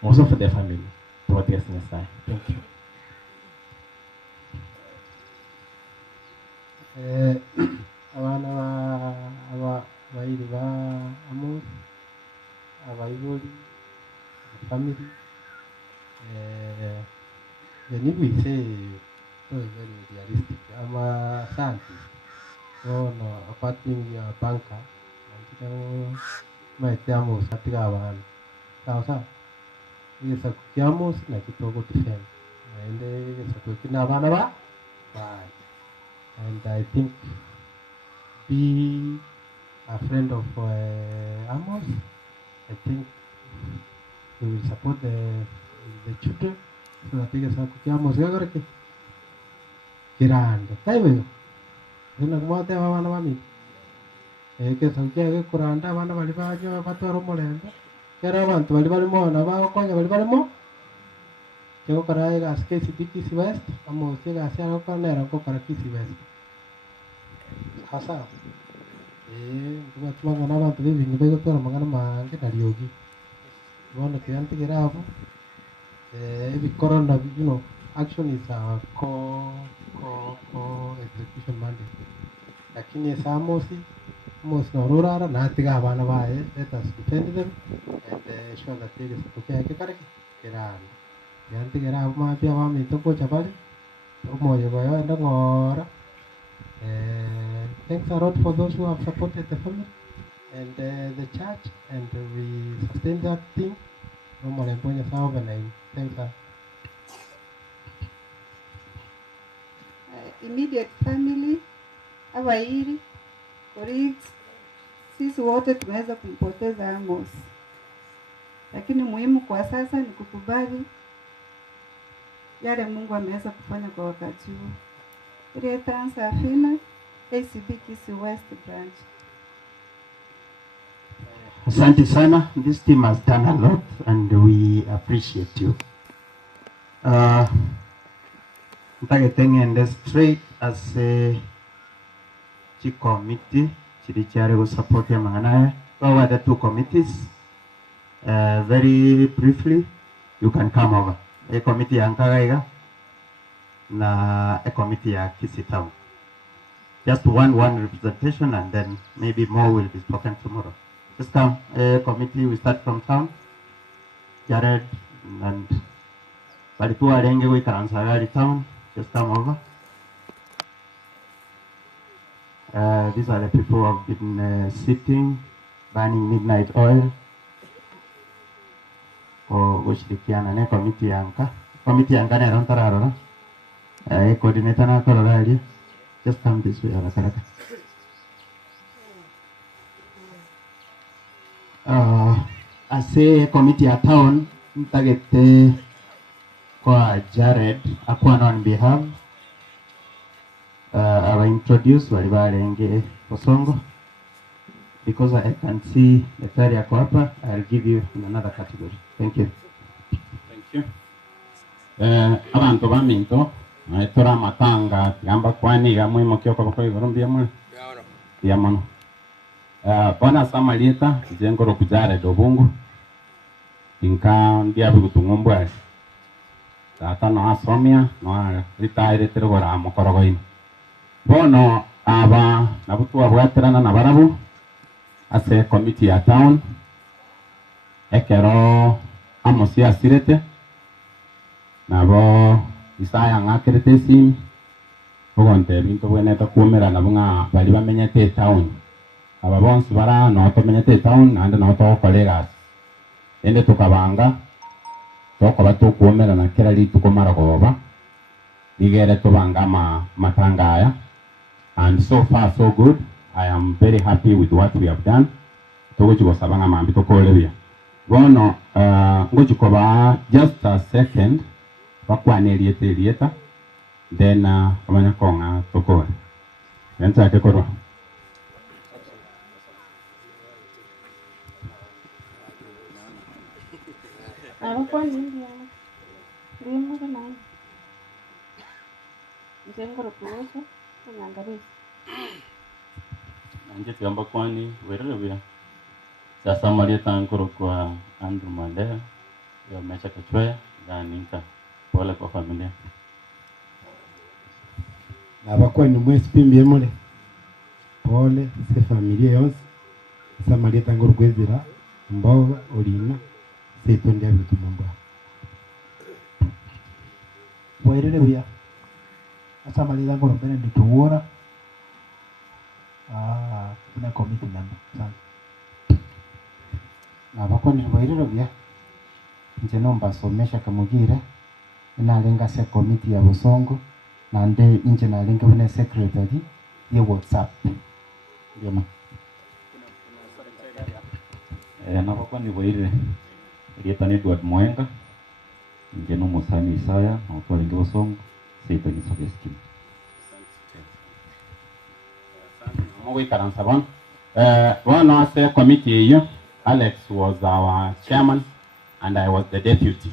Most of the family. To what yes Nyasaye. Thank you. Abana abairi ba Amos, abaiboli, family. When we say so very realistic, I'm a scientist. So no, aparting your banker, and my Amos at the Gavan. Sausa. Yes, a Kiamos like it to defend. And it's a quick Navanava. And I think be a friend of Amos. I think we will support the children so that they can Amos Gagaraki. Kirand. Taiwan. Then a mother of one of me. A case of Jagger Kuranda, one of Alibajo, Patoro Molenda. Caravan to Alibalimo, Navajo, Alibalimo. Jokarai as Casey Kisi West, Amos Siano Corner, and Cocarakisi West. Hasa. Much Magana to live in the Begotor Magana get a yogi. One of the anti-graph. Every corona, action is a execution mandate. Lakini Samosi, most Norura, Natiga Vanava, let us defend them and show that they is okay. The anti-graph might be a woman to go Chabali, Moyo and Ngora. Thanks a lot for those who have supported the family and the church, and we sustain that thing. No more than thanks. Immediate family, awairi, colleagues, sisi wote tumeweza kumpoteza Amos, lakini muhimu kwa sasa ni kukubali yale Mungu ameweza kufanya kwa wakati huu. Ileta Safina, ACB Kisii West branch. Asante sana. This team has done a lot and we appreciate you. And straight as a committee, Chirichari will support him. What were the two committees? Very briefly, you can come over. A committee Ankagaiga, na a committee at Kisii Town. Just one representation, and then maybe more will be spoken tomorrow. Just come, a committee, we start from town. Jared and Balitua Renge, we can answer town. Just come over. These are the people who have been sitting, burning midnight oil. Or kushirikiana na komiti yanga na ron tararo coordinator na kororali just come this way haraka ase komiti ya town ntagete kwa Jared akwana on behalf I will introduce wali barenge Osongo because I can see the third yako hapa. I'll give you in another category. Thank you. Thank you. Abantu baminto tora matanga gamba kwani gamwe mokyoko bako igorumbia mu ya mano bona samalieta jengo ro kujare dobungu inka ndia bigutungombwa tata no asomia no retire terogora mukorogoini bono aba nabutu abwaterana na barabu ase committee ya town ekero amosi asirete nabo Isaya ngakirete sim ogonte bintu bweneta kumera nabunga bali bamenyete town aba bonse bara no tomenyete town ande no to colleagues ende tukabanga tokoba tukumera na kera litu komara goba igere tubanga matangaya and so far so good. I am very happy with what we have done. Togo sabanga mambi to kolebia bono ngochikoba just a second bakwane lieta then amanya konga tokore yanta ke korwa Kwa nini limo kana njengo rokuoso kunangalia nje tiamba kwani werelebia sasa malieta ankoro kwa Andrew Mandela ya mecha kachwe zaninka pole kwa familia abakwani mwesi pimbye mole pole se familia yose sasa malieta ngoro kwezira mboga olina se tondia bitumamba werelebia sasa malieta ngoro bene nituora kuna committee member sana abakwani werelebia nje nomba somesha kamugire inalenga se committee ya Busongo na nde inje nalenga bune secretary ya WhatsApp yema nabakwani weire rietani Edward Mwenga nje no Musani Isaya na utwalinge Busongo seito ni suggestion we karansa bon one ase committee hiyo Alex was our chairman and I was the deputy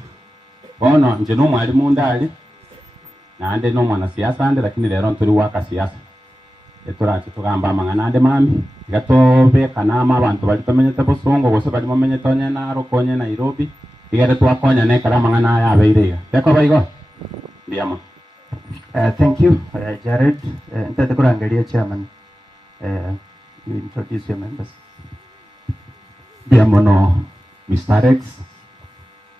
bono nje no mwalimu ndali na ande no mwana siasa ande lakini lero nturi waka siasa eturati tugamba mangana ande mami gatobe kanama abantu bali tomenyete Busongo gose bali momenye tonye na rokonye Nairobi igere twakonya ne kala mangana ya beirega yako baigo ndiama thank you Jared ntate kurangalia chairman you introduce your members ndiamono Mr. Rex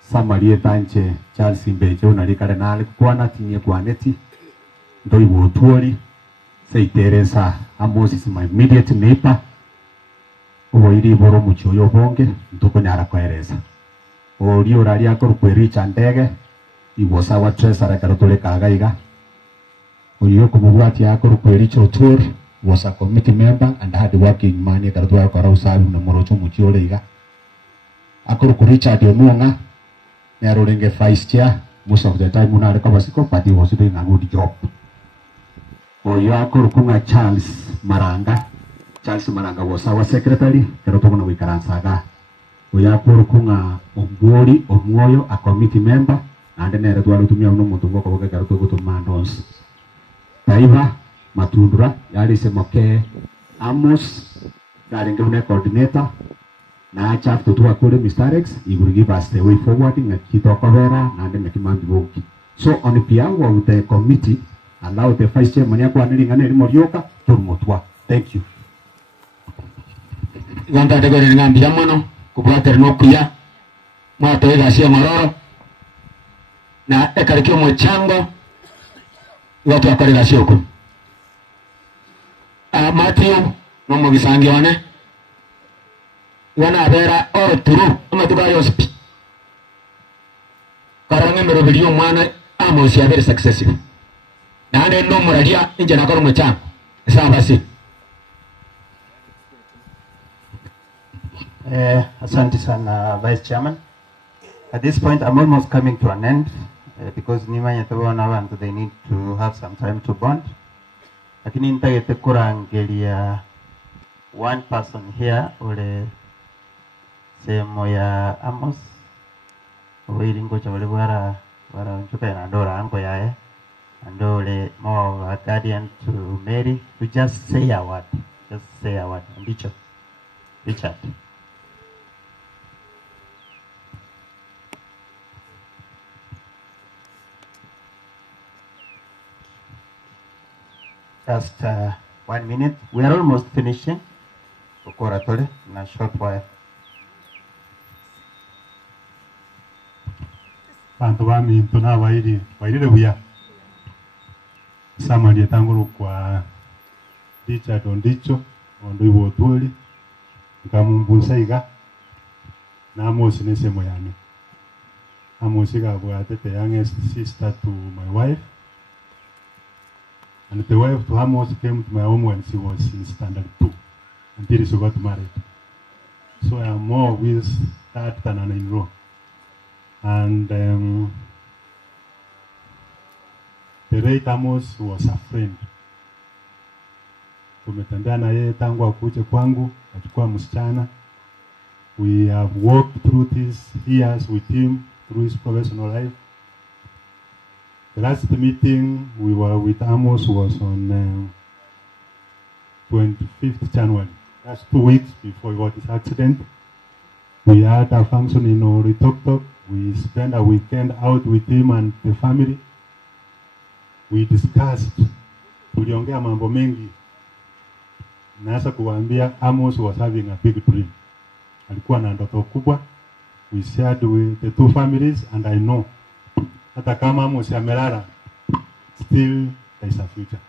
Samarie Tanche Charles Mbeje unalikale nale kwana tinye kwaneti ndo ibutuori say Teresa Amosis my immediate neighbor oiri boro muchoyo bonge ntoko nyara kwaereza ori orari akoro kwericha ndege iwosa wa treasurer karotole kagaiga oyo kumubwati akoro kwericha otur was a committee member and had working money karotwa kwa usabi na morocho muchiole iga akoro ku Richard Omunga narolenge vice chair most of the time unare kwa basiko but he was doing a good job oyo akoro kunga Charles Maranga was our secretary karoto kuna wikaransaga oyo akoro kunga Ombori Omwoyo a committee member and nere twalo tumia uno mutungo kwa karoto kutumandos Taiva Matundura yali semoke Amos darenge une coordinator na chaf to tuwa kule Mr. Rex he will give us the way forward na kitoko vera na ndenge kimandi boki so on piango of the committee allow the vice chairman yako anilinga ni morioka turmotwa thank you ganda de gari ngambi yamono kubwatera no kuya mwato ega sia mororo na ekarikio mwechango watu akorera sioko Matthew no mugisangi wane wana abera oro turu amatuka yospi Karanga merobilio mwana Amos ya very successful. Na ane no muradia inje na koro mchango. Sawa basi. Asante sana Vice Chairman. At this point, I'm almost coming to an end because Nima Yatawana and they need to have some time to bond. Lakini nitagete kurangelia one person here ule semo ya Amos wili ngocha wale wara nchuka na ndora ango yae andole more a guardian to Mary to just say a word. Ndicho Richard. Just 1 minute. We are almost finishing. Ukoratole in a short while. Bantu bami tuna wairire buya. Samali etangolo kwa Richard Ondicho ondo ibotoli nkamumbusaiga na Amos nese moyane. Amos ga bwate the youngest sister to my wife. And the wife to Amos came to my home when she was in standard 2 until she got married. So I am more with that than an in-law. And the late Amos was a friend. Tumetembea na yeye tangu akuje kwangu, achukua msichana. We have walked through these years with him through his professional life. The last meeting we were with Amos was on 25th January. That's 2 weeks before he got his accident. We had a function in Oritoktok. We spent a weekend out with him and the family. We discussed, tuliongea mambo mengi. Nasa kuambia Amos was having a big dream. Alikuwa na ndoto kubwa. We shared with the two families and I know hata kama Amos amelala, still there is a future.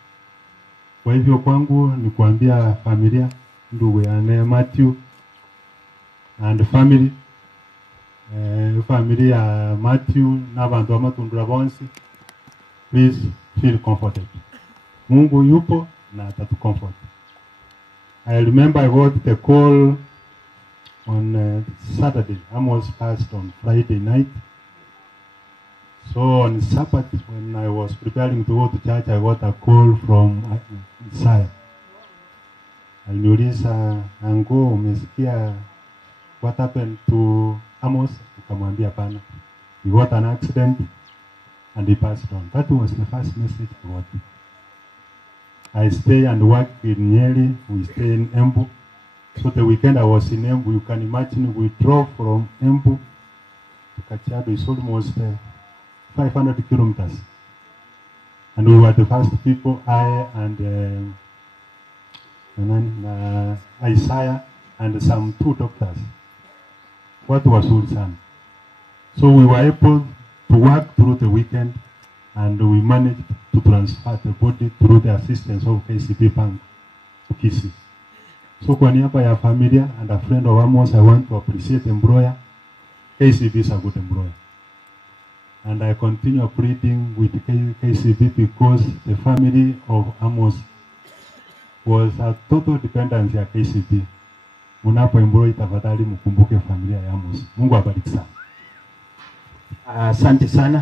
Kwa hivyo kwangu ni kuambia familia, ndugu ya Matthew and family, family ya Matthew na bantu wa Matundura bonsi, please feel comforted. Mungu yupo na atatu comfort. I remember I got the call on Saturday. Amos passed on Friday night. So on Sabbath, when I was preparing to go to church, I got a call from Isaiah. Aliniuliza, Ango, umesikia what happened to Amos? Nikamwambia hapana. He got an accident and he passed on. That was the first message I got. I stay and work in Nyeri. We stay in Embu. So the weekend I was in Embu, you can imagine we drove from Embu to Kajiado. It's almost 500 kilometers. And we were the first people, I and Isaiah and some 2 doctors. What was Ulsan? So we were able to work through the weekend and we managed to transfer the body through the assistance of KCB Bank to Kisii. So kwa niaba ya familia and a friend of Amos, I want to appreciate Embroya. KCB is a good Embroya. And I continue pleading with KCB because the family of Amos was a total dependence ya KCB. Munapo Embroya tafadhali mkumbuke familia ya Amos. Mungu abariki sana. Asante sana.